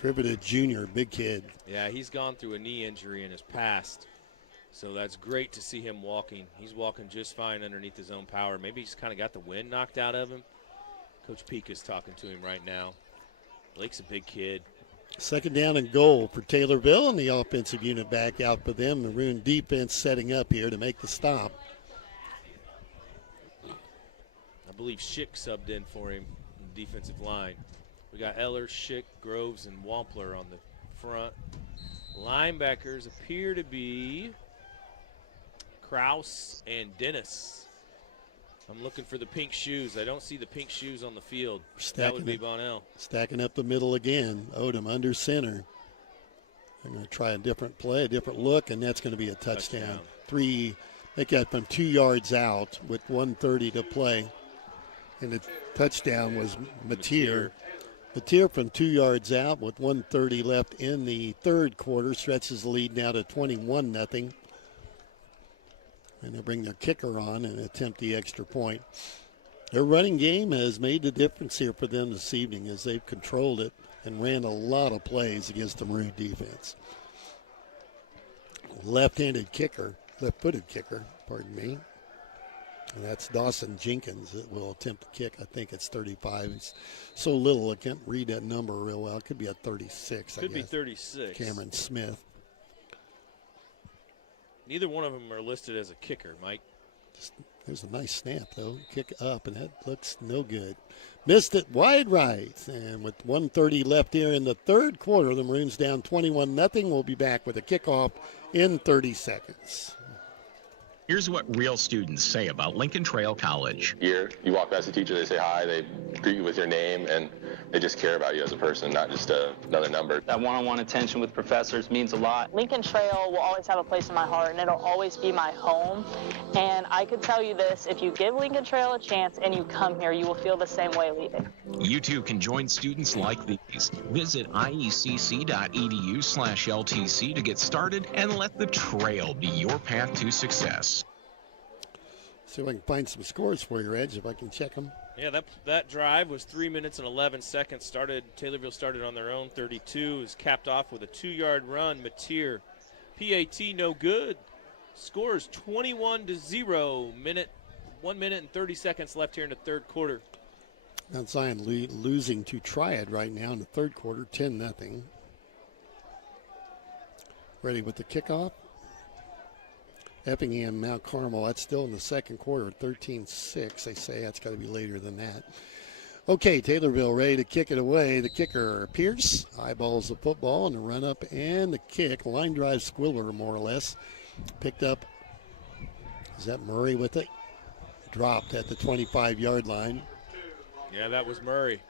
Trivet, a junior, big kid. Yeah, he's gone through a knee injury in his past, so that's great to see him walking. He's walking just fine underneath his own power. Maybe he's kind of got the wind knocked out of him. Coach Peak is talking to him right now. Blake's a big kid. Second down and goal for Taylorville, and the offensive unit back out for them. Maroon defense setting up here to make the stop. I believe Schick subbed in for him in the defensive line. We got Eller, Schick, Groves, and Wampler on the front. Linebackers appear to be Kraus and Dennis. I'm looking for the pink shoes. I don't see the pink shoes on the field. That would be Bonnell. Stacking up the middle again. Odom under center. They're going to try a different play, a different look, and that's going to be a touchdown. They got from 2 yards out with 1:30 to play. And the touchdown was Mateer. Mateer from 2 yards out with 1:30 left in the third quarter stretches the lead now to 21-0. And they'll bring their kicker on and attempt the extra point. Their running game has made the difference here for them this evening as they've controlled it and ran a lot of plays against the Maroon defense. Left-footed kicker, pardon me. And that's Dawson Jenkins that will attempt the kick. I think it's 35. He's so little I can't read that number real well. It could be a 36, Could be 36. Cameron Smith. Neither one of them are listed as a kicker, Mike. There's a nice snap, though. Kick up, and that looks no good. Missed it wide right. And with 1:30 left here in the third quarter, the Maroons down 21-0. We'll be back with a kickoff in 30 seconds. Here's what real students say about Lincoln Trail College. Here, you walk past a teacher, they say hi, they greet you with your name, and they just care about you as a person, not just another number. That one-on-one attention with professors means a lot. Lincoln Trail will always have a place in my heart, and it'll always be my home. And I can tell you this, if you give Lincoln Trail a chance and you come here, you will feel the same way leaving. You too can join students like these. Visit iecc.edu/LTC to get started and let the trail be your path to success. See if I can find some scores for you, Reg, if I can check them. Yeah, that drive was 3 minutes and 11 seconds. Taylorville started on their own 32. Is capped off with a 2-yard run. Mateer, PAT, no good. Scores 21-0. 1 minute and 30 seconds left here in the third quarter. Mount Zion losing to Triad right now in the third quarter, 10-0. Ready with the kickoff. Effingham, Mount Carmel, that's still in the second quarter, 13-6. They say that's got to be later than that. Okay, Taylorville ready to kick it away. The kicker, Pierce, eyeballs the football and the run up and the kick. Line drive squiller, more or less. Picked up, is that Murray with it? Dropped at the 25-yard line. Yeah, that was Murray.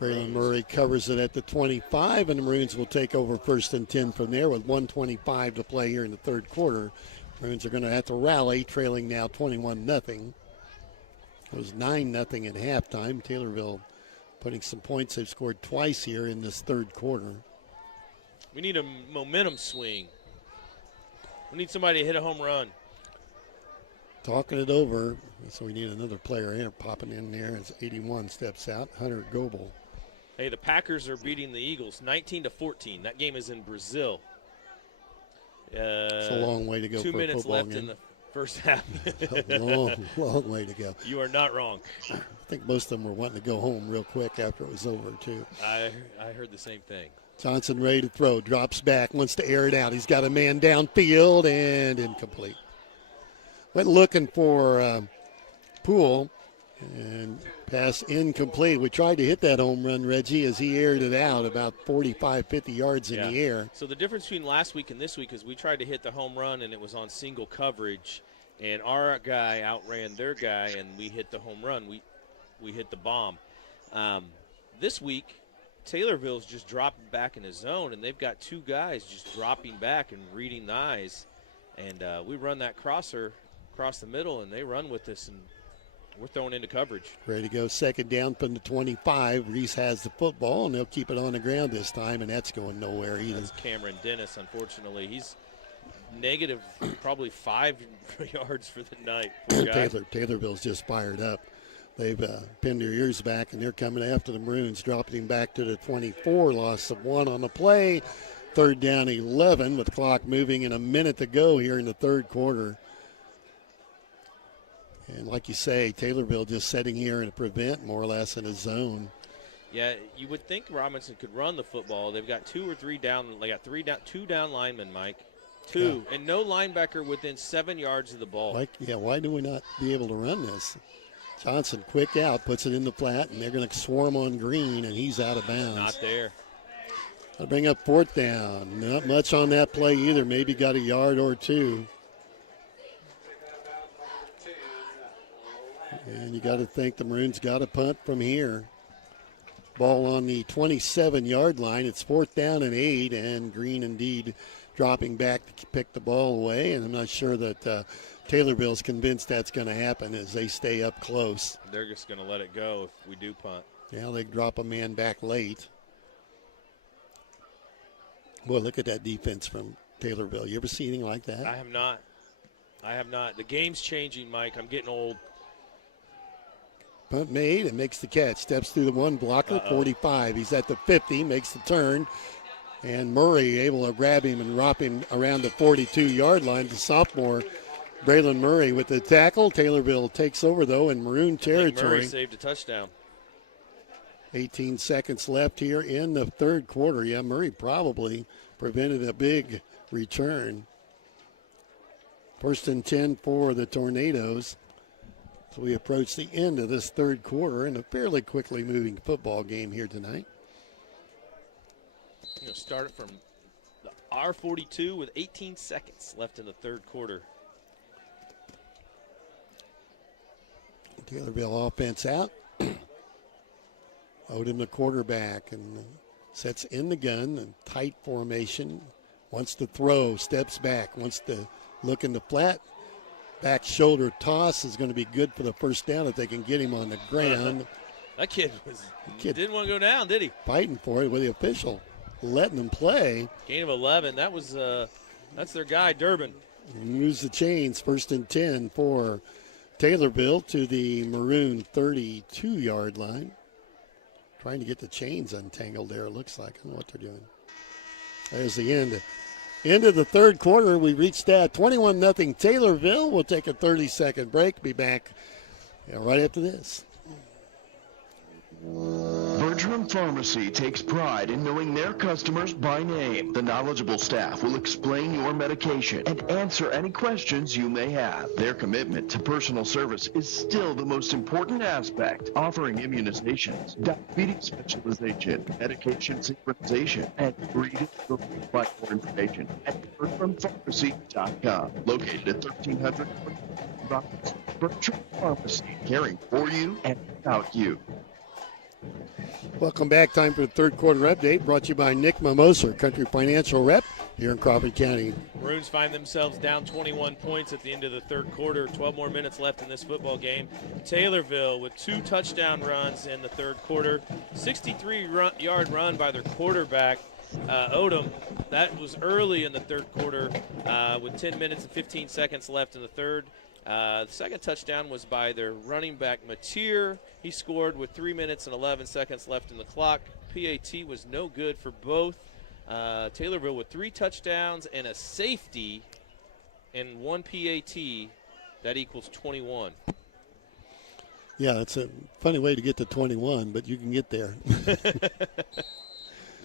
Braylon Murray covers it at the 25, and the Maroons will take over 1st and 10 from there with 1:25 to play here in the third quarter. Maroons are going to have to rally, trailing now 21-0. It was 9-0 at halftime. Taylorville putting some points. They've scored twice here in this third quarter. We need a momentum swing. We need somebody to hit a home run. Talking it over, so we need another player here popping in there as 81 steps out. Hunter Goebel. Hey, the Packers are beating the Eagles 19-14. That game is in Brazil. It's a long way to go 2 for a minutes football left game. in the first half. long way to go. You are not wrong. I think most of them were wanting to go home real quick after it was over, too. I heard the same thing. Johnson ready to throw, drops back, wants to air it out. He's got a man downfield and incomplete. Went looking for Poole and pass incomplete. We tried to hit that home run, Reggie, as he aired it out about 45, 50 yards in the air. So the difference between last week and this week is we tried to hit the home run and it was on single coverage, and our guy outran their guy and we hit the home run. We hit the bomb. This week, Taylorville's just dropping back in his zone, and they've got two guys just dropping back and reading the eyes. And we run that crosser across the middle, and they run with us, and we're throwing into coverage. Ready to go, second down from the 25. Reese has the football, and they'll keep it on the ground this time, and that's going nowhere either. That's Cameron Dennis, unfortunately. He's negative probably 5 yards for the night. Taylorville's just fired up. They've pinned their ears back, and they're coming after the Maroons, dropping him back to the 24. Loss of 1 on the play. Third down 11 with the clock moving and a minute to go here in the third quarter. And like you say, Taylorville just sitting here and prevent more or less in a zone. Yeah, you would think Robinson could run the football. They've got 2 or 3 down. They got 2 down linemen, Mike. 2, and no linebacker within 7 yards of the ball. Why do we not be able to run this? Johnson, quick out, puts it in the flat, and they're going to swarm on Green, and he's out of bounds. Not there. They'll bring up fourth down. Not much on that play either. Maybe got a yard or 2. And you got to think the Maroons got a punt from here. Ball on the 27-yard line. It's 4th down and 8, and Green indeed dropping back to pick the ball away. And I'm not sure that Taylorville's convinced that's going to happen as they stay up close. They're just going to let it go if we do punt. Yeah, they drop a man back late. Boy, look at that defense from Taylorville. You ever see anything like that? I have not. The game's changing, Mike. I'm getting old. Punt made and makes the catch. Steps through the one blocker, 45. He's at the 50, makes the turn. And Murray able to grab him and drop him around the 42-yard line. The sophomore, Braylon Murray with the tackle. Taylorville takes over, though, in Maroon territory. Murray saved a touchdown. 18 seconds left here in the third quarter. Yeah, Murray probably prevented a big return. 1st and 10 for the Tornadoes. So we approach the end of this third quarter in a fairly quickly moving football game here tonight. Start it from the R42 with 18 seconds left in the third quarter. Taylorville offense out. Odom the quarterback and sets in the gun and tight formation. Wants to throw, steps back, wants to look in the flat. Back shoulder toss is going to be good for the first down if they can get him on the ground. That kid didn't want to go down, did he? Fighting for it with the official letting him play. Gain of 11. That was that's their guy, Durbin. Moves the chains. 1st and 10 for Taylorville to the Maroon 32-yard line. Trying to get the chains untangled there, it looks like. I don't know what they're doing. There's the end. End of the third quarter. We reached that 21-0 Taylorville. We'll take a 30-second break. Be back right after this. Berger Bertram Pharmacy takes pride in knowing their customers by name. The knowledgeable staff will explain your medication and answer any questions you may have. Their commitment to personal service is still the most important aspect, offering immunizations, diabetes specialization, medication synchronization, and reading for more information at BertramPharmacy.com. Located at 1300 Bertram Pharmacy, caring for you and about you. Welcome back. Time for the third quarter update, brought to you by Nick Mimosa, Country Financial Rep here in Crawford County. Maroons find themselves down 21 points at the end of the third quarter. 12 more minutes left in this football game. Taylorville with 2 touchdown runs in the third quarter. 63-yard run by their quarterback, Odom. That was early in the third quarter with 10 minutes and 15 seconds left in the third. The second touchdown was by their running back, Mateer. He scored with 3 minutes and 11 seconds left in the clock. PAT was no good for both. Taylorville with 3 touchdowns and a safety and 1 PAT. That equals 21. Yeah, it's a funny way to get to 21, but you can get there. There's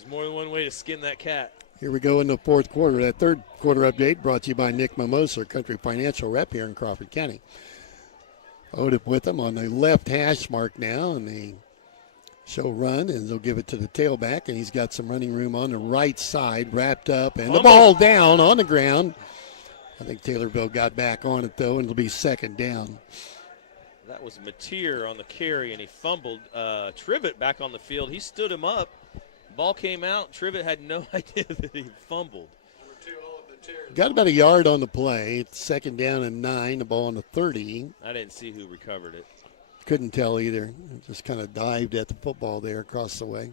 more than one way to skin that cat. Here we go in the fourth quarter. That third quarter update brought to you by Nick Mimosa, Country Financial Rep here in Crawford County. Odom with them on the left hash mark now, and the show run, and they'll give it to the tailback, and he's got some running room on the right side, wrapped up, and the ball down on the ground. I think Taylorville got back on it, though, and it'll be second down. That was Mateer on the carry, and he fumbled. Trivet back on the field. He stood him up. Ball came out. Trivet had no idea that he fumbled. Got about a yard on the play. It's second down and 9. The ball on the 30. I didn't see who recovered it. Couldn't tell either. Just kind of dived at the football there across the way.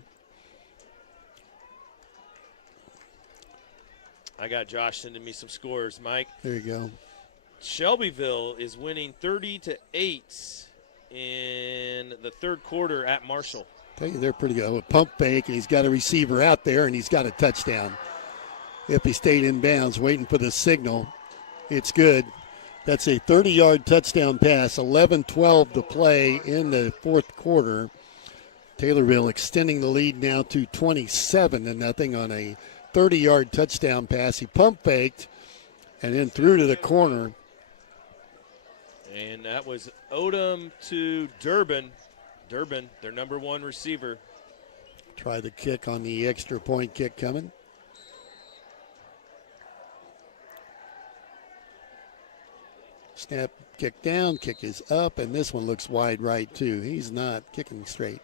I got Josh sending me some scores, Mike. There you go. Shelbyville is winning 30-8 in the third quarter at Marshall. Tell you, they're pretty good. A pump fake, and he's got a receiver out there, and he's got a touchdown. If he stayed in bounds, waiting for the signal, it's good. That's a 30-yard touchdown pass, 11-12 to play in the fourth quarter. Taylorville extending the lead now to 27-0 on a 30-yard touchdown pass. He pump faked and then threw to the corner. And that was Odom to Durbin. Durbin, their number 1 receiver. Try the kick on the extra point kick coming. Snap, kick down, kick is up, and this one looks wide right too. He's not kicking straight.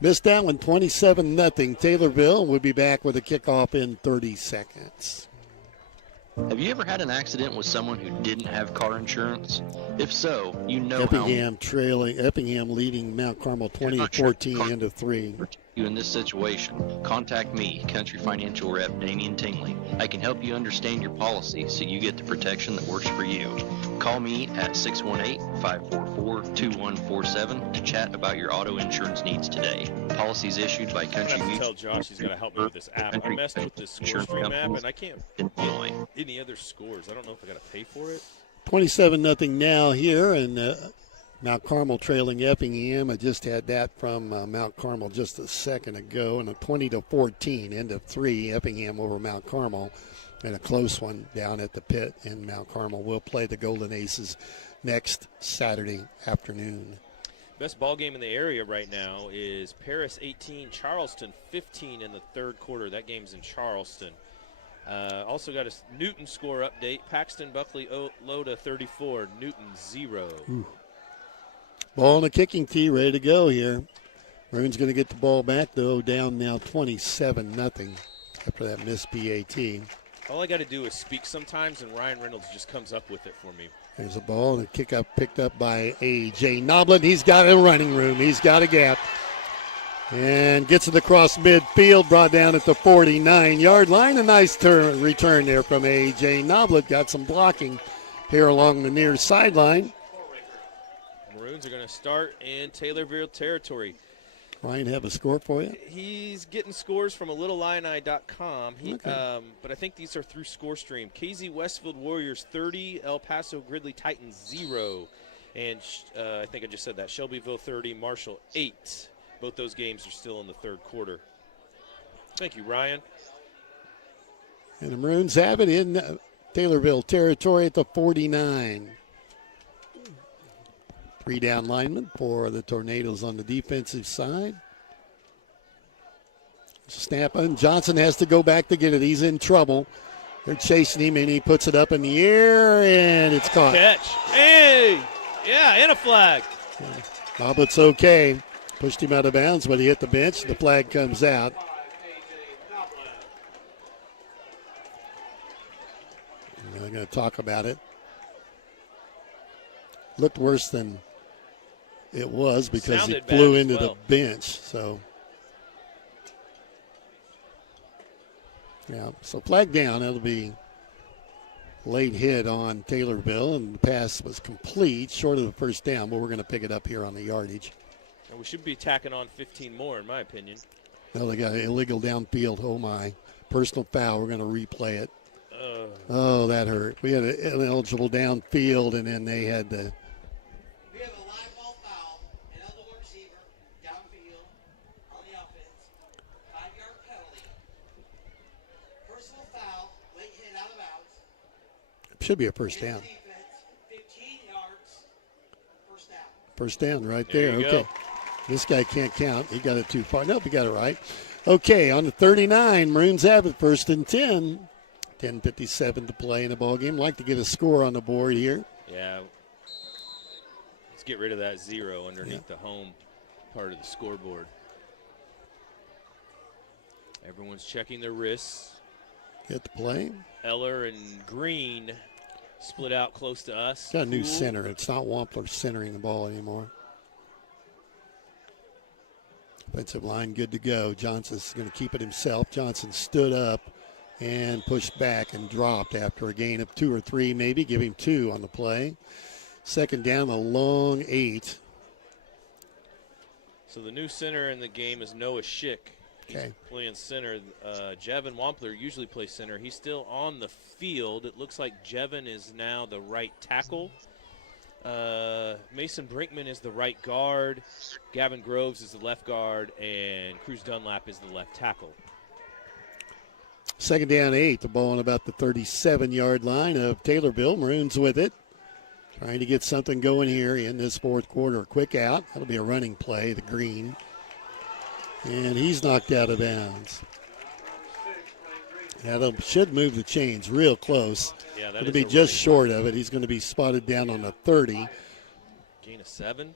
Missed that one, 27-0. Taylorville will be back with a kickoff in 30 seconds. Have you ever had an accident with someone who didn't have car insurance? If so, you know Effingham leading Mount Carmel 20-14 into 3. You in this situation, contact me, Country Financial Rep Damian Tingley. I can help you understand your policy so you get the protection that works for you. Call me at 618-544-2147 to chat about your auto insurance needs today. Policies issued by Country Mutual. Tell Josh he's got to help me with this app. I messed with this ScoreStream app, and I can't get any other scores. I don't know if I got to pay for it. 27-0 now here, and Mount Carmel trailing Effingham. I just had that from Mount Carmel just a second ago, and a 20-14 end of 3. Effingham over Mount Carmel, and a close one down at the pit in Mount Carmel. We'll play the Golden Aces next Saturday afternoon. Best ball game in the area right now is Paris 18, Charleston 15 in the third quarter. That game's in Charleston. Also got a Newton score update. Paxton Buckley Loda 34, Newton 0. Ooh. Ball on the kicking tee, ready to go here. Maroons going to get the ball back, though, down now 27-0 after that missed PAT. All I got to do is speak sometimes, and Ryan Reynolds just comes up with it for me. There's a ball, and a kick up picked up by A.J. Noblet. He's got a running room. He's got a gap. And gets it across midfield, brought down at the 49-yard line. A nice return there from A.J. Noblet. Got some blocking here along the near sideline. Maroons are going to start in Taylorville territory. Ryan, have a score for you? He's getting scores from AlittleIoni.com. Okay. But I think these are through ScoreStream. KZ Westfield Warriors 30, El Paso Gridley Titans 0. And I think I just said that. Shelbyville 30, Marshall 8. Both those games are still in the third quarter. Thank you, Ryan. And the Maroons have it in Taylorville territory at the 49. 3 down linemen for the Tornadoes on the defensive side. Snap, and Johnson has to go back to get it. He's in trouble. They're chasing him, and he puts it up in the air, and it's caught. Catch. Hey! Yeah, and a flag. Noblet's okay. Pushed him out of bounds, but he hit the bench. The flag comes out. They're going to talk about it. Looked worse than it was because he flew into the bench. So, yeah, so flag down. It'll be late hit on Taylorville, and the pass was complete, short of the first down, but we're going to pick it up here on the yardage. And we should be tacking on 15 more, in my opinion. No, they got an illegal downfield. Oh, my. Personal foul. We're going to replay it. Oh, that hurt. We had an ineligible downfield, and then they had to. We have a live ball foul, ineligible receiver, downfield, on the offense, 5-yard penalty, personal foul, late hit out of bounds. Should be a first down. Defense, 15 yards, first down. First down right There there. you Okay. go. This guy can't count. He got it too far. Nope, he got it right. Okay, on the 39, Maroons have it, 1st and 10. 10:57 to play in the ball game. Like to get a score on the board here. Yeah. Let's get rid of that 0 underneath the home part of the scoreboard. Everyone's checking their wrists. Get the play. Eller and Green split out close to us. Got a new Poole. center. It's not Wampler centering the ball anymore. Offensive line good to go. Johnson's going to keep it himself. Johnson stood up and pushed back and dropped after a gain of 2 or 3, maybe. Give him 2 on the play. Second down, a long 8. So the new center in the game is Noah Schick. He's Okay. playing center. Jevin Wampler usually plays center. He's still on the field. It looks like Jevin is now the right tackle. Mason Brinkman is the right guard. Gavin Groves is the left guard. And Cruz Dunlap is the left tackle. Second down 8. The ball on about the 37-yard line of Taylorville. Maroons with it. Trying to get something going here in this fourth quarter. Quick out. That'll be a running play, the Green. And he's knocked out of bounds. That should move the chains real close. Yeah, that It'll is be a just running short of it. He's going to be spotted down on the 30. Gain of 7.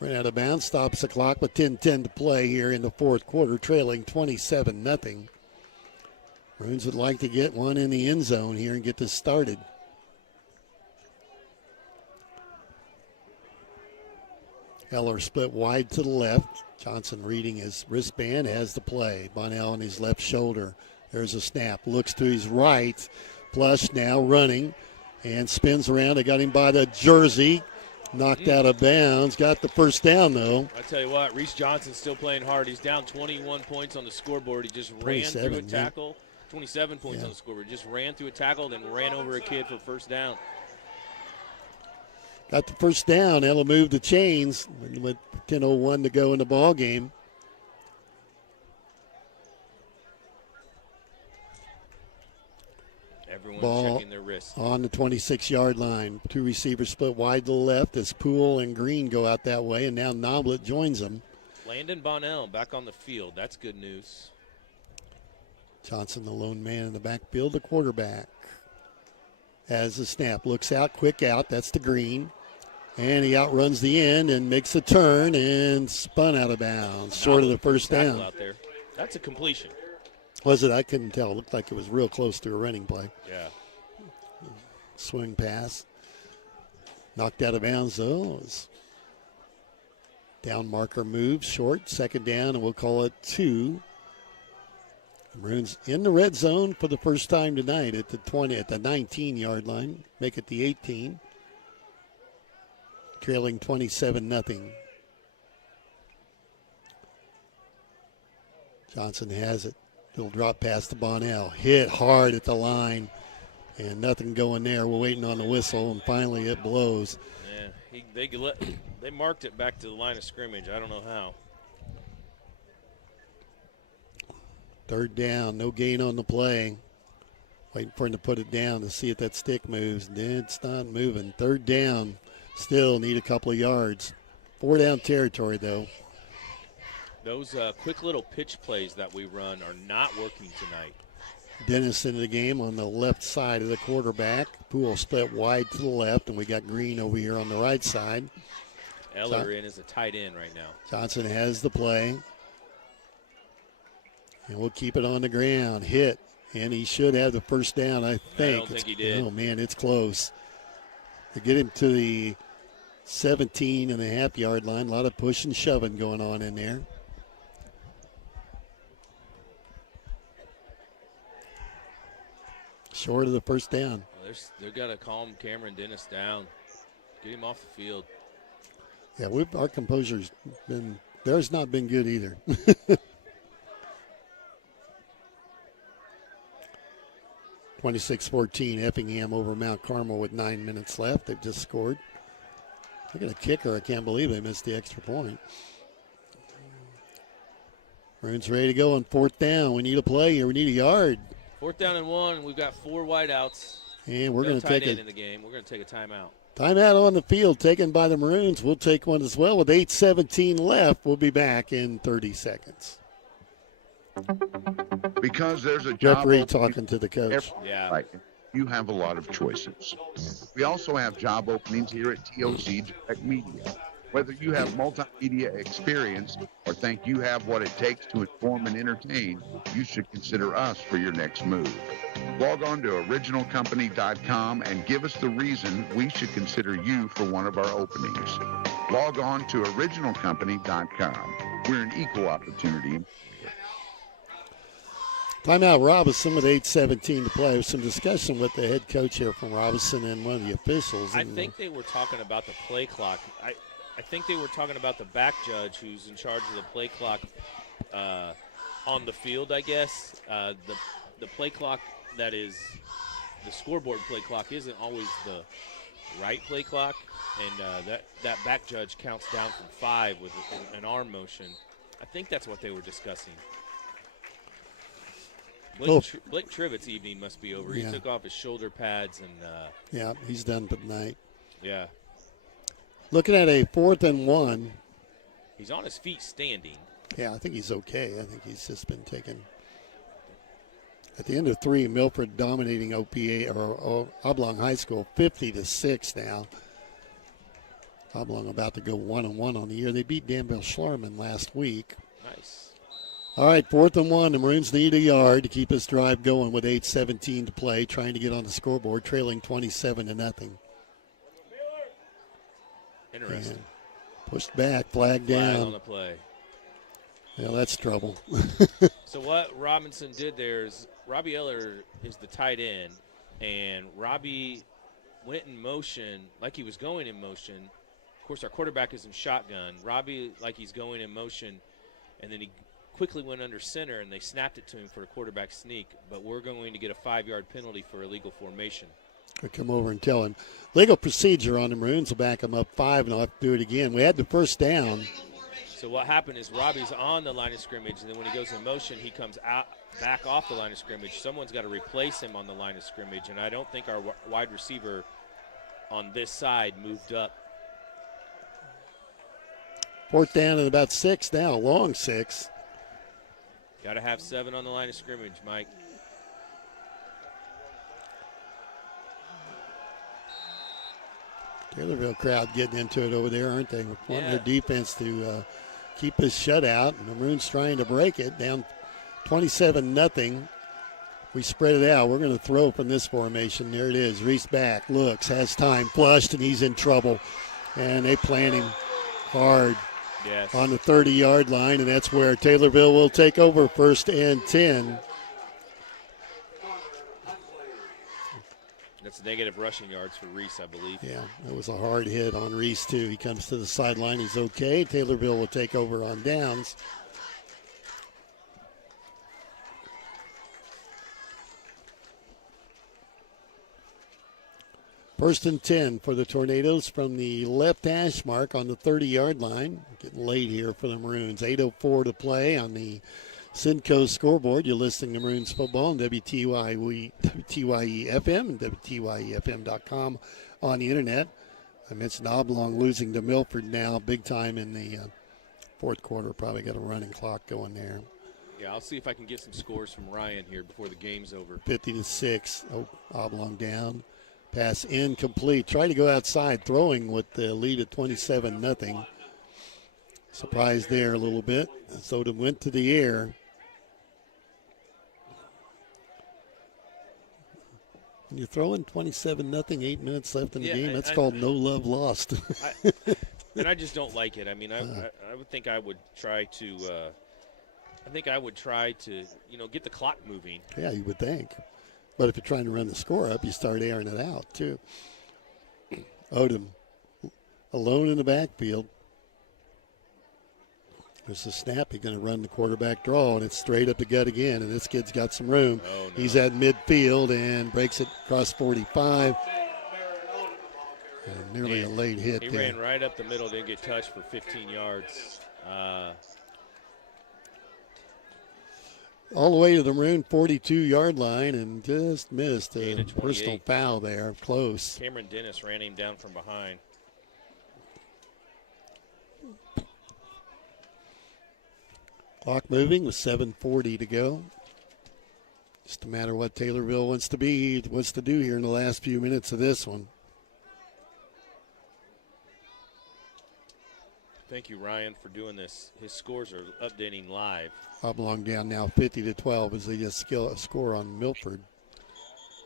Ran out of bounds. Stops the clock with 10:10 to play here in the fourth quarter, trailing 27-0. Maroons would like to get one in the end zone here and get this started. Eller split wide to the left. Johnson reading his wristband has the play. Bonnell on his left shoulder. There's a snap. Looks to his right. Plush now running and spins around. They got him by the jersey. Knocked out of bounds. Got the first down, though. I tell you what, Reese Johnson's still playing hard. He's down 21 points on the scoreboard. He just ran through a tackle. 27 points on the scoreboard. Just ran through a tackle, then ran over a kid for first down. Got the first down. That'll move the chains with 10:01 to go in the ball game. Everyone's Ball checking their wrists. on the 26-yard line. 2 receivers split wide to the left as Poole and Green go out that way, and now Noblet joins them. Landon Bonnell back on the field. That's good news. Johnson, the lone man in the backfield, the quarterback. Has the snap, looks out, quick out. That's the Green. And he outruns the end and makes a turn and spun out of bounds, short of the first down. Out there. That's a completion. Was it? I couldn't tell. It looked like it was real close to a running play. Yeah. Swing pass. Knocked out of bounds, though. Down marker moves, short, second down, and we'll call it 2. Maroons in the red zone for the first time tonight at the 19-yard line. Make it the 18. Trailing 27-0. Johnson has it. He'll drop past to Bonnell. Hit hard at the line. And nothing going there. We're waiting on the whistle, and finally it blows. Yeah. They marked it back to the line of scrimmage. I don't know how. Third down, no gain on the play. Waiting for him to put it down to see if that stick moves. It's not moving. Third down, still need a couple of yards. 4 down territory, though. Those quick little pitch plays that we run are not working tonight. Dennis into the game on the left side of the quarterback. Poole split wide to the left, and we got Green over here on the right side. Eller in as a tight end right now. Johnson has the play. And we'll keep it on the ground. Hit. And he should have the first down, I think. I don't think he did. Oh, man, it's close. To get him to the 17.5-yard line. A lot of push and shoving going on in there. Short of the first down. Well, they've got to calm Cameron Dennis down. Get him off the field. Yeah, our composure's been, theirs not been good either. 26-14, Effingham over Mount Carmel with 9 minutes left. They've just scored. Look at a kicker. I can't believe they missed the extra point. Maroons ready to go on 4th down. We need a play here. We need a yard. 4th down and 1. We've got 4 wideouts. And we're going to take in the game. We're going to take a timeout. Timeout on the field taken by the Maroons. We'll take one as well with 8:17 left. We'll be back in 30 seconds. Because there's a job Referee talking to the coach. Yeah. Right. You have a lot of choices. We also have job openings here at TOC Direct Media. Whether you have multimedia experience or think you have what it takes to inform and entertain, you should consider us for your next move. Log on to originalcompany.com and give us the reason we should consider you for one of our openings. Log on to originalcompany.com. We're an equal opportunity. Timeout Robinson with 8:17 to play. There's some discussion with the head coach here from Robinson and one of the officials. I think they were talking about the play clock. I think they were talking about the back judge who's in charge of the play clock on the field, I guess. The play clock that is the scoreboard play clock isn't always the right play clock, and that back judge counts down from 5 with an arm motion. I think that's what they were discussing. Blake Trivett's evening must be over. Yeah. He took off his shoulder pads and yeah, he's done for the night. Yeah. Looking at a 4th and 1. He's on his feet standing. Yeah, I think he's okay. I think he's just been taken. At the end of 3, Milford dominating OPA or Oblong High School 50-6 now. Oblong about to go 1-1 on the year. They beat Danville Schlarman last week. Nice. All right, 4th and 1. The Maroons need a yard to keep this drive going with 8:17 to play, trying to get on the scoreboard, trailing 27-0. Interesting. And pushed back, flag down. Flag on the play. Yeah, that's trouble. So what Robinson did there is Robbie Eller is the tight end, and Robbie went in motion like he was going in motion. Of course, our quarterback is in shotgun. Robbie, like he's going in motion, and then he quickly went under center, and they snapped it to him for a quarterback sneak, but we're going to get a 5-yard penalty for illegal formation. I'll come over and tell him. Legal procedure on the Maroons will back them up 5, and I'll have to do it again. We had the first down. So what happened is Robbie's on the line of scrimmage, and then when he goes in motion, he comes out back off the line of scrimmage. Someone's got to replace him on the line of scrimmage, and I don't think our wide receiver on this side moved up. 4th down and about 6 now, long 6. Got to have 7 on the line of scrimmage, Mike. Taylorville crowd getting into it over there, aren't they? Wanting their defense to keep this shutout. And the Maroons trying to break it, down 27-0. We spread it out. We're going to throw from this formation. There it is. Reese back, looks, has time, flushed, and he's in trouble. And they plant him hard on the 30-yard line, and that's where Taylorville will take over, 1st and 10. That's negative rushing yards for Reese, I believe. Yeah, that was a hard hit on Reese, too. He comes to the sideline. He's okay. Taylorville will take over on downs. First and 10 for the Tornadoes from the left hash mark on the 30-yard line. Getting late here for the Maroons. 8:04 to play on the Cinco scoreboard. You're listening to Maroons football on WTYE FM and WTYEFM.com on the internet. I mentioned Oblong losing to Milford now big time in the fourth quarter. Probably got a running clock going there. Yeah, I'll see if I can get some scores from Ryan here before the game's over. 50-6. Oh, Oblong down. Pass incomplete. Try to go outside, throwing with the lead at 27-0. Surprised there a little bit. Soda went to the air. When you're throwing 27-0, 8 minutes left in the game, that's called no love lost. And I just don't like it. I mean, I would think I would try to. Get the clock moving. Yeah, you would think. But if you're trying to run the score up, you start airing it out, too. Odom alone in the backfield. There's a snap. He's going to run the quarterback draw, and it's straight up the gut again. And this kid's got some room. Oh, no. He's at midfield and breaks it across 45. And nearly a late hit He there. ran right up the middle, didn't get touched for 15 yards. All the way to the Maroon 42-yard line and just missed a Gain of 28. personal foul there. Close. Cameron Dennis ran him down from behind. Clock moving with 7:40 to go. Just a matter of what Taylorville wants to do here in the last few minutes of this one. Thank you, Ryan, for doing this. His scores are updating live. Oblong down now 50-12 as they just score on Milford.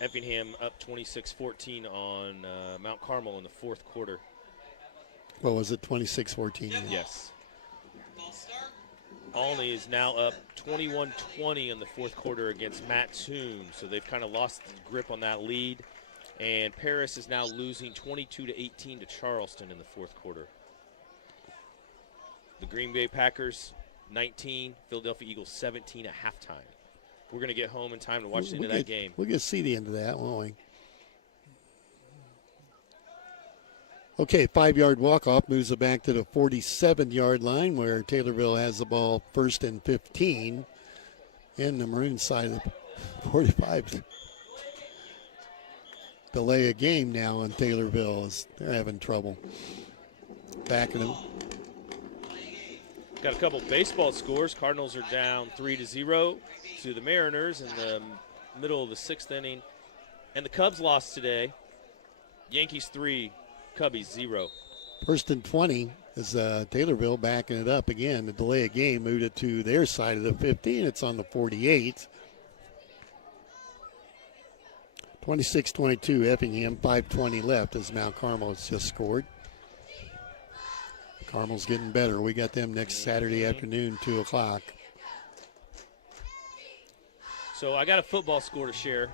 Effingham up 26-14 on Mount Carmel in the fourth quarter. What was it, 26-14? Yes. Olney is now up 21-20 in the fourth quarter against Mattoon, so they've kind of lost the grip on that lead. And Paris is now losing 22-18 to Charleston in the fourth quarter. The Green Bay Packers 19, Philadelphia Eagles 17 at halftime. We're going to get home in time to watch the end of that game. We'll get to see the end of that, won't we? Okay, 5-yard walk-off moves it back to the 47-yard line where Taylorville has the ball first and 15 in the Maroon side of the 45. Delay a game now on Taylorville as they're having trouble. Backing them. Got a couple baseball scores. Cardinals are down 3-0 to the Mariners in the middle of the sixth inning. And the Cubs lost today. Yankees 3, Cubbies 0. First and 20 is Taylorville backing it up again. The delay of game moved it to their side of the 50, and it's on the 48. 26-22 Effingham, 5:20 left as Mount Carmel has just scored. Carmel's getting better. We got them next Saturday afternoon, 2 o'clock. So I got a football score to share.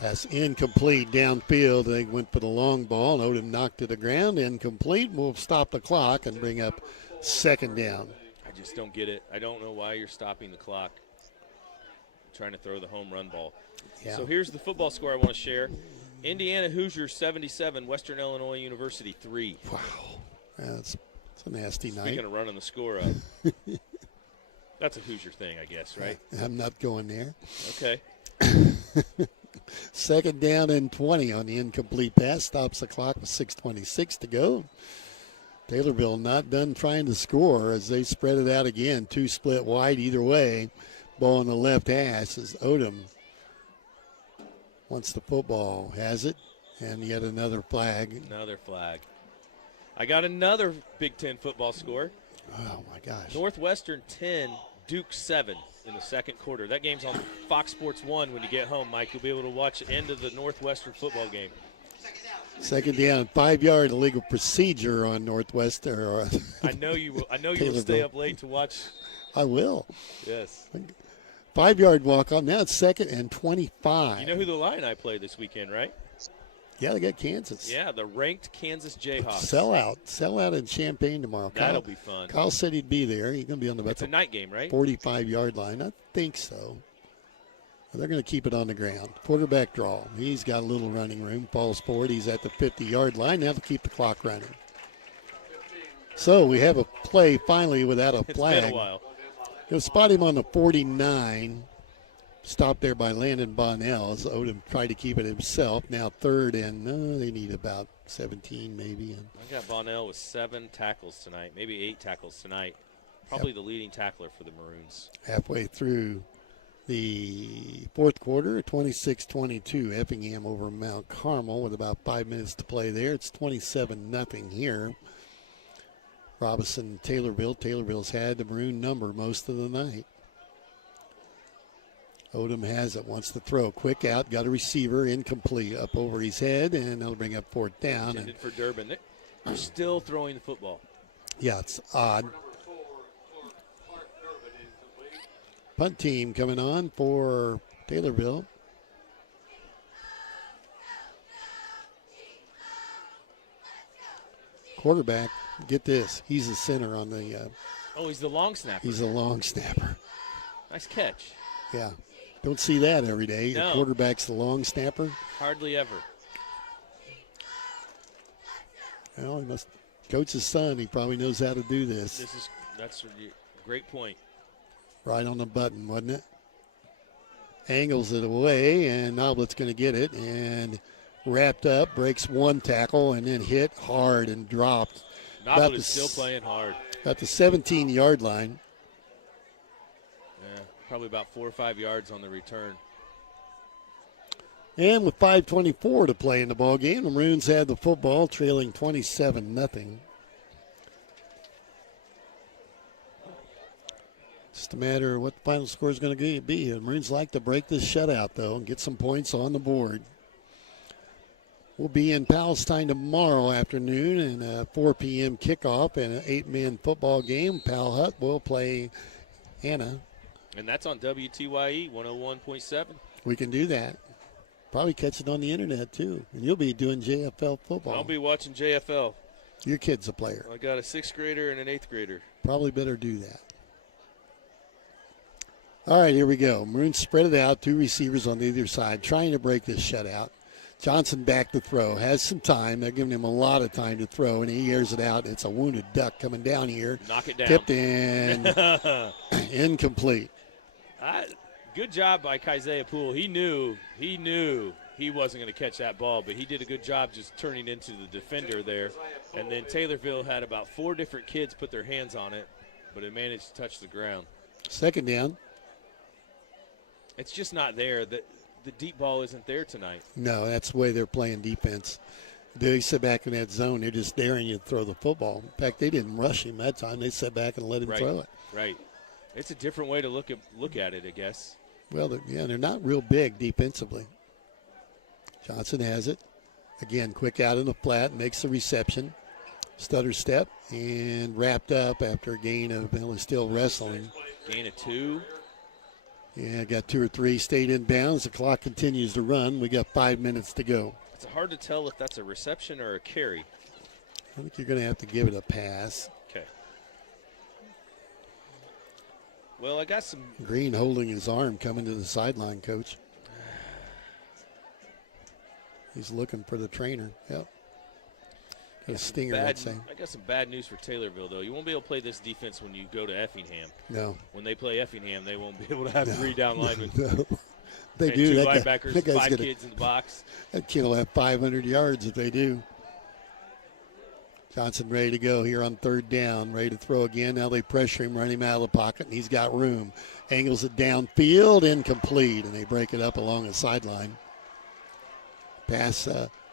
Pass incomplete downfield. They went for the long ball. Odom knocked to the ground. Incomplete. We'll stop the clock and bring up second down. I just don't get it. I don't know why you're stopping the clock. Trying to throw the home run ball. Yeah. So here's the football score I want to share. Indiana Hoosiers 77, Western Illinois University 3. Wow. That's a nasty night. Speaking of running the score up. That's a Hoosier thing, I guess, right? I'm not going there. Okay. Second down and 20 on the incomplete pass. Stops the clock with 6:26 to go. Taylorville not done trying to score as they spread it out again. 2 split wide either way. Ball in the left hash as Odom wants the football. Has it. And yet another flag. Another flag. I got another Big Ten football score. Oh, my gosh. Northwestern 10, Duke 7 in the second quarter. That game's on Fox Sports 1 when you get home, Mike. You'll be able to watch the end of the Northwestern football game. Second down, 5-yard illegal procedure on Northwestern. I know you will. I know you will stay up late to watch. I will. Yes. 5-yard walk-on. Now it's second and 25. You know who the Illini play this weekend, right? Yeah, they got Kansas. Yeah, the ranked Kansas Jayhawks. Sellout in Champaign tomorrow. That'll be fun. Kyle said he'd be there. He's going to be on the It's a night game, right? 45-yard line. I think so. They're going to keep it on the ground. Quarterback draw. He's got a little running room. Falls forward. He's at the 50-yard line. Now to keep the clock running. So we have a play finally without a flag. It's been a while. They'll spot him on the 49. Stopped there by Landon Bonnell as Odom tried to keep it himself. Now third and they need about 17 maybe. And I got Bonnell with 7 tackles tonight, maybe 8 tackles tonight. Probably the leading tackler for the Maroons. halfway through the fourth quarter, 26-22, Effingham over Mount Carmel with about 5 minutes to play there. It's 27-0 here. Robinson, Taylorville. Taylorville's had the Maroon number most of the night. Odom has it, wants to throw. Quick out, got a receiver, incomplete, up over his head, and they'll bring up fourth down. Intended for Durbin. They're still throwing the football. Yeah, it's odd. Punt team coming on for Taylorville. Quarterback, get this, he's the center on the He's the long snapper. he's a long snapper. Nice catch. Yeah, don't see that every day. No. The quarterback's the long snapper. Hardly ever. Well, he must coach his son. He probably knows how to do this. That's a great point. Right on the button, wasn't it? Angles it away, and Noblet's going to get it, and wrapped up, breaks one tackle, and then hit hard and dropped. Noblet is still playing hard. At the 17-yard line. Yeah, probably about 4 or 5 yards on the return. And with 5:24 to play in the ball game, the Maroons had the football, trailing 27-0. Just a matter of what the final score is going to be. The Maroons like to break this shutout, though, and get some points on the board. We'll be in Palestine tomorrow afternoon and a 4 p.m. kickoff and an 8-man football game. Pal Hut will play Anna. And that's on WTYE 101.7. We can do that. Probably catch it on the internet, too. And you'll be doing JFL football. I'll be watching JFL. Your kid's a player. I got a 6th grader and an 8th grader. Probably better do that. All right, here we go. Maroons spread it out, 2 receivers on either side, trying to break this shutout. Johnson back to throw, has some time. They're giving him a lot of time to throw, and he airs it out. It's a wounded duck coming down here. Knock it down. Tipped in. Incomplete. Good job by Kaiser Poole. He knew he wasn't going to catch that ball, but he did a good job just turning into the defender there. And then Taylorville had about 4 different kids put their hands on it, but it managed to touch the ground. Second down. It's just not there. The deep ball isn't there tonight. No, that's the way they're playing defense. They sit back in that zone. They're just daring you to throw the football. In fact, they didn't rush him that time. They sat back and let him throw it. Right. It's a different way to look at it, I guess. Well, they're not real big defensively. Johnson has it. Again, quick out in the flat, makes the reception. Stutter step and wrapped up after a gain of, still wrestling. Gain of 2. Yeah, got 2 or 3, stayed in bounds. The clock continues to run. We got 5 minutes to go. It's hard to tell if that's a reception or a carry. I think you're going to have to give it a pass. Okay. Well, I got some. Green holding his arm coming to the sideline, coach. He's looking for the trainer. Yep. Got a stinger, I'd say. I got some bad news for Taylorville, though. You won't be able to play this defense when you go to Effingham. No. When they play Effingham, they won't be able to have 3 down linemen. No. They and do. 2 That linebackers, that guy's 5 gonna, kids in the box. That kid will have 500 yards if they do. Johnson ready to go here on 3rd down, ready to throw again. Now they pressure him, run him out of the pocket, and he's got room. Angles it downfield, incomplete, and they break it up along the sideline. Pass.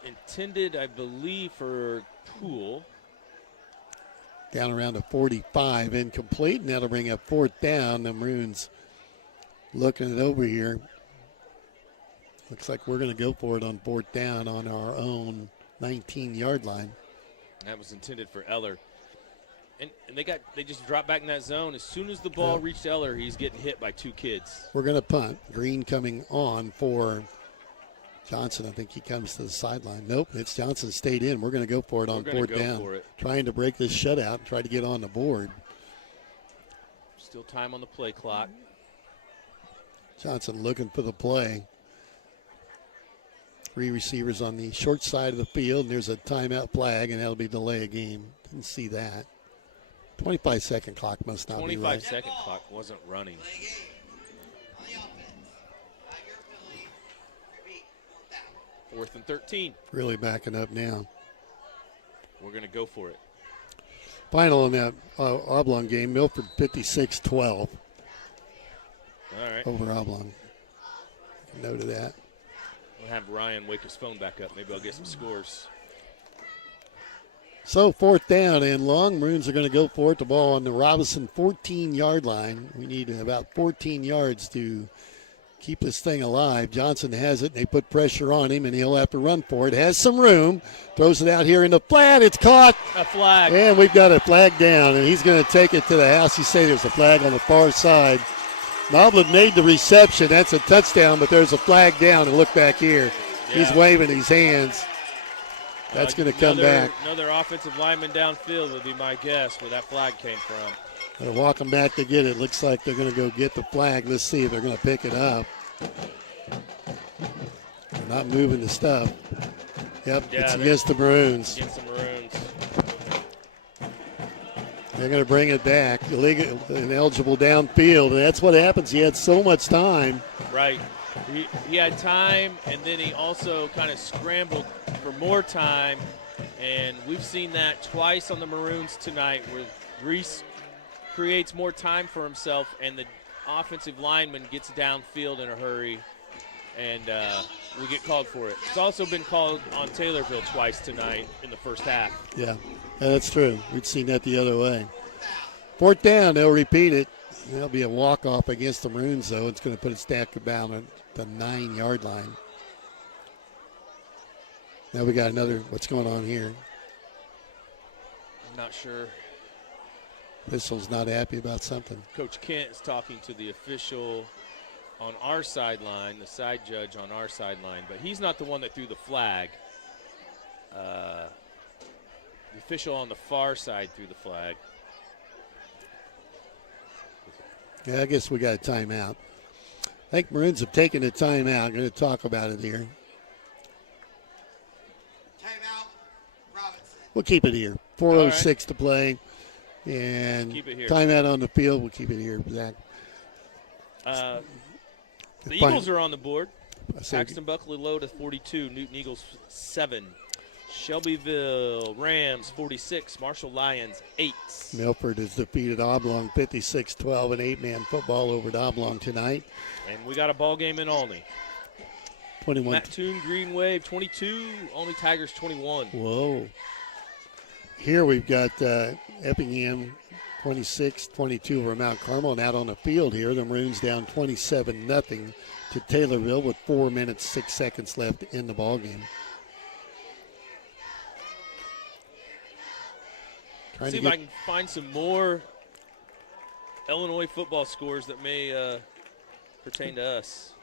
Intended, I believe, for Poole. Down around to 45, incomplete, and that'll bring up 4th down. The Maroons looking it over here. Looks like we're going to go for it on 4th down on our own 19-yard line. That was intended for Eller. And they just dropped back in that zone. As soon as the ball reached Eller, he's getting hit by 2 kids. We're going to punt. Green coming on for Johnson. I think he comes to the sideline. Nope, it's Johnson stayed in. We're going to go for it on 4th down. Trying to break this shutout and try to get on the board. Still time on the play clock. Johnson looking for the play. 3 receivers on the short side of the field, and there's a timeout flag, and that'll be delay a game. Didn't see that. 25-second clock must not be right. 25-second clock wasn't running. 4th and 13. Really backing up now. We're going to go for it. Final in that Oblong game, Milford 56-12. All right. Over Oblong. Note of that. We'll have Ryan wake his phone back up. Maybe I'll get some scores. So 4th down and long. Maroons are going to go for it. The ball on the Robinson 14-yard line. We need about 14 yards to keep this thing alive. Johnson has it. They put pressure on him, and he'll have to run for it. Has some room. Throws it out here in the flat. It's caught. A flag. And we've got a flag down, and he's going to take it to the house. You say there's a flag on the far side. Noblet made the reception. That's a touchdown, but there's a flag down. And look back here. Yeah. He's waving his hands. That's going to come back. Another offensive lineman downfield would be my guess where that flag came from. They're walking back to get it. Looks like they're going to go get the flag. Let's see if they're going to pick it up. They're not moving the stuff. Yep, Yeah, it's against the Maroons. Against the Maroons. They're going to bring it back. Illegal, ineligible downfield, and that's what happens. He had so much time. Right. He had time, and then he also kind of scrambled for more time, and we've seen that twice on the Maroons tonight where Reese creates more time for himself, and the offensive lineman gets downfield in a hurry, and we get called for it. It's also been called on Taylorville twice tonight in the first half. Yeah, that's true. We've seen that the other way. 4th down, they'll repeat it. There'll be a walk-off against the Maroons, though. It's going to put it stacked about at the 9-yard line. Now we got another, what's going on here? I'm not sure. Whistle's not happy about something. Coach Kent is talking to the official on our sideline, the side judge on our sideline, but he's not the one that threw the flag. The official on the far side threw the flag. Yeah, I guess we got a timeout. I think Maroons have taken a timeout. I'm going to talk about it here. Timeout, Robinson. We'll keep it here. 4:06 to play. And Keep it here. timeout on the field. We'll keep it here, Zach. The Fine. Eagles are on the board. say- Paxton Buckley low to 42. Newton Eagles 7. Shelbyville Rams 46. Marshall Lions 8. Milford has defeated Oblong 56-12 in 8-man football over at Oblong tonight. And we got a ball game in Olney. 21. Mattoon Green Wave 22. Olney Tigers 21. Whoa. Here we've got Effingham 26-22 over Mount Carmel. And out on the field here, the Maroons down 27-0 to Taylorville with 4 minutes, 6 seconds left in the ball game. Trying See to if get- I can find some more Illinois football scores that may pertain to us.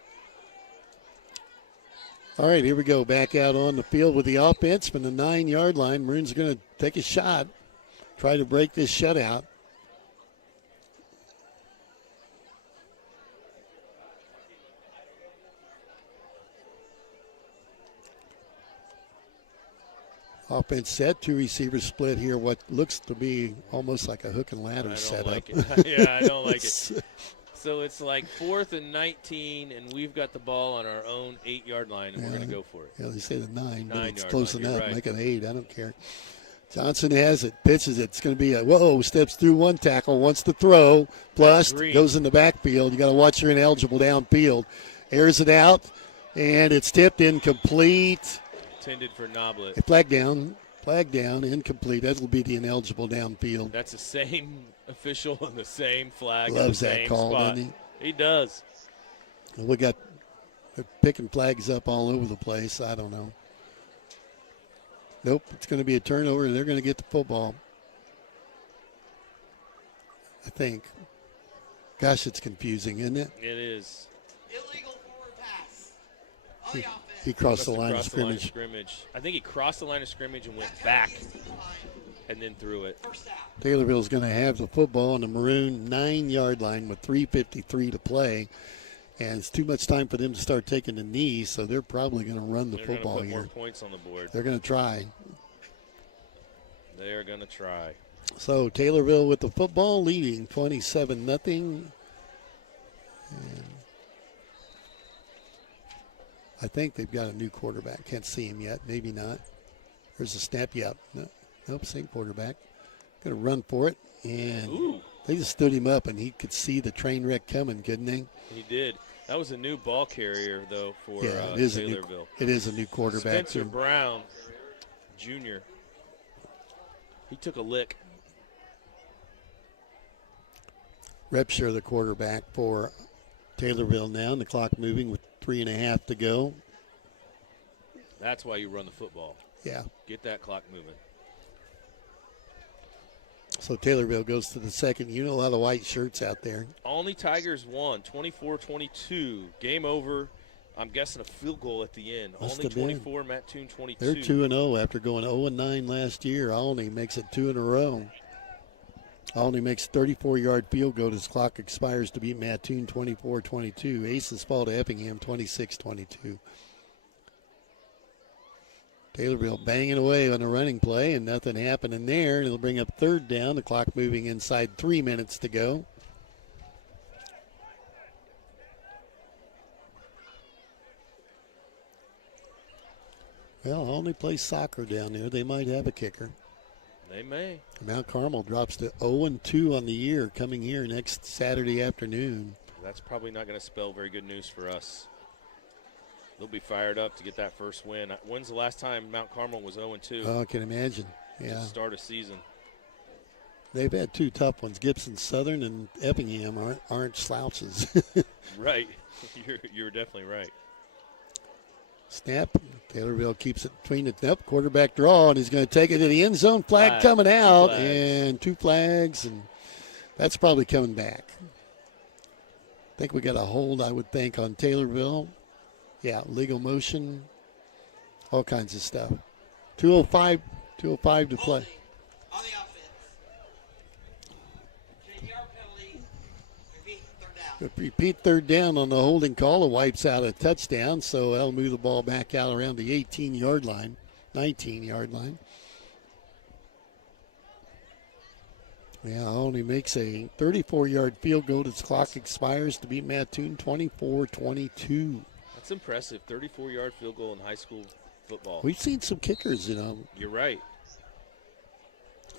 All right, here we go. Back out on the field with the offense from the 9-yard line. Maroons are going to take a shot, try to break this shutout. Offense set, 2 receivers split here. What looks to be almost like a hook and ladder I don't setup. like it. Yeah, I don't like it. So it's like 4th and 19, and we've got the ball on our own 8-yard line, and we're going to go for it. Yeah, they say the 9, but it's 9-yard close line, enough. you're right. Make it 8. I don't care. Johnson has it, pitches it. It's going to be a, whoa, steps through one tackle, wants to throw, flushed, Green. goes in the backfield. You got to watch your ineligible downfield. Airs it out, and it's tipped incomplete. Intended for Noblet. Flag down, incomplete. That'll be the ineligible downfield. That's the same official and the same flag. in Loves the that same call, spot. doesn't He does. And we got, they're picking flags up all over the place. I don't know. Nope, it's going to be a turnover. They're going to get the football. I think. Gosh, it's confusing, isn't it? It is. Illegal forward pass. On the offense. He crossed the Must have line of crossed the line of scrimmage. scrimmage. I think he crossed the line of scrimmage and went back and then threw it. Taylorville's going to have the football on the Maroon 9-yard line with 3:53 to play. And it's too much time for them to start taking the knee, so they're probably going to run the football put here. More points on the board. They're going to try. They are going to try. So Taylorville with the football, leading 27-0. I think they've got a new quarterback. Can't see him yet. Maybe not. There's a snap. Yep. No, nope, same quarterback. Going to run for it. And they just stood him up, and he could see the train wreck coming, couldn't he? He did. That was a new ball carrier, though, for Taylorville. It is a new quarterback. Spencer Brown, Jr. He took a lick. Repshire, the quarterback for Taylorville now, and the clock moving with 3.5 to go. That's why you run the football. Yeah. Get that clock moving. So Taylorville goes to the second unit. A lot of white shirts out there. Only Tigers won, 24-22. Game over. I'm guessing a field goal at the end. Must Only have been. 24, Mattoon 22. They're 2-0 after going 0-9 last year. Olney makes it 2 in a row. Olney makes 34-yard field goal as clock expires to beat Mattoon 24-22. Aces fall to Effingham 26-22. Taylorville banging away on the running play, and nothing happening there. It'll bring up third down. The clock moving inside 3 minutes to go. Well, Olney plays soccer down there. They might have a kicker. They may. Mount Carmel drops to 0-2 on the year, coming here next Saturday afternoon. That's probably not going to spell very good news for us. They'll be fired up to get that first win. When's the last time Mount Carmel was 0-2? Oh, I can imagine. Yeah. To start a season. They've had two tough ones. Gibson Southern and Effingham aren't slouches. Right. You're definitely right. Snap. Taylorville keeps it between the quarterback draw, and he's going to take it to the end zone. Flag coming out, and 2 flags, and that's probably coming back. I think we got a hold, I would think, on Taylorville. Yeah, legal motion, all kinds of stuff. 2:05 to play. On the offense. JDR penalties. Repeat third down. Repeat third down on the holding call. It wipes out a touchdown, so that'll move the ball back out around the 18-yard line, 19-yard line. Yeah, only makes a 34-yard field goal as clock expires to beat Mattoon 24-22. That's impressive. 34-yard field goal in high school football. We've seen some kickers, You're right.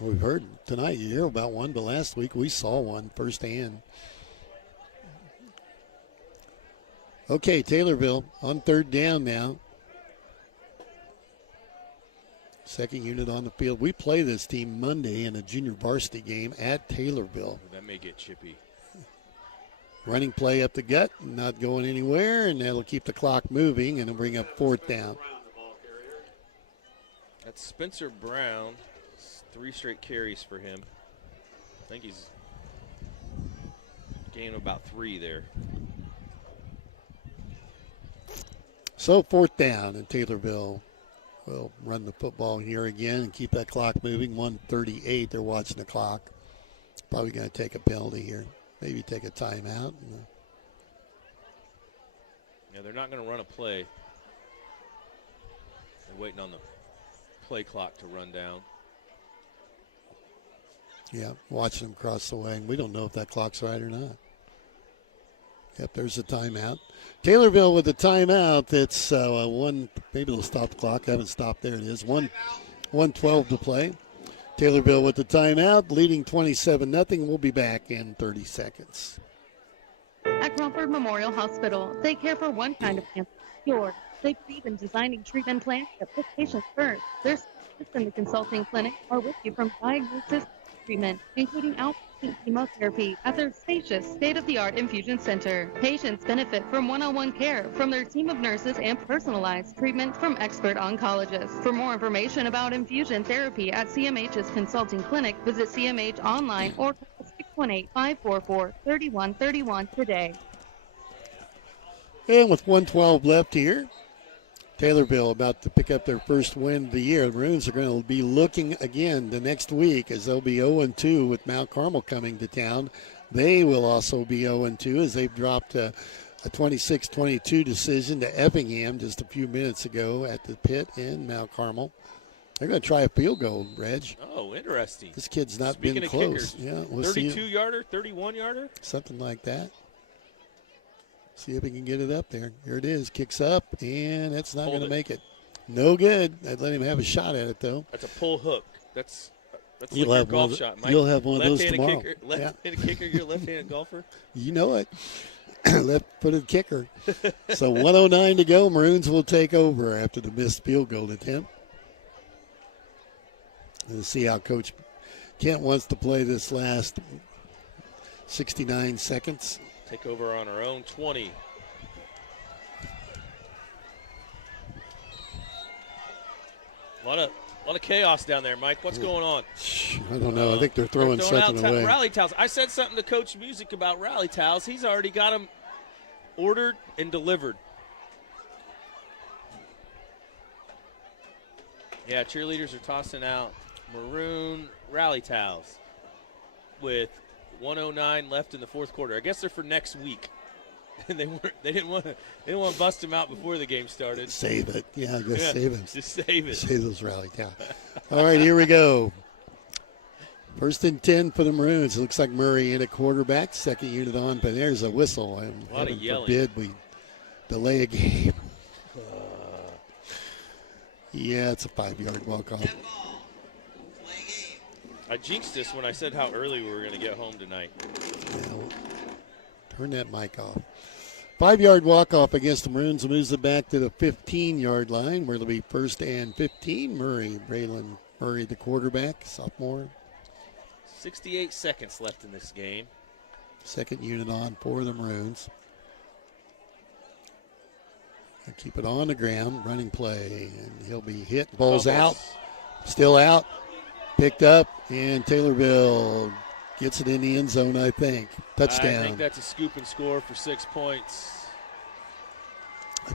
We've heard tonight, you hear about one, but last week we saw one firsthand. Okay, Taylorville on third down now. Second unit on the field. We play this team Monday in a junior varsity game at Taylorville. That may get chippy. Running play up the gut, not going anywhere, and that'll keep the clock moving, and it'll bring up fourth down. That's Spencer Brown. 3 straight carries for him. I think he's gained about 3 there. So fourth down, and Taylorville will run the football here again and keep that clock moving. 1:38, they're watching the clock. Probably going to take a penalty here. Maybe take a timeout. Yeah, they're not going to run a play. They're waiting on the play clock to run down. Yeah, watching them cross the way. We don't know if that clock's right or not. Yep, there's a timeout. Taylorville with a timeout. That's one. Maybe they'll stop the clock. I haven't stopped. There it is. 1:12 to play. Taylorville with the timeout, leading 27-0. We'll be back in 30 seconds. At Crawford Memorial Hospital, they care for one kind of cancer, yours. They believe in designing treatment plans that put patients first. Their specialists in the consulting clinic are with you from diagnosis to treatment, including outpatient chemotherapy at their spacious, state-of-the-art infusion center. Patients benefit from one-on-one care from their team of nurses and personalized treatment from expert oncologists. For more information about infusion therapy at CMH's consulting clinic, visit CMH online or call 618-544-3131 today. And with 1:12 left here, Taylorville about to pick up their first win of the year. The Maroons are going to be looking again the next week as they'll be 0-2 with Mount Carmel coming to town. They will also be 0-2 as they've dropped to a 26-22 decision to Effingham just a few minutes ago at the pit in Mount Carmel. They're going to try a field goal, Reg. Oh, interesting. This kid's not Speaking been of close. kickers, Yeah, we'll see. 32-yarder, 31-yarder? Something like that. See if he can get it up there. Here it is. Kicks up, and that's not going to make it. No good. I'd let him have a shot at it, though. That's a pull hook. That's You'll like have your golf one shot, Mike. you'll have one of those Left-handed tomorrow. Kicker, left-handed kicker, you're a left-handed golfer? You know it. Left-footed kicker. So 1:09 to go. Maroons will take over after the missed field goal attempt. Let's see how Coach Kent wants to play this last 69 seconds. Take over on our own 20. A lot of chaos down there, Mike. What's going on? I don't know. I think they're throwing something away. Rally towels. I said something to Coach Music about rally towels. He's already got them ordered and delivered. Yeah, cheerleaders are tossing out maroon rally towels with 1:09 left in the fourth quarter. I guess they're for next week. And they didn't want to bust them out before the game started. Save it. Yeah, just save it. Just save it. Save those rally towels. All right, here we go. First and 10 for the Maroons. It looks like Murray in a quarterback. Second unit on, but there's a whistle. A lot of yelling. Forbid we delay a game. Yeah, it's a 5-yard walk-off. I jinxed this when I said how early we were going to get home tonight. Yeah, turn that mic off. 5-yard walk-off against the Maroons moves it back to the 15-yard line where it'll be first and 15. Braylon Murray, the quarterback, sophomore. 68 seconds left in this game. Second unit on for the Maroons. And keep it on the ground, running play, and he'll be hit. Ball's out, still out, picked up, and Taylorville gets it in the end zone, I think. Touchdown. I think that's a scoop and score for 6 points.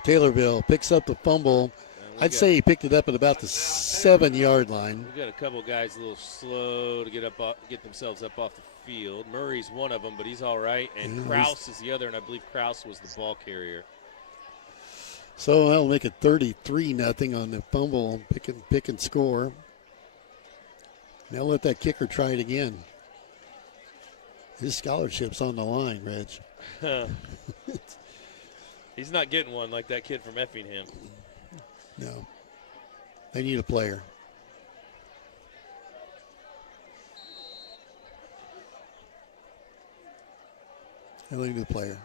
Taylorville picks up the fumble. I'd say he picked it up at about the 7-yard line. We've got a couple guys a little slow to get themselves up off the field. Murray's one of them, but he's all right. And Krause is the other, and I believe Krause was the ball carrier. So that'll make it 33-0 on the fumble, pick and score. Now let that kicker try it again. His scholarship's on the line, Reg. He's not getting one like that kid from Effingham. No. They need a player. They need a player.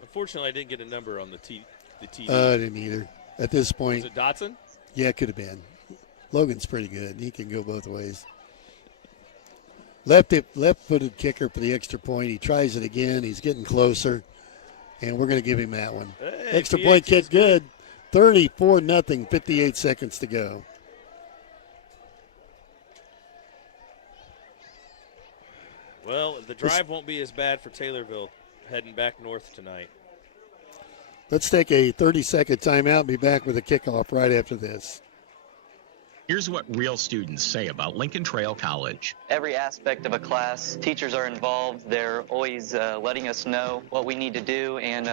Unfortunately, I didn't get a number on the TV. I didn't either. At this point. Was it Dotson? Yeah, it could have been. Logan's pretty good. He can go both ways. Left-footed kicker for the extra point. He tries it again. He's getting closer. And we're going to give him that one. Hey, extra point kick good. 34-0, 58 seconds to go. Well, the drive won't be as bad for Taylorville heading back north tonight. Let's take a 30-second timeout and be back with a kickoff right after this. Here's what real students say about Lincoln Trail College. Every aspect of a class, teachers are involved. They're always letting us know what we need to do, and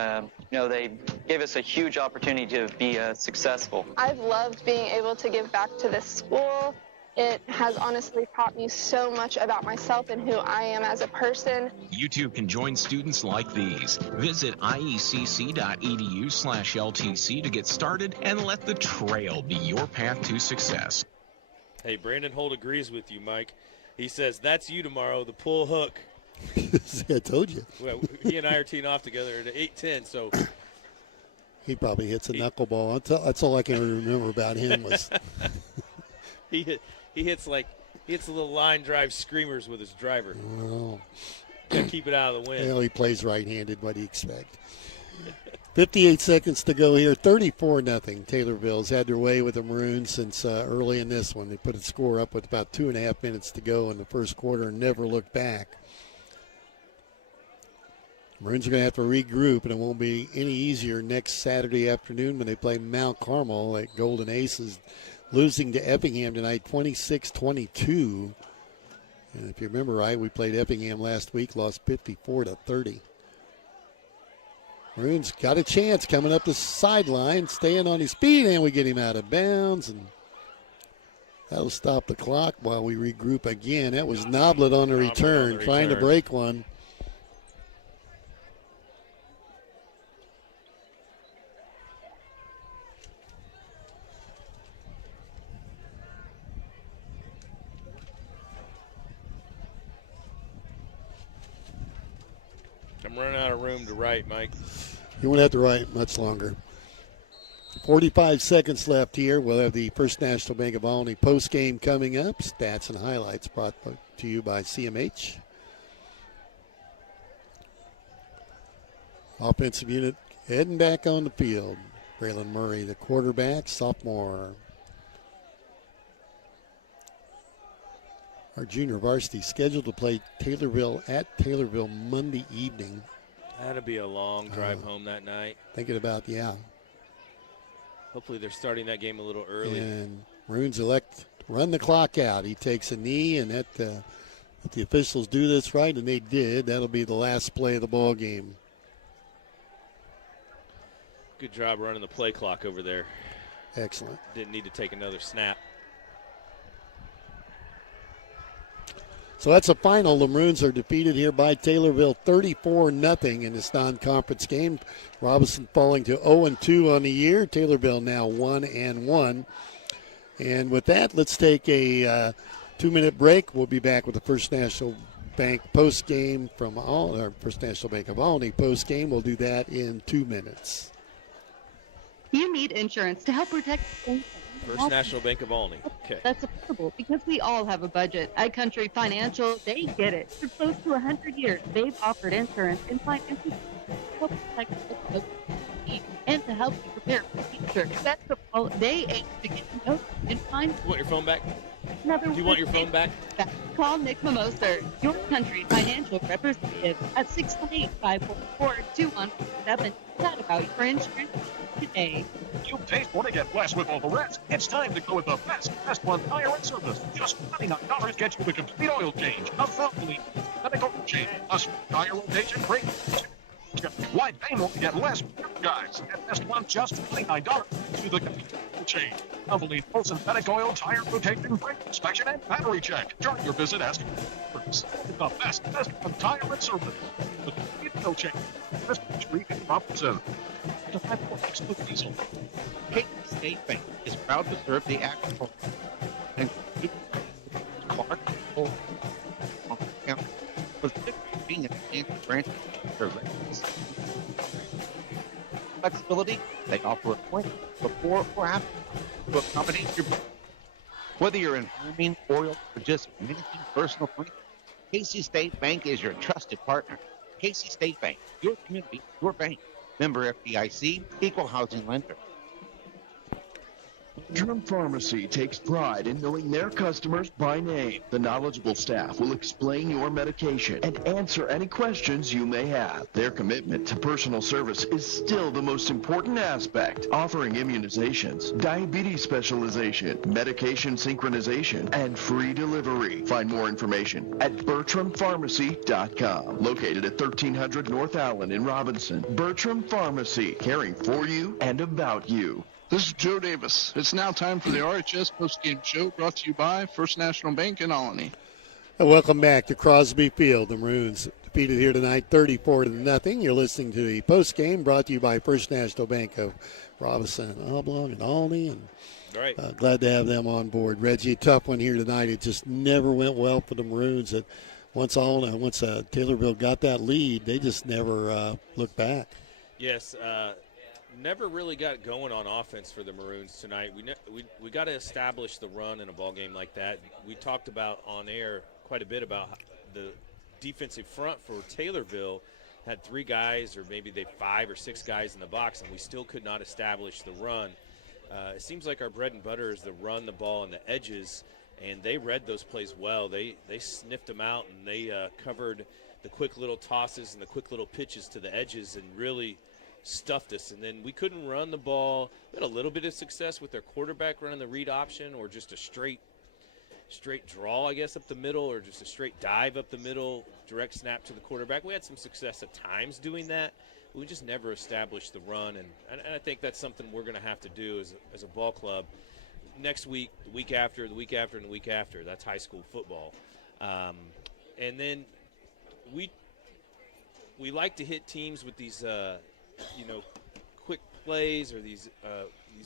they give us a huge opportunity to be successful. I've loved being able to give back to this school. It has honestly taught me so much about myself and who I am as a person. You too can join students like these. Visit iecc.edu/LTC to get started and let the trail be your path to success. Hey, Brandon Holt agrees with you, Mike. He says, that's you tomorrow, the pull hook. I told you. Well, he and I are teeing off together at 8:10, so. He probably hits a knuckleball. That's all I can remember about him was. He hits a little line drive screamers with his driver. Oh. Got to keep it out of the wind. Well, he plays right-handed. What do you expect? 58 seconds to go here. 34-0. Taylorville's had their way with the Maroons since early in this one. They put a score up with about 2.5 minutes to go in the first quarter and never looked back. Maroons are going to have to regroup, and it won't be any easier next Saturday afternoon when they play Mount Carmel at Golden Aces, losing to Effingham tonight 26-22. And if you remember right, we played Effingham last week, lost 54-30. Maroons got a chance coming up the sideline, staying on his feet, and we get him out of bounds. And that'll stop the clock while we regroup again. That was Noblet on the return, trying to break one. I'm running out of room to write, Mike. You won't have to write much longer. 45 seconds left here. We'll have the First National Bank of Albany post game coming up. Stats and highlights brought to you by CMH. Offensive unit heading back on the field. Braylon Murray, the quarterback, sophomore. Our junior varsity scheduled to play Taylorville at Taylorville Monday evening. That'll be a long drive home that night. Thinking about, yeah. Hopefully they're starting that game a little early. And Maroons elect to run the clock out. He takes a knee, and if the officials do this right, and they did, that'll be the last play of the ball game. Good job running the play clock over there. Excellent. Didn't need to take another snap. So that's a final. The Maroons are defeated here by Taylorville 34-0 in this non-conference game. Robinson falling to 0-2 on the year. Taylorville now 1-1. And with that, let's take a 2-minute break. We'll be back with the First National Bank post game from our First National Bank of Albany post game. We'll do that in 2 minutes. You need insurance to help protect. First National Bank of Albany. Okay. That's affordable because we all have a budget. At Country Financial, they get it. For close to 100 years, they've offered insurance and financial to help protect the and to help you prepare for the future. That's all they aim to get you know and find. You want your phone back? Do you want your phone back? Call Nick Mimosa, your Country Financial representative at 618-544-2147. Chat about your insurance today. You paid more to get less with all the rest. It's time to go with the best one tire and service. Just $29 gets you the complete oil change, a Varsity medical change, a tire rotation brake. Why pay more to get less, guys? At best one, just $29 to the complete oil change. Heavily full synthetic oil, tire rotation, brake inspection, and battery check. During your visit, ask for the best one tire and service. The complete oil change. Mr. Street in Robinson. To 5.6 diesel. Casey State Bank is proud to serve the agriculture and Clark County with 6 convenient branches. Flexibility, they offer appointments before or after to accommodate your budget. Whether you're in farming, oil, or just managing personal finance, Casey State Bank is your trusted partner. Casey State Bank, your community, your bank. Member FDIC, equal housing lender. Bertram Pharmacy takes pride in knowing their customers by name. The knowledgeable staff will explain your medication and answer any questions you may have. Their commitment to personal service is still the most important aspect, offering immunizations, diabetes specialization, medication synchronization, and free delivery. Find more information at BertramPharmacy.com. Located at 1300 North Allen in Robinson. Bertram Pharmacy, caring for you and about you. This is Joe Davis. It's now time for the RHS postgame show brought to you by First National Bank in Albany. And welcome back to Crosby Field. The Maroons defeated here tonight 34-0. You're listening to the postgame brought to you by First National Bank of Robinson and Oblong and Albany. And right. Glad to have them on board. Reggie, a tough one here tonight. It just never went well for the Maroons. Once Taylorville got that lead, they just never looked back. Yes, never really got going on offense for the Maroons tonight. We got to establish the run in a ball game like that. We talked about on air quite a bit about the defensive front for Taylorville had 3 guys, or maybe they 5 or 6 guys in the box, and we still could not establish the run. It seems like our bread and butter is the run, the ball, and the edges, and they read those plays well. They sniffed them out, and they covered the quick little tosses and the quick little pitches to the edges and really stuffed us. And then we couldn't run the ball. We had a little bit of success with their quarterback running the read option, or just a straight draw, I guess, up the middle, or just a straight dive up the middle, direct snap to the quarterback. We had some success at times doing that, we just never established the run, and I think that's something we're going to have to do as a ball club next week, the week after, the week after, and the week after. That's high school football. And then we like to hit teams with these, quick plays or these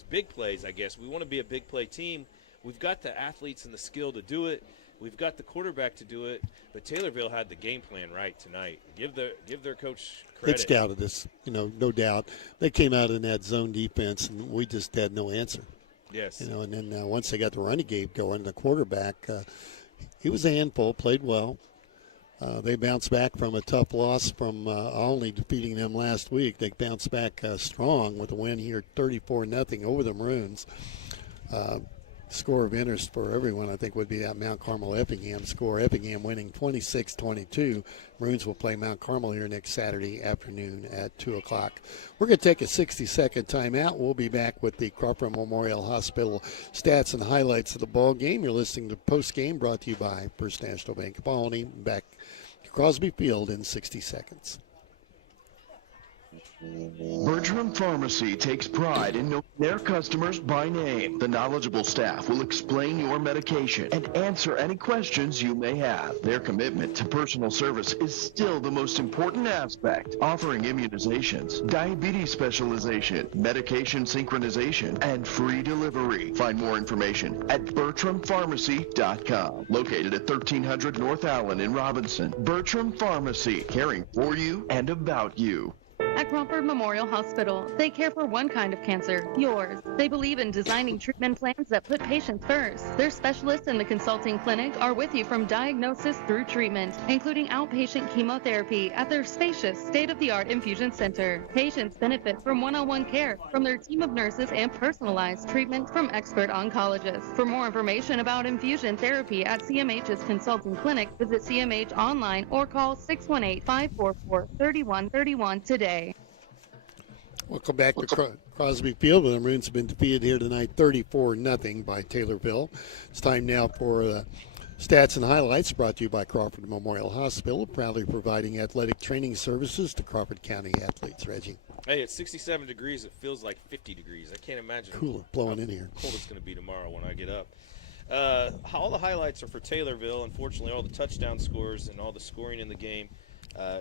big plays, I guess. We want to be a big play team. We've got the athletes and the skill to do it. We've got the quarterback to do it. But Taylorville had the game plan right tonight. Give their coach credit. It scouted us, no doubt. They came out in that zone defense, and we just had no answer. Yes. And then once they got the running game going, the quarterback, he was a handful, played well. They bounced back from a tough loss from only defeating them last week. They bounced back strong with a win here, 34-0 over the Maroons. Score of interest for everyone, I think, would be that Mount Carmel-Effingham score. Effingham winning 26-22. Maroons will play Mount Carmel here next Saturday afternoon at 2 o'clock. We're going to take a 60-second timeout. We'll be back with the Crawford Memorial Hospital stats and highlights of the ball game. You're listening to Post Game, brought to you by First National Bank of Colony. Back to Crosby Field in 60 seconds. Bertram Pharmacy takes pride in knowing their customers by name. The knowledgeable staff will explain your medication and answer any questions you may have. Their commitment to personal service is still the most important aspect, offering immunizations, diabetes specialization, medication synchronization, and free delivery. Find more information at BertramPharmacy.com. Located at 1300 North Allen in Robinson. Bertram Pharmacy, caring for you and about you. At Crawford Memorial Hospital, they care for one kind of cancer, yours. They believe in designing treatment plans that put patients first. Their specialists in the consulting clinic are with you from diagnosis through treatment, including outpatient chemotherapy at their spacious, state-of-the-art infusion center. Patients benefit from one-on-one care from their team of nurses and personalized treatment from expert oncologists. For more information about infusion therapy at CMH's consulting clinic, visit CMH online or call 618-544-3131 today. Welcome back to Crosby Field. The Maroons have been defeated here tonight 34-0 by Taylorville. It's time now for stats and highlights brought to you by Crawford Memorial Hospital, proudly providing athletic training services to Crawford County athletes. Reggie. Hey, it's 67 degrees. It feels like 50 degrees. I can't imagine cooler blowing in here. How cold it's going to be tomorrow when I get up. All the highlights are for Taylorville. Unfortunately, all the touchdown scores and all the scoring in the game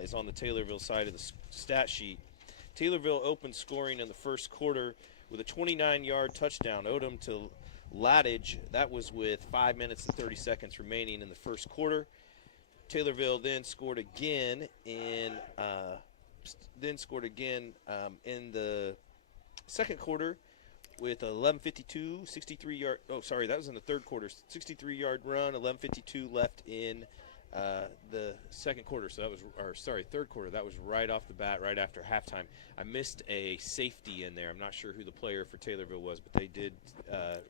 is on the Taylorville side of the stat sheet. Taylorville opened scoring in the first quarter with a 29-yard touchdown. Odom to Lattage. That was with 5 minutes and 30 seconds remaining in the first quarter. Taylorville then scored again in the second quarter with 11:52, 63-yard. Oh, sorry, that was in the third quarter. 63-yard run, 11:52 left in the second quarter. So that was, third quarter. That was right off the bat, right after halftime. I missed a safety in there. I'm not sure who the player for Taylorville was, but they did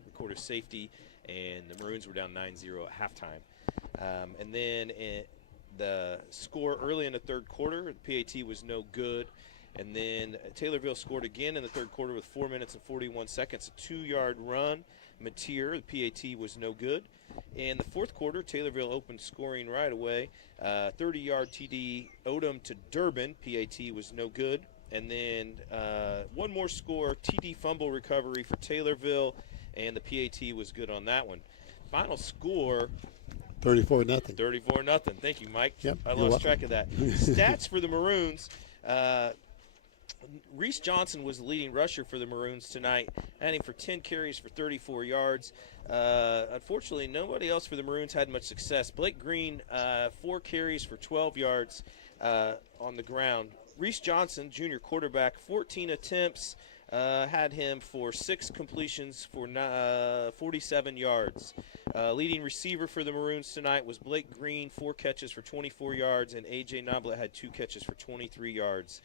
record a safety, and the Maroons were down 9-0 at halftime. And then the score early in the third quarter, the PAT was no good. And then Taylorville scored again in the third quarter with 4 minutes and 41 seconds, a 2-yard run. Mateer, the PAT was no good. In the fourth quarter, Taylorville opened scoring right away. 30-yard TD Odom to Durbin, PAT was no good. And then one more score, TD fumble recovery for Taylorville, and the PAT was good on that one. Final score, 34-0. 34-0. Thank you, Mike. Yep, I lost track of that. Stats for the Maroons. Reese Johnson was the leading rusher for the Maroons tonight, adding for 10 carries for 34 yards. Unfortunately, nobody else for the Maroons had much success. Blake Green, 4 carries for 12 yards on the ground. Reese Johnson, junior quarterback, 14 attempts, had him for 6 completions for 47 yards. Leading receiver for the Maroons tonight was Blake Green, 4 catches for 24 yards, and A.J. Noblet had 2 catches for 23 yards.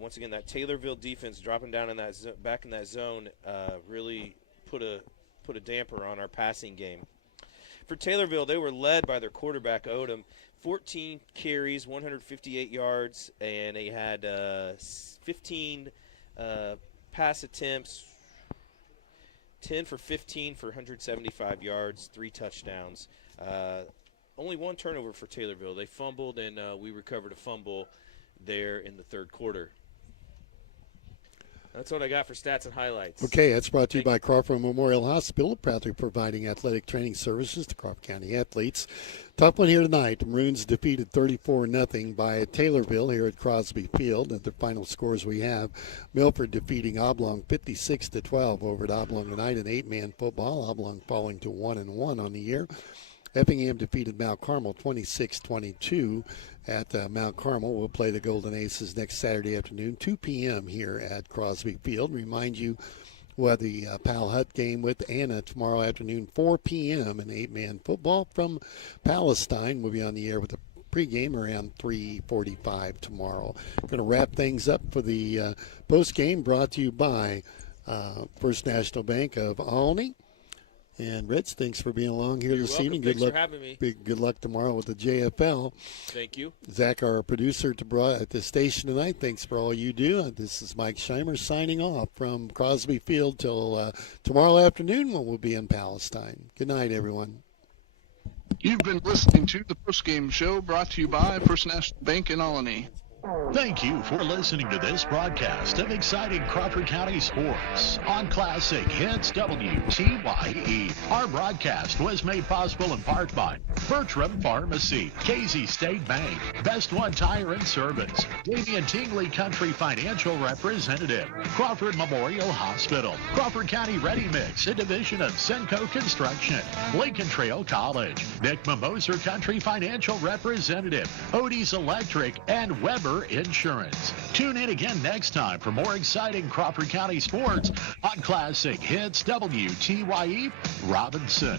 Once again, that Taylorville defense dropping down in that back in that zone really put a damper on our passing game. For Taylorville, they were led by their quarterback Odom, 14 carries, 158 yards, and they had 15 pass attempts, 10 for 15 for 175 yards, 3 touchdowns. Only 1 turnover for Taylorville. They fumbled, and we recovered a fumble there in the third quarter. That's what I got for stats and highlights. Okay, that's brought to you by Crawford Memorial Hospital, proudly providing athletic training services to Crawford County athletes. Tough one here tonight. The Maroons defeated 34-0 by Taylorville here at Crosby Field. And the final scores we have, Milford defeating Oblong 56-12 over at Oblong tonight in 8-man football. Oblong falling to 1-1 on the year. Effingham defeated Mount Carmel 26-22 at Mount Carmel. We'll play the Golden Aces next Saturday afternoon, 2 p.m. here at Crosby Field. Remind you, we'll have the Pal Hut game with Anna tomorrow afternoon, 4 p.m. in 8-man football from Palestine. We'll be on the air with a pregame around 3:45 tomorrow. Going to wrap things up for the postgame, brought to you by First National Bank of Alney. And Rich, thanks for being along here this evening. Good luck. Thanks for having me. Good luck tomorrow with the JFL. Thank you. Zach, our producer at the station tonight, thanks for all you do. This is Mike Scheimer signing off from Crosby Field till tomorrow afternoon when we'll be in Palestine. Good night, everyone. You've been listening to the postgame show brought to you by First National Bank in Alany. Thank you for listening to this broadcast of exciting Crawford County sports on Classic Hits WTYE. Our broadcast was made possible in part by Bertram Pharmacy, Casey State Bank, Best One Tire and Service, Damian Tingley Country Financial Representative, Crawford Memorial Hospital, Crawford County Ready Mix, a division of Senco Construction, Lincoln Trail College, Nick Mimoser Country Financial Representative, Odie's Electric, and Weber Insurance. Tune in again next time for more exciting Crawford County sports on Classic Hits WTYE Robinson.